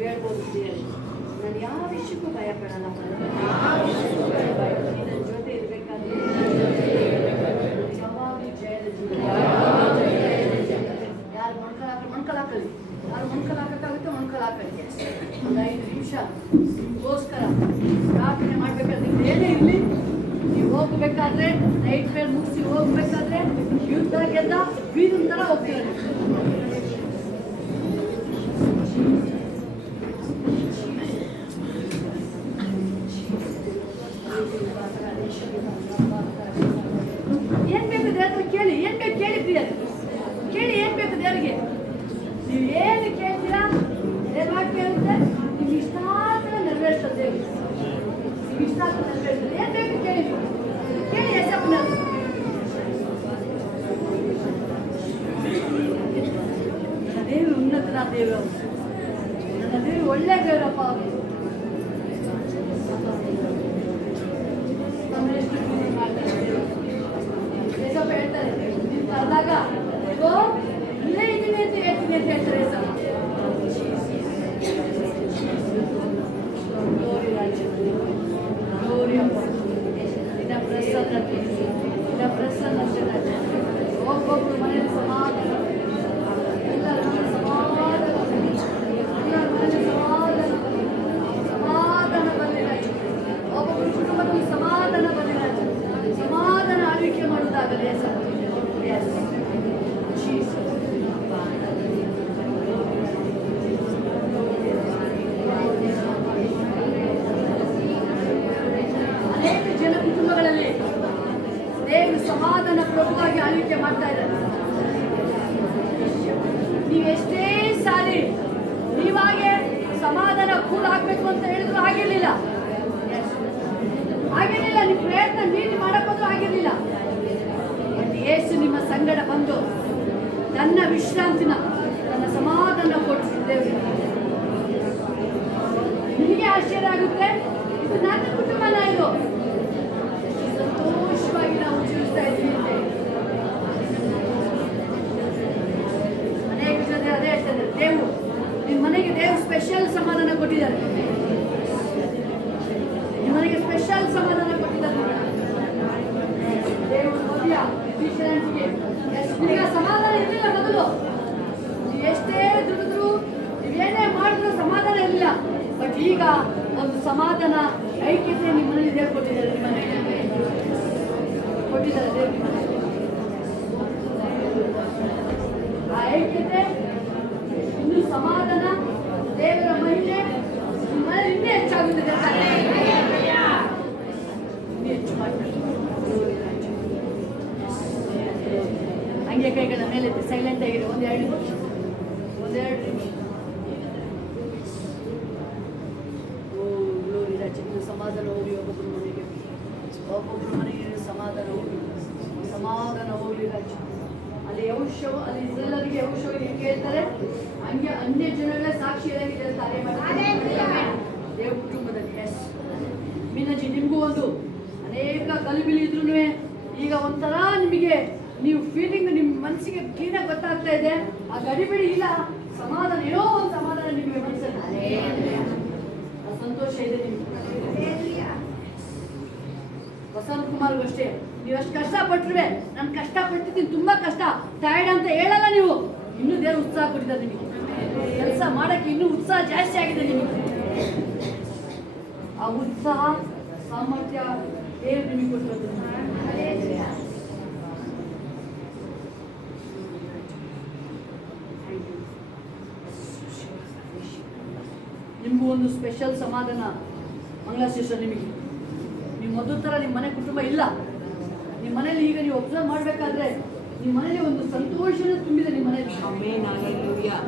ಹೇಳ್ಬೋದು, ನಾನು ಯಾವ ವಿಷಯಕ್ಕೂ ಭಯ ಪಡಲ್ಲ, ನನ್ನ ಜೊತೆ ಇರಬೇಕಾದ್ರೆ ಯಾವಾಗಲೂ ಜಯದ ಜೀವನ. ಯಾರು ಮಣ್ಕಲಾಕಲಿ, ಯಾರು ಮಣ್ಕಲಾಕಕ್ಕಾಗುತ್ತೆ ಮಣ್ಕಲಾಕಲಿ. ಒಂದು 5 ನಿಮಿಷ ನಿಮಗೋಸ್ಕರ ಪ್ರಾರ್ಥನೆ ಮಾಡಬೇಕಾದ್ರೆ ಏನೇ ಇರಲಿ, ನೀವು ಹೋಗ್ಬೇಕಾದ್ರೆ ನೈಟ್ ಪ್ರೇಯರ್ ಮುಗಿಸಿ ಹೋಗ್ಬೇಕಾದ್ರೆ ಯುದ್ಧ ಗೆದ್ದ ಬೀದಿನ ಥರ ಹೋಗ್ತೀರ. ಏನ್ ಬೇಕು ದೇವ್ರ ಕೇಳಿ, ಏನ್ ಬೇಕು ಕೇಳಿ ಪ್ರಿಯರೇ, ಕೇಳಿ ಏನ್ ಬೇಕು ದೇವರಿಗೆ. ನೀವು ಏನು ಕೇಳ್ತೀರಾ ದೇವ್ರ ಕೇಳುತ್ತೆ, ನಿಮ್ಗೆ ಇಷ್ಟ ನೆರವೇರ್ತದೆ ದೇವ್ರು. ನಿಮ್ಗೆ ಇಷ್ಟ ನೆರವೇರ್ತದೆ. ಏನ್ ಬೇಕು ಕೇಳಿ, ಕೇಳಿ ಯೇಸಪ್ಪನ. ನನ್ನ ದೇವರು ಉನ್ನತನ ದೇವರು, ನನ್ನ ದೇವರು ಒಳ್ಳೆ ದೇವರಪ್ಪ. ಯೇಸಪ್ಪ ಹೇಳ್ತಾರೆ, ನೀನು ಕರೆದಾಗ ಇಗೋ ಇಲ್ಲೇ ಇದ್ದೀನಿ ಅಂತ ಹೇಳ್ತೀನಿ ಅಂತ ಹೇಳ್ತಾರೆ ಯೇಸಪ್ಪ. ಗ್ಲೋರಿ ರಾಜ, ಗ್ಲೋರಿ ಅಪ್ಪ, ನಿನ್ನ ಪ್ರಸನ್ನತೆ, ನಿನ್ನ ಪ್ರಸನ್ನತೆ ರಾಜ. ಒಬ್ಬೊಬ್ಬರು ಮನೆಯಲ್ಲಿ ಸಮಾಧಾನ, ಎಲ್ಲರ ಮನೆಯಲ್ಲಿ ಸಮಾಧಾನ, ಎಲ್ಲರ ಮನೆಯಲ್ಲಿ ಸಮಾಧಾನ ಬರಲಿ ರಾಜ. ಒಬ್ಬೊಬ್ಬರು ಕುಟುಂಬದಲ್ಲಿ ಸಮಾಧಾನ ಬರಲಿ ರಾಜ. ಸಮಾಧಾನ ಆಳ್ವಿಕೆ ಮಾಡುವುದಾಗಲಿ ಯೇಸಪ್ಪ. S Jesus. ಅನೇಕ ಜನ ಕುಟುಂಬಗಳಲ್ಲಿ ದೇವರು ಸಮಾಧಾನ ಪ್ರಭುವಾಗಿ ಆಳ್ವಿಕೆ ಮಾಡ್ತಾ ಇದ್ದಾರೆ. ನೀವೆಷ್ಟೇ ಸಾರಿ ನೀವಾಗೆ ಸಮಾಧಾನ ಕೂಡಾಗಬೇಕು ಅಂತ ಹೇಳಿದ್ರು ಆಗಿರ್ಲಿಲ್ಲ, ಆಗಿರ್ಲಿಲ್ಲ. ನಿಮ್ಮ ಪ್ರಯತ್ನ ನೀತಿ ಮಾಡಕ್ಕೋದ್ರೂ ಆಗಿರ್ಲಿಲ್ಲ. ಯೇಸು ನಿಮ್ಮ ಸಂಗಡ ಬಂದು ನನ್ನ ವಿಶ್ರಾಂತಿನ, ನನ್ನ ಸಮಾಧಾನ ಕೊಟ್ಟಿದ್ದೇವೆ. ನಿಮಗೆ ಆಶ್ಚರ್ಯ ಆಗುತ್ತೆ, ಇದು ನನ್ನ ಕುಟುಂಬನ, ಇದು ಸಂತೋಷವಾಗಿ ನಾವು ಜೀವಿಸ್ತಾ ಇದ್ದೀವಿ ಅಂತ. ಅನೇಕ ಜನ ಅದೇ ಹೇಳ್ತಾರೆ, ದೇವರು ನಿಮ್ಮ ಮನೆಗೆ ದೇವರು ಸ್ಪೆಷಲ್ ಸಮಾಧಾನ ಕೊಟ್ಟಿದ್ದಾರೆ. ನಿಮ್ಮ ಮನೆಗೆ ಸ್ಪೆಷಲ್ ಸಮಾಧಾನ ಕೊಟ್ಟಿದ್ದಾರೆ ದೇವರು. ಮದುವೆ ವಿಶ್ರಾಂತಿಗೆ ಈಗ ಸಮಾಧಾನ ಇರಲಿಲ್ಲ ಮೊದಲು. ನೀವು ಎಷ್ಟೇ ದುಡಿದ್ರು, ನೀವೇನೇ ಮಾಡಿದ್ರು ಸಮಾಧಾನ ಇರಲಿಲ್ಲ. ಬಟ್ ಈಗ ಒಂದು ಸಮಾಧಾನ, ಐಕ್ಯತೆ ನಿಮ್ಮ ಮನೇಲಿ ದೇವರು ಕೊಟ್ಟಿದ್ದಾರೆ. ನಿಮ್ಮ ಮನೆಗೆ ಕೊಟ್ಟಿದ್ದಾರೆ ದೇವರು ನಿಮ್ಮ ಮನೆಗೆ. ಆ ಐಕ್ಯತೆ, ಇನ್ನು ಸಮಾಧಾನ, ದೇವರ ಮಹಿಮೆ ನಿಮ್ಮ ಮನೇಲಿ ಇನ್ನೂ ಹೆಚ್ಚಾಗುತ್ತದೆ. ಇನ್ನೂ ಹೆಚ್ಚು ಮಾಡ್ತಾರೆ. ಹಂಗೆ ಕೈಗಳ ಮೇಲೆ ಸೈಲೆಂಟ್ ಆಗಿರಿ. ಒಂದೆರಡು ನಿಮಿಷ. ಓ ಗ್ಲೋರಿ ರಾಜ, ಸಮಾಧಾನ ಹೋಗಿ ಒಬ್ಬೊಬ್ಬರು ಮನೆಗೆ, ಒಬ್ಬೊಬ್ಬರು ಮನೆಗೆ ಸಮಾಧಾನ ಹೋಗಿ, ಸಮಾಧಾನ ಹೋಗ್ಲಿ ರಾಜ. ಅಲ್ಲಿ ಯೌಶವ, ಅಲ್ಲಿ ಇಸ್ರಾಯೇಲರಿಗೆ ಯೌಶವ ಹೆಂಗೆ ಹೇಳ್ತಾರೆ, ಹಂಗೆ ಅನ್ಯ ಜನಗಳೇ ಸಾಕ್ಷಿಯಾಗಿದೆ ಅಂತ ಅದೇ ಮಾಡ್ತಾರೆ ದೇವ ಕುಟುಂಬದಲ್ಲಿ. ಎಸ್ ಮೀನಾಜಿ, ನಿಮಗೂ ಒಂದು ಅನೇಕ ಗಲಿಬಿಲಿ ಇದ್ರೂ ಈಗ ಒಂಥರ ನಿಮಗೆ ನೀವು ಫೀಲಿಂಗ್ ನಿಮ್ಮ ಮನಸ್ಸಿಗೆ ಕ್ಲೀನಾಗಿ ಗೊತ್ತಾಗ್ತಾ ಇದೆ. ಆ ಗಡಿಬಿಡಿ ಇಲ್ಲ, ಸಮಾಧಾನ, ಏನೋ ಒಂದು ಸಮಾಧಾನ ನಿಮಗೆ ಮನಸ್ಸಲ್ಲಿ, ಆ ಸಂತೋಷ ಇದೆ ನಿಮಗೆ. ವಸಂತ್ ಕುಮಾರ್ಗೂ ಅಷ್ಟೇ, ನೀವು ಅಷ್ಟು ಕಷ್ಟಪಟ್ಟರೆ, ನಾನು ಕಷ್ಟಪಟ್ಟಿದ್ದೀನಿ, ತುಂಬ ಕಷ್ಟ, ಟಯರ್ಡ್ ಅಂತ ಹೇಳಲ್ಲ ನೀವು. ಇನ್ನೂ ದೇವರು ಉತ್ಸಾಹ ಕೊಟ್ಟಿದ್ದಾರೆ ನಿಮಗೆ, ಕೆಲಸ ಮಾಡೋಕ್ಕೆ ಇನ್ನೂ ಉತ್ಸಾಹ ಜಾಸ್ತಿ ಆಗಿದೆ ನಿಮಗೆ. ಆ ಉತ್ಸಾಹ, ಸಾಮರ್ಥ್ಯ ದೇವರು ನಿಮಗೆ ಕೊಟ್ಟಿರೋದು. ನಿಮಗೂ ಒಂದು ಸ್ಪೆಷಲ್ ಸಮಾಧಾನ ಮಂಗಳ ಸಿಸ್ಟರ್. ನಿಮಗೆ ನೀವು ಮೊದಲ ಥರ ನಿಮ್ಮ ಮನೆ ಕುಟುಂಬ ಇಲ್ಲ. ನಿಮ್ಮ ಮನೇಲಿ ಈಗ ನೀವು ಒಬ್ಸರ್ವ್ ಮಾಡಬೇಕಾದ್ರೆ ನಿಮ್ಮ ಮನೆಯಲ್ಲಿ ಒಂದು ಸಂತೋಷನ ತುಂಬಿದೆ. ನಿಮ್ಮ ಮನೆಯಲ್ಲಿ ಆಮೆನ್ ಹಲ್ಲೆಲೂಯಾ.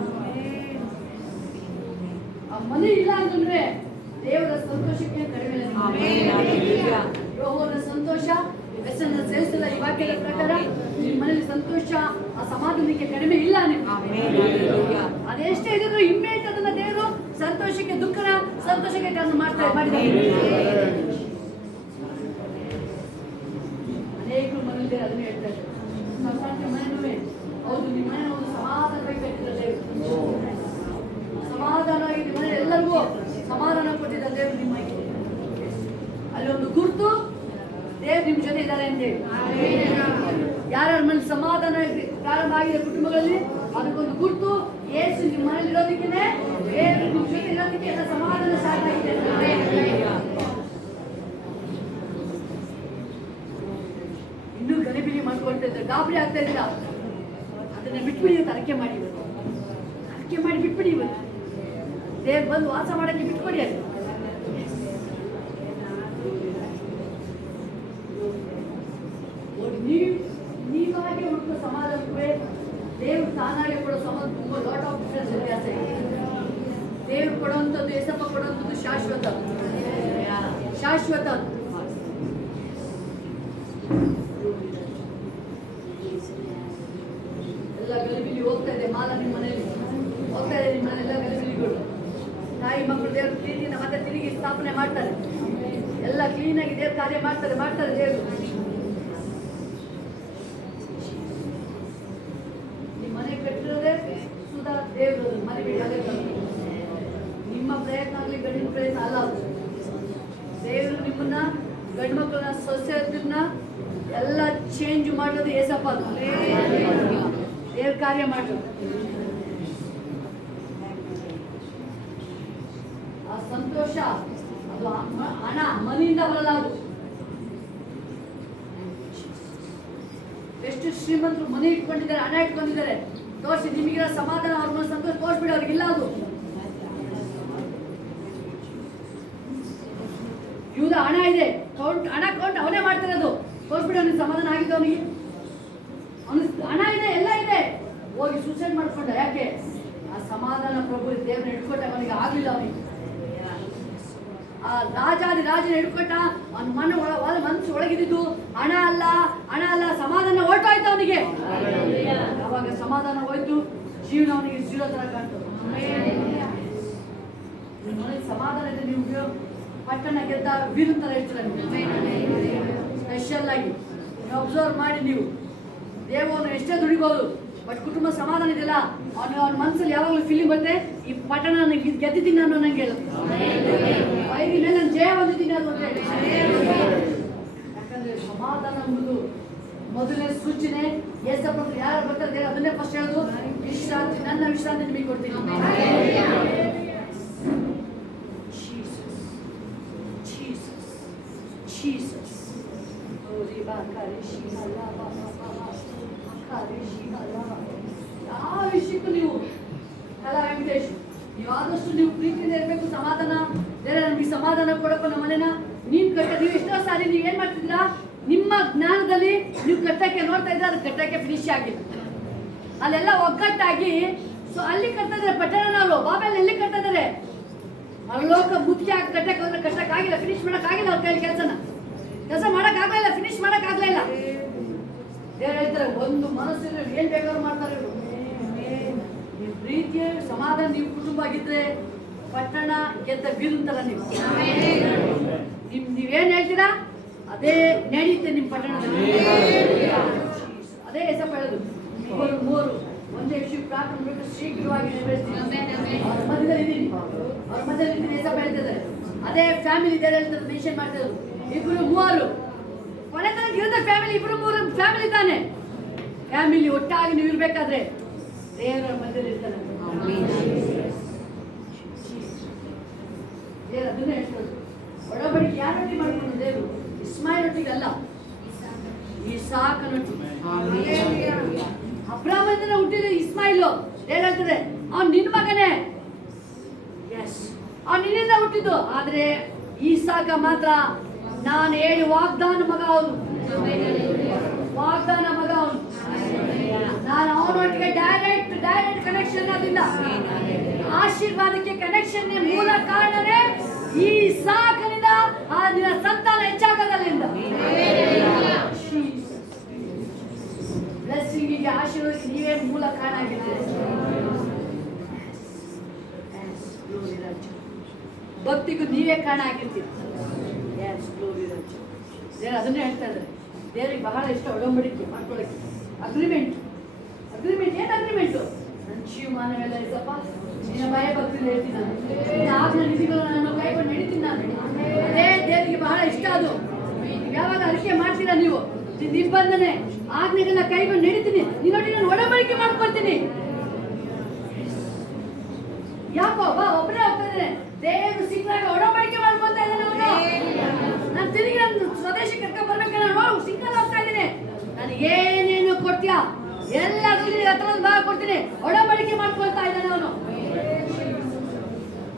ಆ ಮನೆ ಇಲ್ಲ ಅಂತಂದ್ರೆ ದೇವರ ಸಂತೋಷಕ್ಕೆ ಕಡಿಮೆ ಇಲ್ಲ. Amen hallelujah. ಯೆಹೋವನ ಸಂತೋಷ ವ್ಯಸನ ಸೇರಿಸಲ್ಲ. ಈ ವಾಕ್ಯದ ಪ್ರಕಾರ ನಿಮ್ಮ ಮನೆಯಲ್ಲಿ ಸಂತೋಷ ಆ ಸಮಾಧಾನಕ್ಕೆ ಕಡಿಮೆ ಇಲ್ಲ. ನೀವು ಆಮೆನ್ ಹಲ್ಲೆಲೂಯಾ. ಅದೆಷ್ಟೇ ಇದ್ರು ಇಮ್ಮೇಟ್ ಅದನ್ನ ದೇವರು ಸಂತೋಷಕ್ಕೆ ದುಃಖನ ಸಂತೋಷಕ್ಕೆ ಕಾರಣ ಮಾಡಿದ್ದಾರೆ. ಅನೇಕರು ಮನೆಯಲ್ಲಿ ಅದನ್ನು ಹೇಳ್ತಾರೆ. ಸಂಕ್ರಾಂತಿ ಮನೆಯೂ ಹೌದು, ನಿಮ್ಮ ಮನೆ ಒಂದು ಸಮಾಧಾನ ಬೇಕಾಗಿದ್ದಾರೆ ದೇವರು. ಸಮಾಧಾನ ಆಗಿದೆ ಮನೆ, ಎಲ್ಲರಿಗೂ ಸಮಾಧಾನ ಕೊಟ್ಟಿದ್ದಾರೆ ದೇವರು. ನಿಮ್ಮ ಅಲ್ಲಿ ಒಂದು ಗುರುತು ದೇವ್ರು ನಿಮ್ಮ ಜೊತೆ ಇದ್ದಾರೆ ಅಂತೇಳಿ. ಯಾರ್ಯಾರ ಮನೇಲಿ ಸಮಾಧಾನ ಪ್ರಾರಂಭ ಆಗಿದೆ ಕುಟುಂಬಗಳಲ್ಲಿ ಅದಕ್ಕೊಂದು ಗುರುತು ಯೇಸು ನಿಮ್ಮ ಮನೇಲಿ ಇರೋದಕ್ಕೆ ದೇವ್ರು ನಿಮ್ಮ ಜೊತೆ ಇರೋದಕ್ಕೆ ಎಲ್ಲ ಸಮಾಧಾನ ಸ್ಟಾರ್ಟ್ ಆಗಿದೆ. ಇನ್ನೂ ಗಲಿಬಿಲಿ ಮಾಡ್ಕೊಳ್ತಾ ಇದ್ದಾರೆ, ಗಾಬರಿ ಆಗ್ತಾ ಇದ್ದೀರಾ, ಅದನ್ನ ಬಿಟ್ಬಿಡಿ ಅಂತ ಅರಕೆ ಮಾಡಿ. ಇವತ್ತು ಅರಕೆ ಮಾಡಿ ಬಿಟ್ಬಿಡಿ. ಇವತ್ತು ದೇವ್ರು ಬಂದು ವಾಸ ಮಾಡಕ್ಕೆ ಬಿಟ್ಕೊಡಿ. ಅಲ್ಲಿ ನೀವಾಗಿ ಹುಡುಕೋ ಸಮಾಧಾನಕ್ಕೆ ದೇವ್ರು ತಾನಾಗೆ ಕೊಡೋ ಸಮಾಧಾನ ತುಂಬ ಲಾಟ್ ಆಫ್ ಡಿಫ್ರೆನ್ಸ್ ವ್ಯತ್ಯಾಸ ಇದೆ. ದೇವ್ರು ಕೊಡುವಂಥದ್ದು ಏಸಪ್ಪ ಕೊಡುವಂಥದ್ದು ಶಾಶ್ವತ ಶಾಶ್ವತ. ಎಲ್ಲ ಗಲಿಬಿಲಿ ಹೋಗ್ತಾ ಇದೆ. ಮಾಲ ನಿಮ್ಮ ಮನೆಯಲ್ಲಿ ಹೋಗ್ತಾ ಇದೆ. ನಿಮ್ಮ ಮನೆಯೆಲ್ಲ ಗಲಿಬಿಲಿಗಳು. ತಾಯಿ ಮಕ್ಕಳು ದೇವ್ರ ಪ್ರೀತಿನ ಮತ್ತೆ ತಿರುಗಿ ಸ್ಥಾಪನೆ ಮಾಡ್ತಾರೆ. ಎಲ್ಲ ಕ್ಲೀನಾಗಿ ದೇವ್ರ ಕಾರ್ಯ ಮಾಡ್ತಾರೆ ದೇವರು. ನಿಮ್ಮ ಮನೆ ಕಟ್ಟಿರೋದೇ ಸುಧಾ ದೇವರು ಮರಿಬೇಡಿ. ನಿಮ್ಮ ಪ್ರಯತ್ನ ಆಗಲಿ ಗಂಡಿನ ಪ್ರಯತ್ನ ಅಲ್ಲ. ದೇವರು ನಿಮ್ಮನ್ನ ಗಂಡು ಮಕ್ಕಳನ್ನ ಸೊಸೆಯನ್ನ ಎಲ್ಲ ಚೇಂಜ್ ಮಾಡೋದು ಏಸಪ್ಪ. ದೇವ್ರ ಕಾರ್ಯ ಮಾಡೋದು. ಆ ಸಂತೋಷ ಅದು ಹಣ ಮನೆಯಿಂದ ಬರಲ್ಲ. ಅದು ಎಷ್ಟು ಶ್ರೀಮಂತರು ಮನೆ ಇಟ್ಕೊಂಡಿದ್ದಾರೆ, ಹಣ ಇಟ್ಕೊಂಡಿದ್ದಾರೆ. ತೋರಿಸಿ ನಿಮಗಿರೋ ಸಮಾಧಾನ ಅವ್ರ ಸಂತೋಷ ತೋರಿಸ್ಬಿಡಿ. ಅವ್ರಿಗಿಲ್ಲ ಅದು. ಇವ್ರ ಹಣ ಇದೆ, ಹಣ ಕೌಂಟ್ ಅವನೇ ಮಾಡ್ತಿರೋದು. ತೋರಿಸ್ಬಿಡಿ ಅವನಿಗೆ ಸಮಾಧಾನ ಆಗಿದೆ. ಅವನಿಗೆ ಹಣ ಇದೆ, ಎಲ್ಲ ಇದೆ, ಹೋಗಿ ಸೂಸೈಡ್ ಮಾಡ್ಕೊಂಡ. ಯಾಕೆ? ಆ ಸಮಾಧಾನ ಪ್ರಭು ದೇವ್ರನ್ನ ಹಿಡ್ಕೊಟ್ಟ. ಅವನಿಗೆ ಆಗ್ಲಿಲ್ಲ. ಅವನಿಗೆ ಆ ರಾಜನ ಹಿಡ್ಕೊಟ್ಟ. ಅವನ ಮನಸ್ಸು ಒಳಗಿದ್ದು ಹಣ ಅಲ್ಲ ಸಮಾಧಾನ ಹೊರಟೋಯ್ತು ಅವನಿಗೆ. ಯಾವಾಗ ಸಮಾಧಾನ ಹೋಯ್ತು ಜೀವನ ಅವನಿಗೆ ಜೀರೋ ತರ ಕಾಣ್ತದೆ. ಮನೆಗೆ ಸಮಾಧಾನ ಇದೆ. ನೀವು ಪಟ್ಟಣ ಗೆದ್ದ ವೀರು ತರ ಇರ್ತಾರೆ. ಸ್ಪೆಷಲ್ ಆಗಿ ನೀವು ಅಬ್ಸರ್ವ್ ಮಾಡಿ. ನೀವು ದೇವವನ್ನು ಎಷ್ಟೇ ದುಡಿಬಹುದು, ಬಟ್ ಕುಟುಂಬ ಸಮಾಧಾನ ಇದೆಯಲ್ಲ, ಅವನ ಮನಸ್ಸಲ್ಲಿ ಯಾವಾಗಲೂ ಫೀಲಿಂಗ್ ಬರುತ್ತೆ, ಈ ಪಟ್ಟಣ ಗೆದ್ದಿದ್ದೀನಿ ನಾನು ನಂಗೆ ಹೇಳು. ಐದು ಮೇಲೆ ನಾನು ಜಯ ಹೊಂದಿದ್ದೀನಿ ಅದು ಅಂತ ಹೇಳಿ. ಯಾಕಂದ್ರೆ ಸಮಾಧಾನ ಎಂಬುದು ಮೊದಲನೇ ಸೂಚನೆ. ಏಸಪ್ಪ ಯಾರು ಬರ್ತಾರೆ ಅದನ್ನೇ ಫಸ್ಟ್ ಹೇಳೋದು, ವಿಶ್ರಾಂತಿ, ನನ್ನ ವಿಶ್ರಾಂತಿ ನಿಮಗೆ ಕೊಡ್ತೀನಿ. ಯಾವ ವಿಷಯಕ್ಕೂ ನೀವು ವೆಂಕಟೇಶ್, ನೀವು ಆದಷ್ಟು ನೀವು ಪ್ರೀತಿಯಿಂದ ಇರಬೇಕು. ಸಮಾಧಾನ ಬೇರೆ ನಮ್ಗೆ ಸಮಾಧಾನ ಕೊಡಪ್ಪ ನಮ್ಮ ಮನೆನ ನೀನ್ ಕಟ್ಟ. ನೀವು ಎಷ್ಟೋ ಸಾರಿ ನೀವು ಏನ್ ಮಾಡ್ತಿದ್ದೀರಾ, ನಿಮ್ಮ ಜ್ಞಾನದಲ್ಲಿ ನೀವು ಕಟ್ಟಕ್ಕೆ ನೋಡ್ತಾ ಇದ್ರೆ ಅದು ಕಟ್ಟಕ್ಕೆ ಫಿನಿಶ್ ಆಗಿಲ್ಲ. ಅಲ್ಲೆಲ್ಲ ಒಗ್ಗಟ್ಟಾಗಿ ಸೊ ಅಲ್ಲಿ ಕಟ್ತಾ ಇದಾರೆ ಪಟ್ಟಣ. ನಾವು ಬಾಬೆಲ್ ಎಲ್ಲಿ ಕಟ್ತಾ ಇದಾರೆ, ಅಲ್ಲೋಕ ಮುಖ್ಯ ಕಟ್ಟಕ್ಕೆ ಹೋದ್ರೆ ಕಟ್ಟಕ್ಕಾಗಿಲ್ಲ, ಫಿನಿಶ್ ಮಾಡಕ್ಕಾಗಿಲ್ಲ. ಅವ್ರ ಕೈಲಿ ಕೆಲಸ ಮಾಡಕ್ಕಾಗಲಿಲ್ಲ, ಫಿನಿಶ್ ಮಾಡಕ್ಕಾಗ್ಲಿಲ್ಲ. ದೇವ್ರು ಹೇಳ್ತಾರೆ ಒಂದು ಮನಸ್ಸಿನ ಏನ್ ಬೇಕಾದ್ರೂ ಮಾಡ್ತಾರೆ ಇವರು. ನೀವು ಪ್ರೀತಿಯ ಸಮಾಧಾನ ನೀವು ಕುಟುಂಬ ಆಗಿದ್ರೆ ಪಟ್ಟಣ ಗೆದ್ದ ಬೀರುಂತರ. ನೀವೇನ್ ಹೇಳ್ತೀರಾ ಅದೇ ನಡೆಯುತ್ತೆ ನಿಮ್ಮ ಪಟ್ಟಣದಲ್ಲಿ. ಅದೇ ಹೆಸರು ಹೇಳೋದು. ಇಬ್ಬರು ಮೂವರು ಒಂದೇ ವಿಷಯ ಪ್ರಾರ್ಥನೆ ಬಿಟ್ಟು ಶೀಘ್ರವಾಗಿ ನೆರವೇರಿಸ್ತೀನಿ. ಅವ್ರ ಮಧ್ಯದಲ್ಲಿ ಇದ್ದೀನಿ, ಅವ್ರ ಮಧ್ಯದಲ್ಲಿ ಇದ್ದೀನಿ ಹೆಸರು ಹೇಳ್ತಿದ್ದಾರೆ. ಅದೇ ಫ್ಯಾಮಿಲಿ ದೇವ್ರು ಹೇಳ್ತಾರೆ, ಮೆನ್ಷನ್ ಮಾಡ್ತಿರೋದು. ಇಬ್ಬರು ಮೂವರು ಕೊನೆ ತನಕ ಇರೋದ ಫ್ಯಾಮಿಲಿ. ಇಬ್ಬರು ಮೂರು ಫ್ಯಾಮಿಲಿ ತಾನೆ. ಫ್ಯಾಮಿಲಿ ಒಟ್ಟಾಗಿ ನೀವು ಇರ್ಬೇಕಾದ್ರೆ ದೇವರ ಮಧ್ಯದಲ್ಲಿ ಇರ್ತಾರೆ. ದೇವ್ರು ಅದನ್ನೇ ಹೇಳ್ತಾರೆ. ಒಡಂಬಡಿಕೆ ಯಾರೊಟ್ಟಿಗೆ ಮಾಡ್ಕೊಂಡು ದೇವರು ಇಸ್ಮಾಯಿಲೊಟ್ಟಿಗೆ ಅಲ್ಲ, ಇಸಾಕನೊಟ್ಟಿಗೆ. ಅಬ್ರಾಹ್ಮನಿಂದ ಹುಟ್ಟಿದ ಇಸ್ಮಾಯಿಲು. ದೇವ್ರು ಹೇಳ್ತದೆ ಅವ್ನು ನಿನ್ನ ಮಗನೇ, ಅವ್ನು ನಿನ್ನಿಂದ ಹುಟ್ಟಿದ್ದು. ಆದ್ರೆ ಇಸಾಕ ಮಾತ್ರ ನಾನು ಹೇಳಿ ವಾಗ್ದಾನ ಮಗ. ಅವನು ವಾಗ್ದಾನ ಮಗ. ಅವನು ಡೈರೆಕ್ಟ್ ಕನೆಕ್ಷನ್ ಅದರಿಂದ ಆಶೀರ್ವಾದಕ್ಕೆ ಕನೆಕ್ಷನ್ ಮೂಲ ಕಾರಣನೇ ಈ ಸಾಕನಿಂದ ಆ ನಿನ್ನ ಸಂತಾನ ಹೆಚ್ಚಾಗದಲ್ಲಿಂದ ಬ್ಲೆಸ್ಸಿಂಗಿಗೆ ಆಶೀರ್ವಾದಕ್ಕೆ ನೀವೇ ಮೂಲ ಕಾರಣ ಆಗಿದ್ದೀರಿ. ಭಕ್ತಿಗೂ ನೀವೇ ಕಾರಣ ಆಗಿರ್ತೀರಿ. ದೇವರು ಅದನ್ನೇ ಹೇಳ್ತಾ ಇದ್ದಾರೆ. ದೇವರಿಗೆ ಬಹಳ ಇಷ್ಟ ಒಡಂಬಡಿಕೆ ಮಾಡ್ಕೊಳ್ಳೋಕೆ. ಅಗ್ರಿಮೆಂಟ್ ಏನು ಅಗ್ರಿಮೆಂಟು? ನನ್ನ ಜೀವಮಾನವೆಲ್ಲ ಇಸಪ್ಪ ನಿನ್ನ ಭಯ ಭಕ್ತಿಯಿಂದ ಹೇಳ್ತೀನಿ ನಾನು. ನಿನ್ನ ಆಜ್ಞಾ ವಿಧಿಗಳನ್ನು ನಾನು ಕೈಗೊಂಡು ನಡೀತೀನಿ ನಾನು. ಅದೇ ದೇವರಿಗೆ ಬಹಳ ಇಷ್ಟ ಅದು. ಯಾವಾಗ ಅರಿಕೆ ಮಾಡ್ತೀರಾ ನೀವು ನಿಬಂಧನೆ ಆಜ್ಞೆಗಳನ್ನ ಕೈಗೊಂಡು ನಡೀತೀನಿ, ನೀನೊಟ್ಟಿಗೆ ನಾನು ಒಡಂಬಡಿಕೆ ಮಾಡ್ಕೊಳ್ತೀನಿ. ಯಾಕೋ ಬಾ ಒಬ್ಬನೇ ಹೋಗ್ತಾ ಇದ್ದೇನೆ. ದೇವರು ಸಿಕ್ಕಾಗ ಒಡಂಬಡಿಕೆ ಮಾಡ್ಕೊಳ್ತಾ ಇದ್ದಾನೆ ಅವನು. ನಾನು ತಿರುಗಿ ನನ್ನ ಸ್ವದೇಶಕ್ಕೆ ಕರ್ಕೊಂಡು ಬರ್ಬೇಕು. ನಾನು ಸಿಂಗಲ್ ಹೋಗ್ತಾ ಇದ್ದೀನಿ. ನಾನು ಏನೇನು ಕೊಡ್ತೀಯಾ ಎಲ್ಲದರಲ್ಲಿ ಹತ್ರ ಭಾಗ ಕೊಡ್ತೀನಿ. ಒಡಂಬಡಿಕೆ ಮಾಡ್ಕೊಳ್ತಾ ಇದ್ದಾನೆ ಅವನು.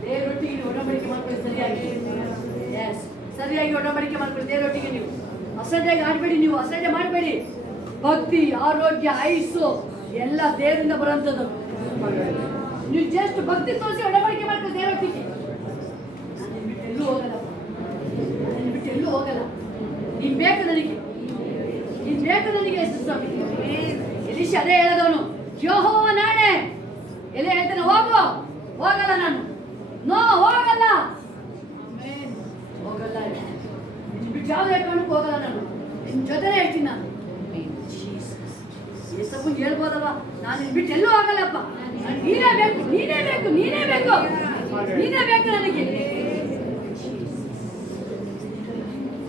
ದೇವರೊಟ್ಟಿಗೆ ಒಡಂಬಡಿಕೆ ಮಾಡ್ಕೊಳ್ಳಿ ಸರಿಯಾಗಿ. ಸರಿಯಾಗಿ ಒಡಂಬಡಿಕೆ ಮಾಡ್ಕೊಳ್ಳಿ ದೇವರೊಟ್ಟಿಗೆ. ನೀವು ಅಸಡ್ಡೆಗೆ ಆಡಬೇಡಿ, ನೀವು ಅಸಡ್ಡೆ ಮಾಡಬೇಡಿ. ಭಕ್ತಿ, ಆರೋಗ್ಯ, ಆಯುಸ್ಸು ಎಲ್ಲ ದೇವರಿಂದ ಬರುವಂಥದ್ದು. ನೀವು ಜಸ್ಟ್ ಭಕ್ತಿ ತೋರಿಸಿ ಒಡಂಬಡಿಕೆ ಮಾಡ್ಕೊಳ್ಳಿ ದೇವರೊಟ್ಟಿಗೆ. ನಾನು ಬಿಟ್ಟು ಎಲ್ಲೂ ಹೋಗಲ್ಲ, ನಾನು ಬಿಟ್ಟು ಎಲ್ಲೂ ಹೋಗಲ್ಲ. ನೀನ್ ಬೇಕು ನನಗೆ, ನೀನ್ ಬೇಕು ನನಗೆ. ಎಷ್ಟು ಸ್ವಾಮಿ ಎಲಿಷ ಅದೇ ಹೇಳದವನು. ಯೆಹೋವ ನಾನೇ ಎಲ್ಲಿ ಹೇಳ್ತಾನೆ ಹೋಗು, ಹೋಗಲ್ಲ ನಾನು. ನೋ ಹೋಗಲ್ಲ, ಹೋಗಲ್ಲ. ನಿನ್ ಬಿಟ್ಟು ಯಾವುದೇ ಕಾರಣಕ್ಕೂ ಹೋಗಲ್ಲ ನಾನು. ನಿನ್ ಜೊತೆನೇ ಹೇಳ್ತೀನಿ ನಾನು. ಯೇಸಪ್ಪನ್ ಹೇಳ್ಬೋದಲ್ವ, ನಾನು ನಿನ್ ಬಿಟ್ಟು ಎಲ್ಲೂ ಹೋಗಲ್ಲಪ್ಪ. ನೀನೇ ಬೇಕು, ನೀನೇ ಬೇಕು, ನೀನೇ ಬೇಕು, ನೀನೇ ಬೇಕು ನನಗೆ.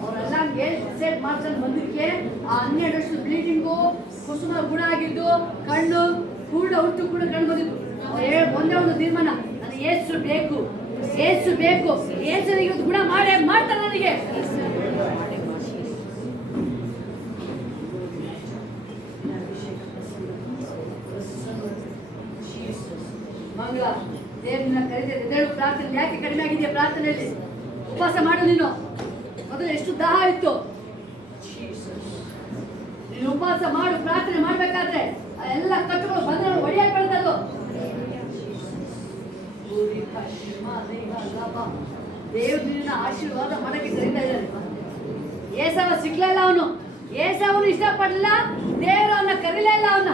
ಅವರೆಲ್ಲ ಡಿಸೈಡ್ ಮಾಡ್ಕೊಂಡು ಬಂದಿಕ್ಕೆ ಆ 12 ವರ್ಷದ ಬ್ಲೀಡಿಂಗು ಕುಸುಮ ಗುಣ ಆಗಿದ್ದು, ಕಣ್ಣು ಕೂಡ ಹುಟ್ಟು ಕೂಡ ಕಣ್ಣು ಬಂದಿದ್ದು. ಒಂದೇ ಒಂದು ತೀರ್ಮಾನ, ನನಗೆ ಏಸು ಬೇಕು, ಏಸು ಬೇಕು, ಏಸನಿಗೆ ಒಂದು ಗುಣ ಮಾಡೇ ಮಾಡ್ತಾರೆ ನನಗೆ. ಮಂಗಳ ದೇವರನ್ನ ಕರೀತೇವೆ. ಪ್ರಾರ್ಥನೆ ಯಾಕೆ ಕಡಿಮೆ ಆಗಿದೆಯಾ? ಪ್ರಾರ್ಥನೆಯಲ್ಲಿ ಉಪವಾಸ ಮಾಡು. ನೀನು ಮೊದಲು ಎಷ್ಟು ದಾಹ ಇತ್ತು. ನೀನು ಉಪವಾಸ ಮಾಡು, ಪ್ರಾರ್ಥನೆ ಮಾಡ್ಬೇಕಾದ್ರೆ ಎಲ್ಲ ಕಟ್ಟುಗಳು ಬಂದ್ರೆ ಒಡೆಯಕ್ಕೆ ಬೆಳೆದದು. ದೇವ್ರು ನಿನ್ನ ಆಶೀರ್ವಾದ ಮಾಡಕ್ಕೆ ಕರೀತಾ ಇದ್ದಾನೆ. ಏಸವ ಸಿಗ್ಲಿಲ್ಲ ಅವನು, ಏಸವನು ಇಷ್ಟಪಡಲಿಲ್ಲ, ದೇವರು ಅವನ್ನ ಕರೀಲೇ ಇಲ್ಲ. ಅವನ್ನ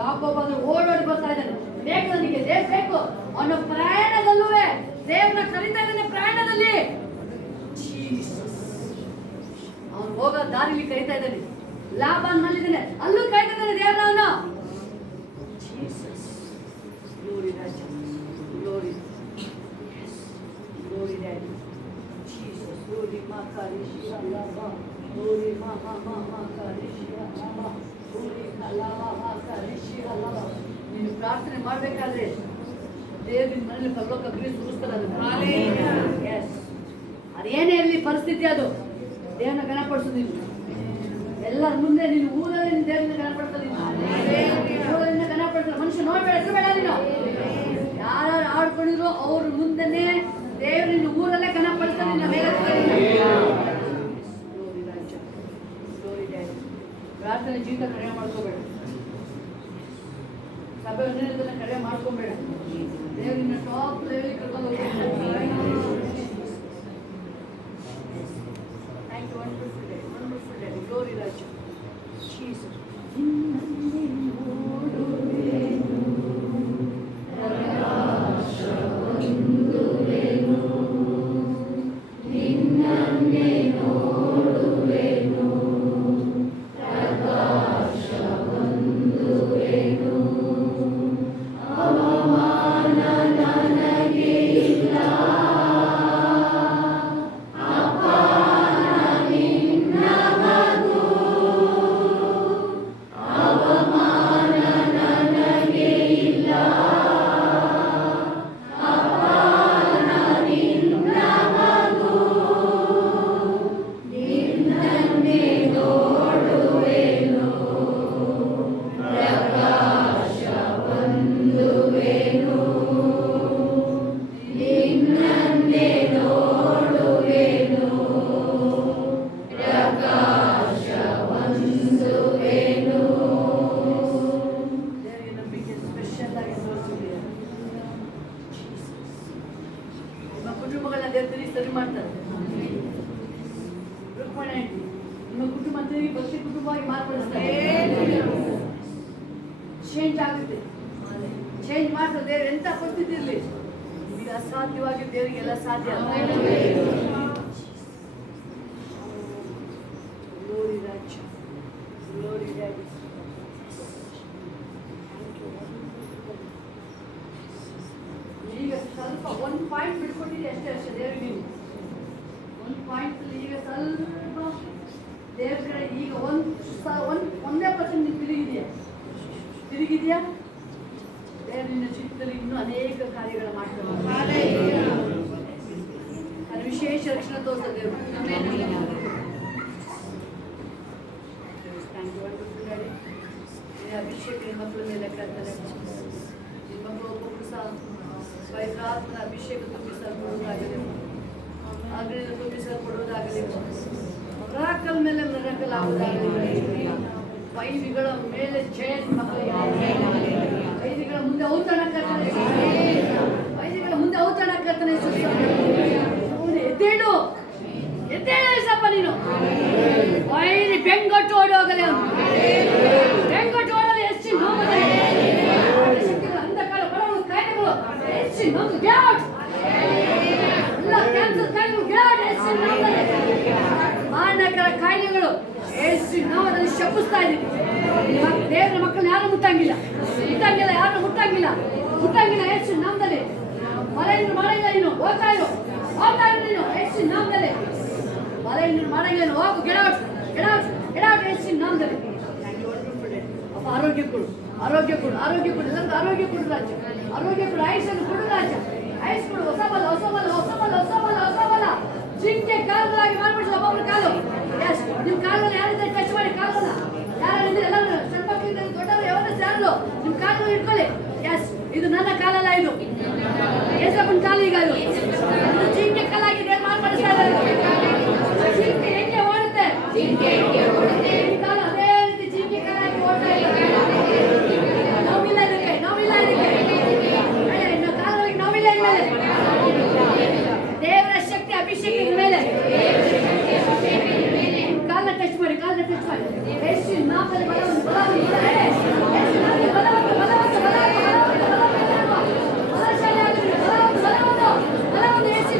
ಯಾಕೋಬ ಓಡೋಡಿ ಬರ್ತಾ ಇದ್ದಾನೆ. ಬೇಕು ನನಗೆ, ದೇವ್ ಬೇಕು. ಅವನ ಪ್ರಯಾಣದಲ್ಲೂ ದೇವ್ರನ್ನ ಕರೀತಾ ಇದ್ದಾನೆ. ಪ್ರಯಾಣದಲ್ಲಿ ಅವನು ಹೋಗೋ ದಾರಿಲಿ ಕರೀತಾ ಇದ್ದಾನೆ. ಲಾಭಾನ್ ಮಲ್ಲಿದ್ದಾನೆ, ಅಲ್ಲೂ ಕರೀತಾ ಇದ್ದಾನೆ ದೇವ್ರ. ಅವನು Glory Raja, glory, glory Daddy, Jesus, glory Makarishi Alaba, glory Mama Makarishi Alaba, glory Alaba Makarishi Alaba. ನೀನು ಪ್ರಾರ್ಥನೆ ಮಾಡಬೇಕಾದ್ರೆ ದೇವರಿನ ಮನೆಯಲ್ಲಿ ಪರಲೋಕ ಅಗ್ನಿ ಸುರಿಸ್ತಾರೆ. ಅದೇನೇ ಇರಲಿ ಪರಿಸ್ಥಿತಿ, ಅದು ದೇವರನ್ನ ಗಣಪಡಿಸೋದು. ನೀನು ಎಲ್ಲರ ಮುಂದೆ ನೀನು ಊರಲ್ಲಿ ದೇವರನ್ನ ಗಣಪಡಿಸೋದು. ಊರಿಂದ ಗಣಪಡಿಸೋದು. ಮನುಷ್ಯ ನೋಡ್ಬೇಡ, ಹೆಸರುಬೇಡ. ನೀನು ಯಾರು ಆಡ್ಕೊಂಡಿದ್ರು ಅವ್ರ ಮುಂದೆನೆ ದೇವರಿನ ಊರಲ್ಲೇ ಗಣಪಡಿಸ್ತಾರೆ. ನಿನ್ನ ಮೇಲೆ ಪ್ರಾರ್ಥನೆ ಜೀವಿತ ಕಡಿಮೆ ಮಾಡ್ಕೋಬೇಡ. ಸಭೆ ಒಂದಿನ ಕಡಿಮೆ ಮಾಡ್ಕೊಬೇಡ. ದೇವರಿನ ಟಾಪ್ ಲೆವೆಲ್ ಕರ್ಕೊಂಡು ಹೋಗ್ಬೇಕು. Thank you, wonderful day, wonderful day. Glory Raja, Jesus. Change ಆಗುತ್ತೆ. ಚೇಂಜ್ ಮಾಡ್ತಾರೆ ದೇವ್ರು. ಎಂತ ಪರಿಸ್ಥಿತಿ ಇರಲಿ, ಈಗ ಅಸಾಧ್ಯವಾಗಿ ದೇವರಿಗೆಲ್ಲ ಸಾಧ್ಯ. Glory ರಾಜ, glory Daddy. ಈಗ ಸ್ವಲ್ಪ ಒಂದು ಪಾಯಿಂಟ್ ಬಿಟ್ಕೊಟ್ಟಿದ್ದೆ ಅಷ್ಟೇ ಅಷ್ಟೇ ದೇವರಿಗೆ. ನೀವು ಒಂದು ಪಾಯಿಂಟ್ ಈಗ ಸ್ವಲ್ಪ ದೇವ್ರ ಕಡೆ ಈಗ ಒಂದೇ ಪರ್ಸೆಂಟ್ ನೀವು ತಿರುಗಿದೆಯಾ ದೇವ್ರ ನಿನ್ನ ಚಿತ್ತದಲ್ಲಿ ಇನ್ನೂ ಅನೇಕ ಕಾರ್ಯಗಳು ಮಾಡ್ತಾರೆ. ಅದು ವಿಶೇಷ ರಕ್ಷಣೆ ತೋರಿಸ ದೇವರು. ಅಭಿಷೇಕ ನಿಮ್ಮ ಮಕ್ಕಳ ಮೇಲೆ ಕರ್ತನೆ. ನಿಮ್ಮ ಮಕ್ಕಳು ಒಬ್ಬೊಬ್ಬರು ಸಹ ಪವಿತ್ರಾತ್ಮನ ಅಭಿಷೇಕ ತುಂಬಿಸಲ್ಪಡುವುದಾಗಲಿ, ಆಗ್ರಹ ತುಂಬಿಸಲ್ಪಡುವುದಾಗಲಿ, ಮಿರಾಕಲ್ ಮೇಲೆ ಮಿರಾಕಲ್ ಆಗುವುದಾಗಲಿ, ವೈರಿಗಳ ಮೇಲೆ ಜಯ ನಿಮ್ಮ ಮಕ್ಕಳಿಗೆ. ವೈರಿಗಳ ಮುಂದೆ ಔತಣ ಕರ್ತನೆ, ವೈರಿಗಳ ಮುಂದೆ ಔತಣ ಕರ್ತನೆ. ಎದ್ದೇಳು ಎದ್ದೇಳು ಸಪ್ಪ ನೀನು. ವೈರಿ ಬೆಂಗೊಟ್ಟು ಓಡೋಗಲಿ, ಅವನು ಬೆಂಗೊಟ್ಟು ಓಡಲಿ. ಹೆಚ್ಚು ಅಂಧಕಾರ ಬಲಗಳು ಕಾಯಿಲೆಗಳು ಹೆಚ್ಚು ನಮ್ದು ಗ್ಯಾಟ್ ಎಲ್ಲ ಕ್ಯಾನ್ಸರ್ ಕಾಯಿಲೆಗಳು ಗ್ಯಾಟ್ ಹೆಚ್ಚು ಮಾರಣಕರ ಕಾಯಿಲೆಗಳು ಹೆಚ್ಚು ನಾವಲ್ಲಿ ಶಪಿಸ್ತಾ ಇದ್ದೀವಿ. ದೇವರ ಮಕ್ಕಳನ್ನ ಯಾರು ಮುಟ್ಟಂಗಿಲ್ಲ, ಯಾರು ಮುಟ್ಟಂಗಿಲ್ಲ ಹೆಚ್ಚು ನಾಮದಲ್ಲಿ. ಮಳೆಯನ್ನು ಮಾಡಂಗಿಲ್ಲ ನೀನು, ಹೋಗ್ತಾ ಇರು ನೀನು ಹೆಚ್ಚು ನಾಮದಲ್ಲಿ. ಮಳೆಯನ್ನು ಮಾಡಂಗಿಲ್ಲ, ಹೋಗು, ಗೆಡೌಟ್ ಹೆಚ್ಚು ನಾಮದಲ್ಲಿ. ಅಪ್ಪ ಆರೋಗ್ಯ ಕೊಡು, ಎಲ್ಲರಿಗೂ ಆರೋಗ್ಯ ಕೊಡು ರಾಜ, ಆರೋಗ್ಯ ಕೊಡು, ಆಯುಷನ್ನು ಕೊಡು ರಾಜ, ಆಯುಷ್ ಕೊಡು. ಹೊಸ ಬಲ ಜಿಂಕೆ ಕಾಲುಗಳಾಗಿ ಮಾಡ್ಬಿಟ್ಟು ಒಬ್ಬೊಬ್ರು ಕಾಲು. ಎಸ್, ನಿಮ್ಮ ಕಾಲುಗಳು ಯಾರಿದ್ದಾರೆ ಟಚ್ ಮಾಡಿ, ಕಾಲುಗಳನ್ನ ಯಾರಿದ್ರೆ ಎಲ್ಲ ಸಣ್ಣ ಮಕ್ಕಳಿಂದ ದೊಡ್ಡವರು ಯಾವತ್ತೂ ಯಾರು ನಿಮ್ಮ ಕಾಲುಗಳು ಇಟ್ಕೊಳ್ಳಿ. ಎಸ್, ಇದು ನನ್ನ ಕಾಲಲ್ಲ, ಇದು ಯೇಸಪ್ಪನ ಕಾಲು. ಈಗ ಇದು ಜಿಂಕೆ ಕಾಲಾಗಿದೆ, ಮಾರ್ಪಡಿಸ್ತಾ ಇದ್ದಾರೆ. ಜಿಂಕೆ ಹೆಂಗೆ ಓಡುತ್ತೆ, ಕಾಲು ಅದೇ ರೀತಿ ಜಿಂಕೆ ಕಾಲಾಗಿ ಓಡ್ತಾ ಇದೆ. ನೋವಿಲ್ಲ ಇದಕ್ಕೆ, ಕಾಲುಗಳಿಗೆ ನೋವಿಲ್ಲ. ಇನ್ಮೇಲೆ ದೇವರ ಶಕ್ತಿ ಅಭಿಷೇಕದ ಮೇಲೆ ಕಾಲನ್ನ ಟಚ್ ಮಾಡಿ. ಯೇಸು ನಾಮದಲ್ಲಿ ಬಲವಂತ ಯೇಸು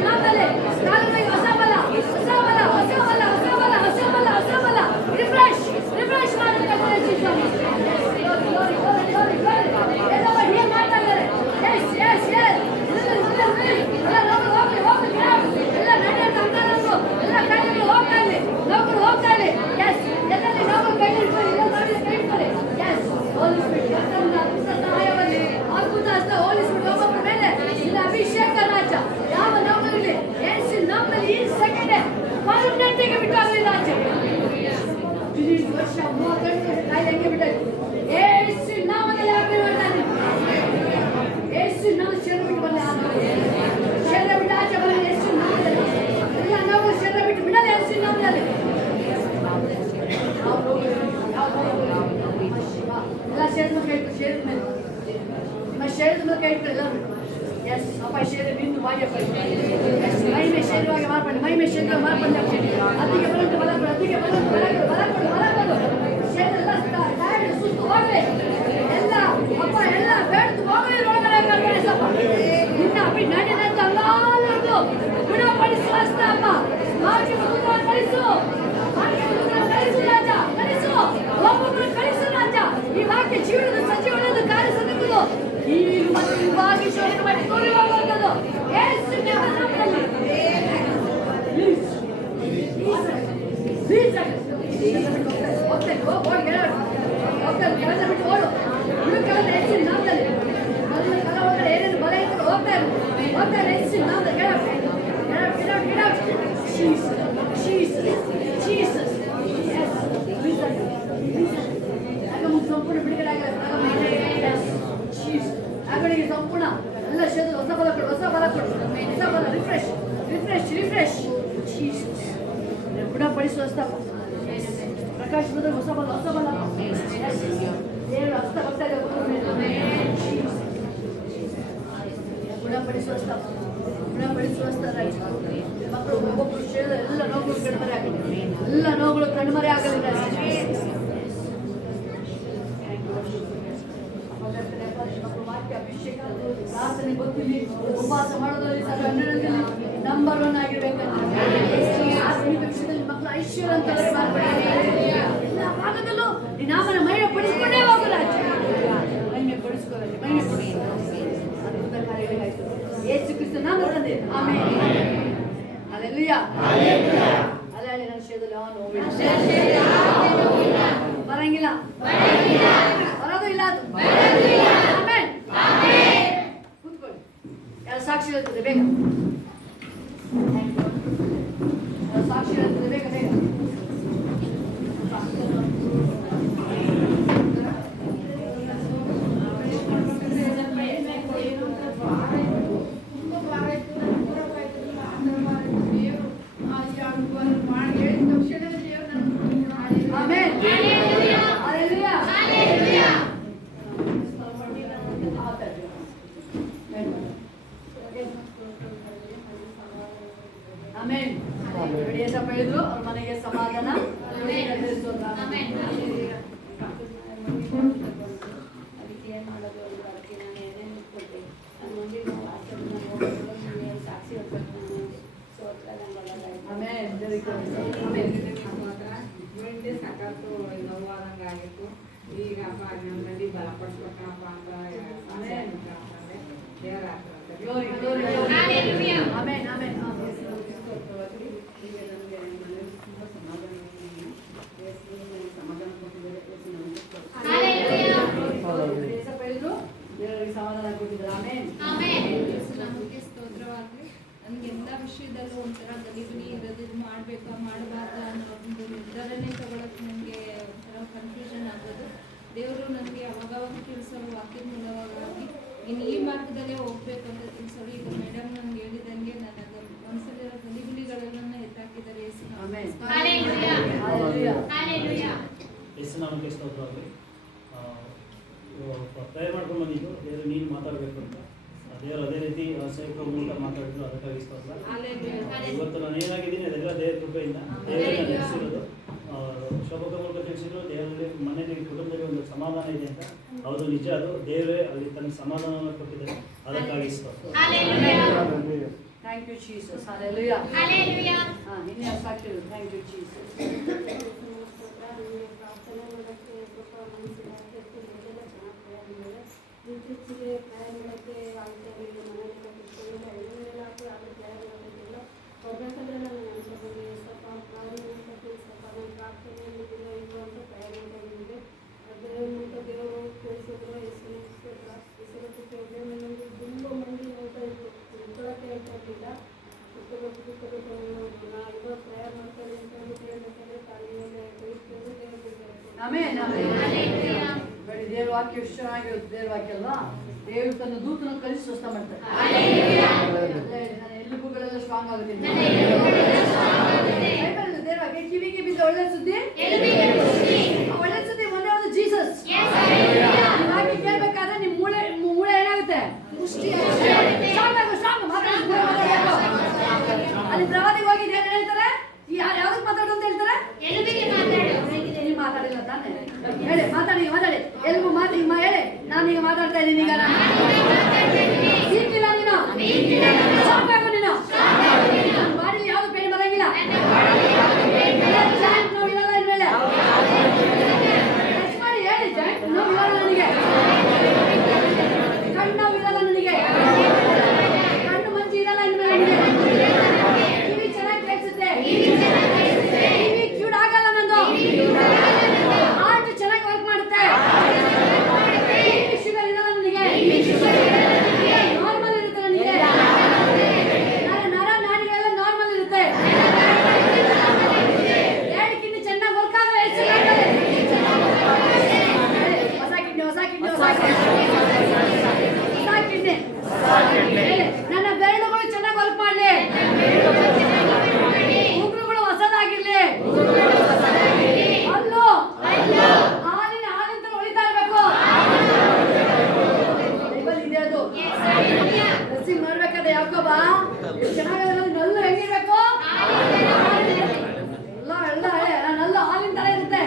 ನಾಮದಲ್ಲಿ ಕಾಲುಗಳಿಗೆ ಹೊಸ ಬಲ. ರಿಫ್ರೆಶ್ ಮಾಡಬೇಕಾದ್ರೆ ಅಭಿಷೇಕ ರಾಜ ಯಾವ ನಾಮದಲ್ಲಿ ಯೇಸು ನಾಮದಲ್ಲಿ ಈ ಸೆಕೆಂಡ್ ಪರ್ಮನೆಂಟ್ಗೆ ಬಿಟ್ಟಾಗಲಿ ರಾಜ. 30 ವರ್ಷ 38 ವರ್ಷ ಕಾಯಿಲೆ ಹೆಂಗೆ ಬಿಟ್ಟಾಗಿ ಯೇಸು ನಾಮದಲ್ಲಿ ಆಗಲಿ ಮಾಡ್ತಾನೆ. ಯೇಸು ನಾಮ ಶರೀರ ಬಿಟ್ಟು ಬರಲಿ, ಶರೀರ ಬಿಟ್ಟು ಆಚೆ ಬರಲಿ. ಯೇಸು ನಾಮದಲ್ಲಿ ಎಲ್ಲ ನಾವು ಶರೀರ ಬಿಟ್ಟು ಬಿಡಲಿ. ಯೇಸು ನಾಮದಲ್ಲಿ ಎಲ್ಲ ಶರೀರದ ಕೈ ಇಟ್ಟು, ಶರೀರದ ಮೇಲೆ ನಿಮ್ಮ ಶರೀರದ ಮೇಲೆ ಕೈ ಇಟ್ಟು ಎಲ್ಲರೂ. ಎಸ್ ಅಪ್ಪ, ಶರೀರ ನಿಂದು ಬಾಯಪ್ಪ. ಎಸ್, ಮೈಮೆ ಶರೀರವಾಗಿ ಮಾರ್ಪಡಿ, ಅದಕ್ಕೆ ಬರಂತ ಬಲ ಕೊಡು. ಶರೀರ ಎಲ್ಲ ಟೈರ್ಡ್ ಸುಸ್ತು ಹೋಗ್ಲಿ, ಎಲ್ಲ ಅಪ್ಪ ಎಲ್ಲ ಬೇಡ್ತು ಹೋಗಲಿ. ನಿನ್ನ ಅಭಿನಂದನೆ ಅಲ್ಲಾಲದು ಗುಣಪಡಿಸುವ ಅಪ್ಪ. ಕಳಿಸು ರಾಜ, ಕಳಿಸು ಒಬ್ಬೊಬ್ಬರು ಕಳಿಸು ರಾಜ. ಈ ವಾಕ್ಯ ಜೀವನದ ಸಜೀವನದ ಕಾರ್ಯ ಸದಕಲು ಈ ವಿಭಾಗೀಶ್ವರನ ಮಾಡಿ ತೋರಿಸುವಂಥದ್ದು ಯೇಸುವಿನ ನಾಮದಲ್ಲಿ. ಏನೇನು ಬಲ ಇದ್ರು ಹೋಗ್ತಾರೆ. ಯೇಸುವಿನ ನಾಮದಲ್ಲಿ ಸಂಪೂರ್ಣ ಬಿಡುಗಡೆ ಆಗಲಿ. ಸಂಪೂರ್ಣ ಎಲ್ಲ ಶರೀರ ಹೊಸ ಬಲ ಕೊಡು. ರಿಫ್ರೆಶ್ ಗುಣಪಡಿಸುವ ಪ್ರಕಾಶ್ ಹೊಸ ಬಲ ದೇವರು ಹಸ್ತ ಬರ್ತಾ ಇದೆ. ಗುಣಪಡಿಸುವ ಮಕ್ಕಳು ಒಬ್ಬೊಬ್ಬರು ಶರೀರ ಎಲ್ಲ ನೋವುಗಳು ಕಣ್ಮರೆ ಆಗಲಿ. ಪ್ರಾರ್ಥನೆ ಗೊತ್ತಿಲ್ಲ, ಉಪವಾಸ ಮಾಡೋದ್ರಲ್ಲಿ ಸರ್ 12 ನಂಬರ್ 1 ಆಗಿರ್ಬೇಕಂತ ಆತ್ಮಿಕ ವಿಷಯದಲ್ಲಿ ಮಕ್ಕಳು ಐಶ್ವರ್ಯ ಅಂತ ಎಲ್ಲ ಭಾಗದಲ್ಲೂ ನೀನು ನಾಮನ ಮಹಿಮೆ ಪಡಿಸ್ಕೊಂಡೇ ಹೋಗು ರಾಜ. ಮಹಿಮೆ ಪಡಿಸ್ಕೊಳ್ಳಿ, ಮಹಿಮೆ ಪಡಿಸ್ಕೊಳ್ಳಿ. ಅದ್ಭುತ ಕಾರ್ಯಗಳಾಯ್ತು ಯೇಸು ಕ್ರಿಸ್ತ ನಾಮ ತಂದೆ. ಆಮೆನ್. ಹಲ್ಲೆಲೂಯಾ. ಅಲ್ಲೇ ನನ್ನ ವಿಷಯದಲ್ಲಿ ಅವನು ಬರಂಗಿಲ್ಲ, ಬರೋದು ಇಲ್ಲ ಅದು. ಆಮೆನ್. ಕೂತ್ಕೊಳ್ಳಿ. ಯಾರು ಸಾಕ್ಷಿ ಹೇಳ್ತದೆ ಬೇಗ, ಯಾರು ಸಾಕ್ಷಿ ಹೇಳ್ತದೆ ಬೇಗ ಬೇಗ. ಆಮೆನ್. ಹಲ್ಲೆಲೂಯಾ. ಆಮೆನ್. ನೋಡಿ ಏಸಪ್ಪ ಹೇಳಿದ್ರು ಅವ್ರ ಮನೆಗೆ ಸಮಾಧಾನ. ಆಮೆನ್. ಅದಕ್ಕೆ ಏನು ಮಾಡೋದು ಅಂತ ಅದಕ್ಕೆ ನಾನು ಏನೇನು ಕೊಟ್ಟೆ ನನ್ನ ಮುಂದೆ ನಾವು ಆಚರಣೆ ಸಾಕ್ಷಿ ಹೇಳ್ಬೇಕು ಸೋತ್ರ ಆಮೆನ್. ದೇವರಿಗೆ ಸ್ತೋತ್ರ. ಆಮೆನ್. ಮುಂದೆ ಸಖತ್ತು ನೋವಾದಂಗೆ ಆಗಿತ್ತು. ಈಗ ಅಪ್ಪ ನಮ್ಮಲ್ಲಿ ಬಲಪಡಿಸ್ಬೇಕಪ್ಪ ಅಂತ ದೇವರ Glory, glory, glory. Hallelujah. Amen, amen. ಈಗ ನನಗೆ ಮನೆಯಲ್ಲಿ ತುಂಬ ಸಮಾಧಾನ ಕೊಟ್ಟಿದ್ದಾರೆ. Hallelujah. ಏಸಪ್ಪ ಹೇಳಿದ್ರು ದೇವರಿಗೆ ಸಮಾಧಾನ ಕೊಟ್ಟಿದ್ದಾರೆ. ಆಮೆನ್. ಆಮೆನ್. ನಮಗೆ ಸ್ತೋತ್ರವಾಗಲಿ. ನನಗೆ ಎಲ್ಲ ವಿಷಯದಲ್ಲೂ ಒಂಥರ ಗಲಿಬಿಲಿ ಇರೋದು, ಇದು ಮಾಡಬೇಕಾ ಮಾಡಬಾರ್ದು ಅನ್ನೋ ಒಂದು ನಿರ್ಧಾರನೇ ತಗೊಳಕ್ಕೆ ನನಗೆ ಒಂಥರ ಕನ್ಫ್ಯೂಷನ್ ಆಗೋದು. ದೇವರು ನನಗೆ ಅವಾಗವಾಗ ತಿಳಿಸೋರು ವಾಕ್ಯದ ಮೂಲವಾಗಿ ಇನ್ನು ಈ ಮಾರ್ಗದಲ್ಲೇ ಹೋಗ್ಬೇಕಂತ ತಿಳಿಸೋರು. ಈಗ ಮೇಡಮ್ ನನಗೆ ಹೇಳಿದಂಗೆ ನನ್ನ ಮನಸ್ಸಲ್ಲಿರೋ ಗಲಿಬಿಲಿಗಳೆಲ್ಲ ಎತ್ತಾಕಿದ್ದಾರೆ. ಆಮೆನ್. Hallelujah. Hallelujah. Hallelujah. ನಮಗೆ ಸ್ತೋತ್ರವಾಗಲಿ. ಪ್ರೇಯರ್ ಮಾಡ್ಕೊಂಡು ಬಂದಿದ್ದು ದೇವರು ನೀನು ಮಾತಾಡಬೇಕು ಅಂತ ದೇವರು ಅದೇ ರೀತಿ ಸೇವಕರ ಮೂಲಕ ಮಾತಾಡಿದ್ರು, ಅದಕ್ಕಾಗಿ ಸ್ತೋತ್ರ. ಇವತ್ತು ನಾನು ಏನಾಗಿದ್ದೀನಿ ಅದೆಲ್ಲ ದೇವರ ಕೃಪೆಯಿಂದ ದೇವರಿಗೆ ತಿಳಿಸಿರೋದು. ಶೋಭಕ ಮೂಲಕ ತಿಳಿಸಿದ್ರು ದೇವರಲ್ಲಿ ಮನೆಯಲ್ಲಿ ಕುಟುಂಬದಲ್ಲಿ ಒಂದು ಸಮಾಧಾನ ಇದೆ ಅಂತ. ಹೌದು, ನಿಜ. ಅದು ದೇವರೇ ಅಲ್ಲಿ ತನ್ನ ಸಮಾಧಾನವನ್ನು ಕೊಟ್ಟಿದ್ದಾರೆ, ಅದಕ್ಕಾಗಿ ಸ್ತೋತ್ರ. Hallelujah. Thank you, Jesus. Hallelujah. Hallelujah. ಇನ್ನೇ ಸಾಕ್ಷಿ ಹೇಳು. Thank you, Jesus. ಪ್ರಾರ್ಥನೆ ಮಾಡೋಕ್ಕೆ ಸ್ವಲ್ಪ ಮನಸ್ಸಿಗೆ ಆಗ್ತಿತ್ತು. ಮೊದಲೆಲ್ಲ ಚೆನ್ನಾಗಿ ಪ್ರಯಾಣ ಮೇಲೆ ಇತ್ತೀಚೆಗೆ ಪ್ರಯಾಣ ಮಾಡೋಕ್ಕೆ ಆಗ್ತಾಯಿಲ್ಲ. ಮನೆಯೆಲ್ಲ ಕುತ್ಕೊಂಡು ಎಲ್ಲೆಲ್ಲ ಅದು ಪ್ರಯಾಣ ಮಾಡೋಕ್ಕಿಲ್ಲ. ಹೋಗ್ಬೇಕಂದ್ರೆ ನಾನು ನೆನೆಸ್ಕೊಂಡು ಸ್ವಲ್ಪ ಪ್ರಾರ್ಥನೆ ಮಾಡ್ತೀನಿ, ಸ್ವಲ್ಪ ನಾನು ಪ್ರಾರ್ಥನೆಯಲ್ಲಿ ಇಲ್ಲ ಇಲ್ಲ ಅಂತ ಪ್ರಯಾಣ ಮಾಡಿದ್ದೆ. ಅದರ ಮೂಲಕ ದೇವರು ಕೇಳಿಸಿದ್ರು. ಹೆಸರು ಕೇಳಿದೆ. ನನಗೆ ತುಂಬ ಮಂದಿ ನೋಡ್ತಾ ಇದ್ರು, ತಿಳ್ಕೊಳ್ಳೋಕ್ಕೆ ಹೇಳ್ತಾ ಇರಲಿಲ್ಲ. ಕುತ್ಕೋಬೇಕು ನಾ ಇವಾಗ ಪ್ರಯಾಣ ಮಾಡ್ತಾರೆ ಅಂತ ಹೇಳ್ಬೇಕಾದ್ರೆ ತಾಯಿಯಲ್ಲೇ ಕಳಿಸ್ಕೊಂಡು ದೇವರಿಗೆ ಆಮೆನ್, ಆಮೆನ್. Hallelujah. ನೋಡಿ, ದೇವ್ರ ವಾಕ್ಯ ಎಷ್ಟು ಚೆನ್ನಾಗಿರುತ್ತೆ. ದೇವ್ರ ವಾಕ್ಯ ಅಲ್ವಾ? ದೇವರು ತನ್ನ ದೂತನ ಕಳಿಸಿ ಸ್ವಸ್ಥ ಮಾಡ್ತಾರೆ. ನನ್ನ ಎಲುಬುಗಳೆಲ್ಲ ಸ್ಟ್ರಾಂಗ್ ಆಗುತ್ತೆ. ಬೈಬಲ್ ದೇವ್ರ ವಾಕ್ಯ ಕಿವಿಗೆ ಬಿದ್ದ ಒಳ್ಳೆ ಸುದ್ದಿ, ಆ ಒಳ್ಳೆ ಸುದ್ದಿ ಒಂದೇ ಒಂದು ಜೀಸಸ್. ಈ ವಾಕ್ಯ ಕೇಳ್ಬೇಕಾದ್ರೆ ನಿಮ್ಮ ಮೂಳೆ ಏನಾಗುತ್ತೆ? ಸ್ಟ್ರಾಂಗ್ ಆಗು, ಸ್ಟ್ರಾಂಗ್ ಅಲ್ಲಿ ಪ್ರವಾದಿಗೆ ಹೋಗಿ ಏನು ಹೇಳ್ತಾರೆ? ಯಾವ್ದಕ್ಕೆ ಮಾತಾಡು ಅಂತ ಹೇಳ್ತಾರೆ? ಎಲುಬಿಗೆ ಮಾತಾಡು. ನೀವು ಮಾತಾಡಿಲ್ಲ ತಾನೆ? ಹೇಳಿ, ಮಾತಾಡಿ, ಮಾತಾಡಿ. ಎಲ್ಗೂ ಮಾತಿ ಹೇಳಿ. ನಾನೀಗ ಮಾತಾಡ್ತಾ ಇದ್ದೀನಿ. ಈಗ ನೀನು ಸ್ಟ್ರಾಂಗ್ ಆಗು. ನೀನು ನನ್ನ ಬಾಡಿಲಿ ಯಾವ್ದು ಪೇನ್ ಬರಂಗಿಲ್ಲ. ಜಾಯಿಂಟ್ ನೋವು ಇರಲ್ಲ ಇನ್ಮೇಲೆ. ಟಚ್ ಮಾಡಿ ಹೇಳಿ, ಜಾಯಿಂಟ್ ನೋವು ಇರಲ್ಲ ನನಗೆ. ಕಣ್ಣು ನೋವು ಇರಲ್ಲ ನನಗೆ. ಕಣ್ಣು ಮಂಜು ಇರಲ್ಲ ಇನ್ಮೇಲೆ ನನಗೆ. ಕಿವಿ ಚೆನ್ನಾಗಿ ಕೇಳಿಸುತ್ತೆ. ಕಿವಿ ಕ್ಯೂಡ್ ಆಗಲ್ಲ ನಂದು. ಹಾರ್ಟ್ ಚೆನ್ನಾಗಿ ವರ್ಕ್ ಮಾಡುತ್ತೆ. ಶುಗರ್ ಇರಲ್ಲ ನನಗೆ. ನಾರ್ಮಲ್ ಇರುತ್ತೆ ನನಗೆ. ನರ ನಾಡಿಗಳೆಲ್ಲ ನಾರ್ಮಲ್ ಇರುತ್ತೆ. ಎರಡು ಕಿಡ್ನಿ ಚೆನ್ನಾಗಿ ವರ್ಕ್ ಆಗಲ್ಲ. ಹೊಸ ಕಿಡ್ನಿ, ಹೊಸ ಕಿಡ್ನಿ, ಹೊಸ ಕಿಡ್ನಿ. ನನ್ನ ಬೆರಳುಗಳು ಚೆನ್ನಾಗಿ ವರ್ಕ್ ಮಾಡಲಿ. ಉಗುರುಗಳು ಹೊಸದಾಗಿರ್ಲಿ. ಅಲ್ಲೂ ಹಾಲಿನ ಹೊಳಿತಾ ಇರಬೇಕು. ಬೈಬಲ್ ಇದೆ ಅದು. ಡ್ರೆಸ್ಸಿಂಗ್ ಮಾಡ್ಬೇಕಾದ್ರೆ ಯಾಕೋಬ ಎಷ್ಟು ಚೆನ್ನಾಗಲ್ಲ. ನಲ್ಲು ಹೆಂಗಿರ್ಬೇಕು? ಎಲ್ಲ ನಲ್ಲು ಹಾಲಿನ ತರ ಇರುತ್ತೆ.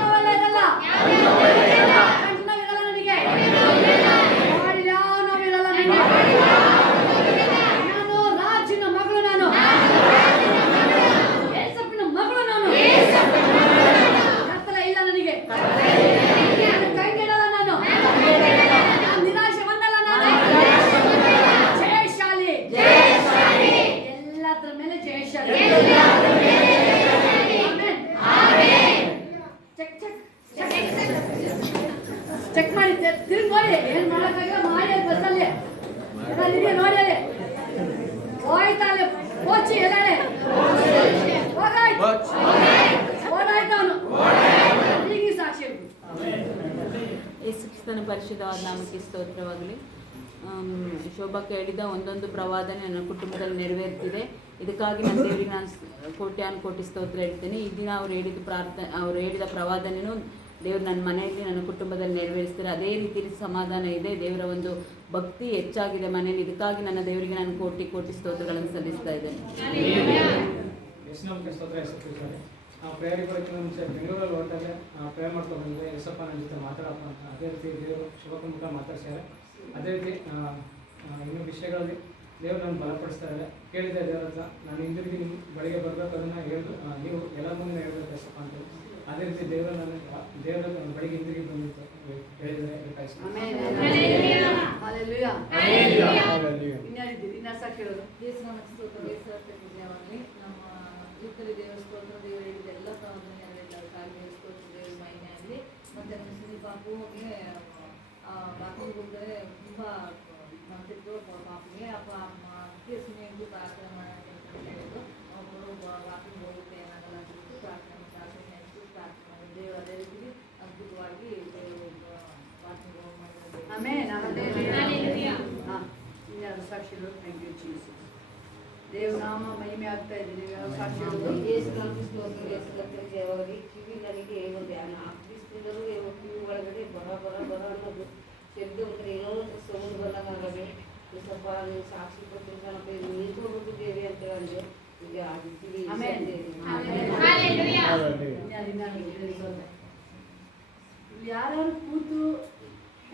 ನೋವೆಲ್ಲ ಇರಲ್ಲ. ಕಣ್ಣು ಇರಲ್ಲ ನನಗೆ. ಚೆಕ್ ಮಾಡಿ ತಿರುಗಿ ನೋಡಿ ಏನ್ ಮಾಡಕ್ಕಾಗಿಲ್ಲ ಮಾಡಿ ಅಲ್ಲಿ ಬಸ್ಸಲ್ಲಿ ಇದೆಯಾ ನೋಡಿ ಅಲ್ಲಿ ಹೋಯ್ತಾ ಅಲ್ಲಿ ಹೋಚಿ ಎಲ್ಲಾಳೆ ಓಡಾಯ್ತು ಅವನು ಈಗ ಸಾಕ್ಷಿ ಹೇಳ್ಬಿಡು. ಯೇಸು ಕ್ರಿಸ್ತನ ಪರಿಶುದ್ಧವಾದ ನಾಮಕ್ಕೆ ಸ್ತೋತ್ರವಾಗಲಿ. ಶೋಭಾ ಕೇಳಿದ ಒಂದೊಂದು ಪ್ರವಾದನೆ ನನ್ನ ಕುಟುಂಬದಲ್ಲಿ ನೆರವೇರ್ತಿದೆ. ಇದಕ್ಕಾಗಿ ನನ್ನ ದೇವರಿಗೆ ನಾನು ಕೋಟಿ ಸ್ತೋತ್ರ ಹೇಳ್ತೇನೆ. ಈ ದಿನ ಅವ್ರು ಹೇಳಿದ ಪ್ರವಾದನೆಯೂ ದೇವರು ನನ್ನ ಮನೆಯಲ್ಲಿ ನನ್ನ ಕುಟುಂಬದಲ್ಲಿ ನೆರವೇರಿಸ್ತಾರೆ. ಅದೇ ರೀತಿಯಲ್ಲಿ ಸಮಾಧಾನ ಇದೆ, ದೇವರ ಒಂದು ಭಕ್ತಿ ಹೆಚ್ಚಾಗಿದೆ ಮನೆಯಲ್ಲಿ. ಇದಕ್ಕಾಗಿ ನನ್ನ ದೇವರಿಗೆ ನಾನು ಕೋಟಿ ಸ್ತೋತ್ರಗಳನ್ನು ಸಲ್ಲಿಸ್ತಾ ಇದ್ದೇನೆ. ಯೇಸುನಾಮಕ್ಕೆ ಸ್ತೋತ್ರ. ನಾವು ಪ್ರೇಯರಿಗೆ ಬರೋಕ್ಕಿಂತ ಮುಂಚೆ ಬೆಂಗಳೂರಲ್ಲಿ ಹೋದಾಗ ಪ್ರೇಯರ್ ಮಾಡ್ಕೊಂಡು ಬಂದರೆ ಯೇಸಪ್ಪ ನನ್ನ ಜೊತೆ ಮಾತಾಡಪ್ಪ ಅಂತ ಅದೇ ರೀತಿ ದೇವರು ಶುಭಕ ಮುಖ ಮಾತಾಡ್ತಾರೆ. ಅದೇ ರೀತಿ ಇನ್ನೂ ವಿಷಯಗಳಲ್ಲಿ ದೇವರು ನನ್ನ ಬಲಪಡಿಸ್ತಾ ಇದ್ದಾರೆ. ಕೇಳಿದೆ ದೇವರ ಹತ್ರ, ನಾನು ಹಿಂದಿರುಗಿ ನಿಮ್ಮ ಬಳಿಗೆ ಬರಬೇಕು, ಅದನ್ನು ಹೇಳಿದ್ರು ನೀವು ಎಲ್ಲ ಮುಂದೆ ಹೇಳ್ಬೇಕು ಯೇಸಪ್ಪ ಅಂತ. ಅದೇ ರೀತಿ ದೇವರ ನನ್ನ ಬಳಿಗೆ ಹಿಂದಿರುಗಿ ಬಂದಿತ್ತು ಹೇಳಿದರೆ ಇನ್ಯಾರು ಸಾಕ್ಷಿ ಹೇಳೋದು? ನಮ್ಮ ಜೀವಿತದಲ್ಲಿ ದೇವರ ಸ್ತೋತ್ರ, ದೇವರು ಹೇಳಿದ ಎಲ್ಲ ಪ್ರವಾದನೆ ನೆರವೇರಕ್ಕಾಗಿ ಸ್ತೋತ್ರ, ದೇವರ ಮಹಿಮೆ ಆಗಲಿ. ಮತ್ತು ನಮ್ಮ ಸುನಿ ಪಾಪುಗೆ ಬಾತ್ರೂಮ್ಗೆ ಹೋದರೆ ತುಂಬ ಮಾಡ್ತಿತ್ತು. ಪಾಪಿಗೆ ಅಪ್ಪ ಅಮ್ಮ ಅದಕ್ಕೆ ಸುಮ್ಮನೆ ಪ್ರಾರ್ಥನೆ ಮಾಡೋಕ್ಕೆ ಅಂತ ಹೇಳಿದ್ರು. ಅವರು ಬಾತ್ರೂಮ್ಗೆ ಹೋಗುತ್ತೆ ಏನಾಗಲ್ಲ ಅಂತ ಪ್ರಾರ್ಥನೆ ನೆನೆಸಿ ಪ್ರಾರ್ಥನೆ ಮಾಡಿ ದೇವರು ಅದೇ ರೀತಿ ಅದ್ಭುತವಾಗಿ ಬಾತ್ರೂಮ್ಗೆ ಹೋಗಿ ಮಾಡಿದ್ರು. ಇನ್ಯಾರು ಸಾಕ್ಷಿಗಳು? Thank you Jesus. ದೇವನಾಮ ಮಹಿಮೆ ಆಗ್ತಾ ಇದೆ. ನೀವು ಯಾವ ಸಾಕ್ಷಿ ಹೇಳೋದು? ಕಿವಿ ನನಗೆ ಒಂದು ಕ್ರಿಸ್ತರು ಕಿವಿ ಒಳಗಡೆ ಬರ ಅನ್ನೋದು ಶಬ್ದ ಅಂದರೆ ಏನೋ ಒಂದು ಸೌಂಡ್ ಬಂದಂಗಾಗದೆ ಸ್ವಲ್ಪ ನೀವು ಸಾಕ್ಷಿ ಕೊಟ್ಟಿರ್ತಾನಪ್ಪ ಇದು ನಿಂತ್ಕೊಬಿಟ್ಟಿದ್ದೇವೆ ಅಂತ ಹೇಳಿದೆ. ಈಗ ಕಿವಿ ಯಾರು ಕೂತು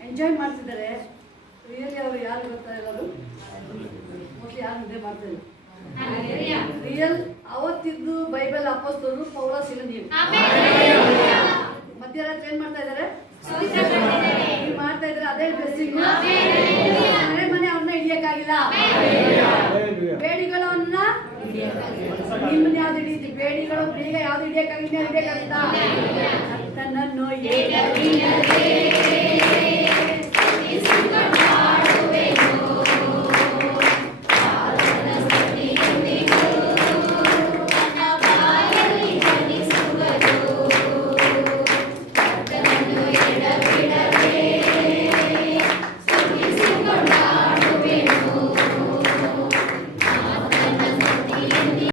ಎಂಜಾಯ್ ಮಾಡ್ತಿದ್ದಾರೆ. ರಿಯಲಿ ಅವರು ಯಾರು ಗೊತ್ತಾ? ಎಲ್ಲರೂ ಮೋಸ್ಟ್ಲಿ ಯಾರು ನಿದ್ದೆ ಮಾಡ್ತಾರೆ. ರಿಯಲ್ ಅವತ್ತಿದ್ದು ಬೈಬಲ್ ಅಪೊಸ್ತಲರು ಪೌಲೋಸ್ ಇಲ್ಲ ನೀವು. ಮಧ್ಯರಾತ್ರಿ ಏನ್ ಮಾಡ್ತಾ ಇದ್ದಾರೆ? ನೀವು ಮಾಡ್ತಾ ಇದ್ರೆ ಅದೇ ಬ್ಲೆಸ್ಸಿಂಗ್. ಮನೆ ಅವ್ರನ್ನ ಹಿಡಿಯಕ್ಕಾಗಿಲ್ಲ. ಬೇಡಿಗಳನ್ನ ನಿಮ್ಮನ್ನ ಯಾವ್ದು ಹಿಡಿಯುತ್ತೆ? ಬೇಡಿಗಳು ಬೇಗ ಯಾವ್ದು ಹಿಡಿಯಕ್ಕಾಗಿಲ್ಲ. ನನ್ನನ್ನು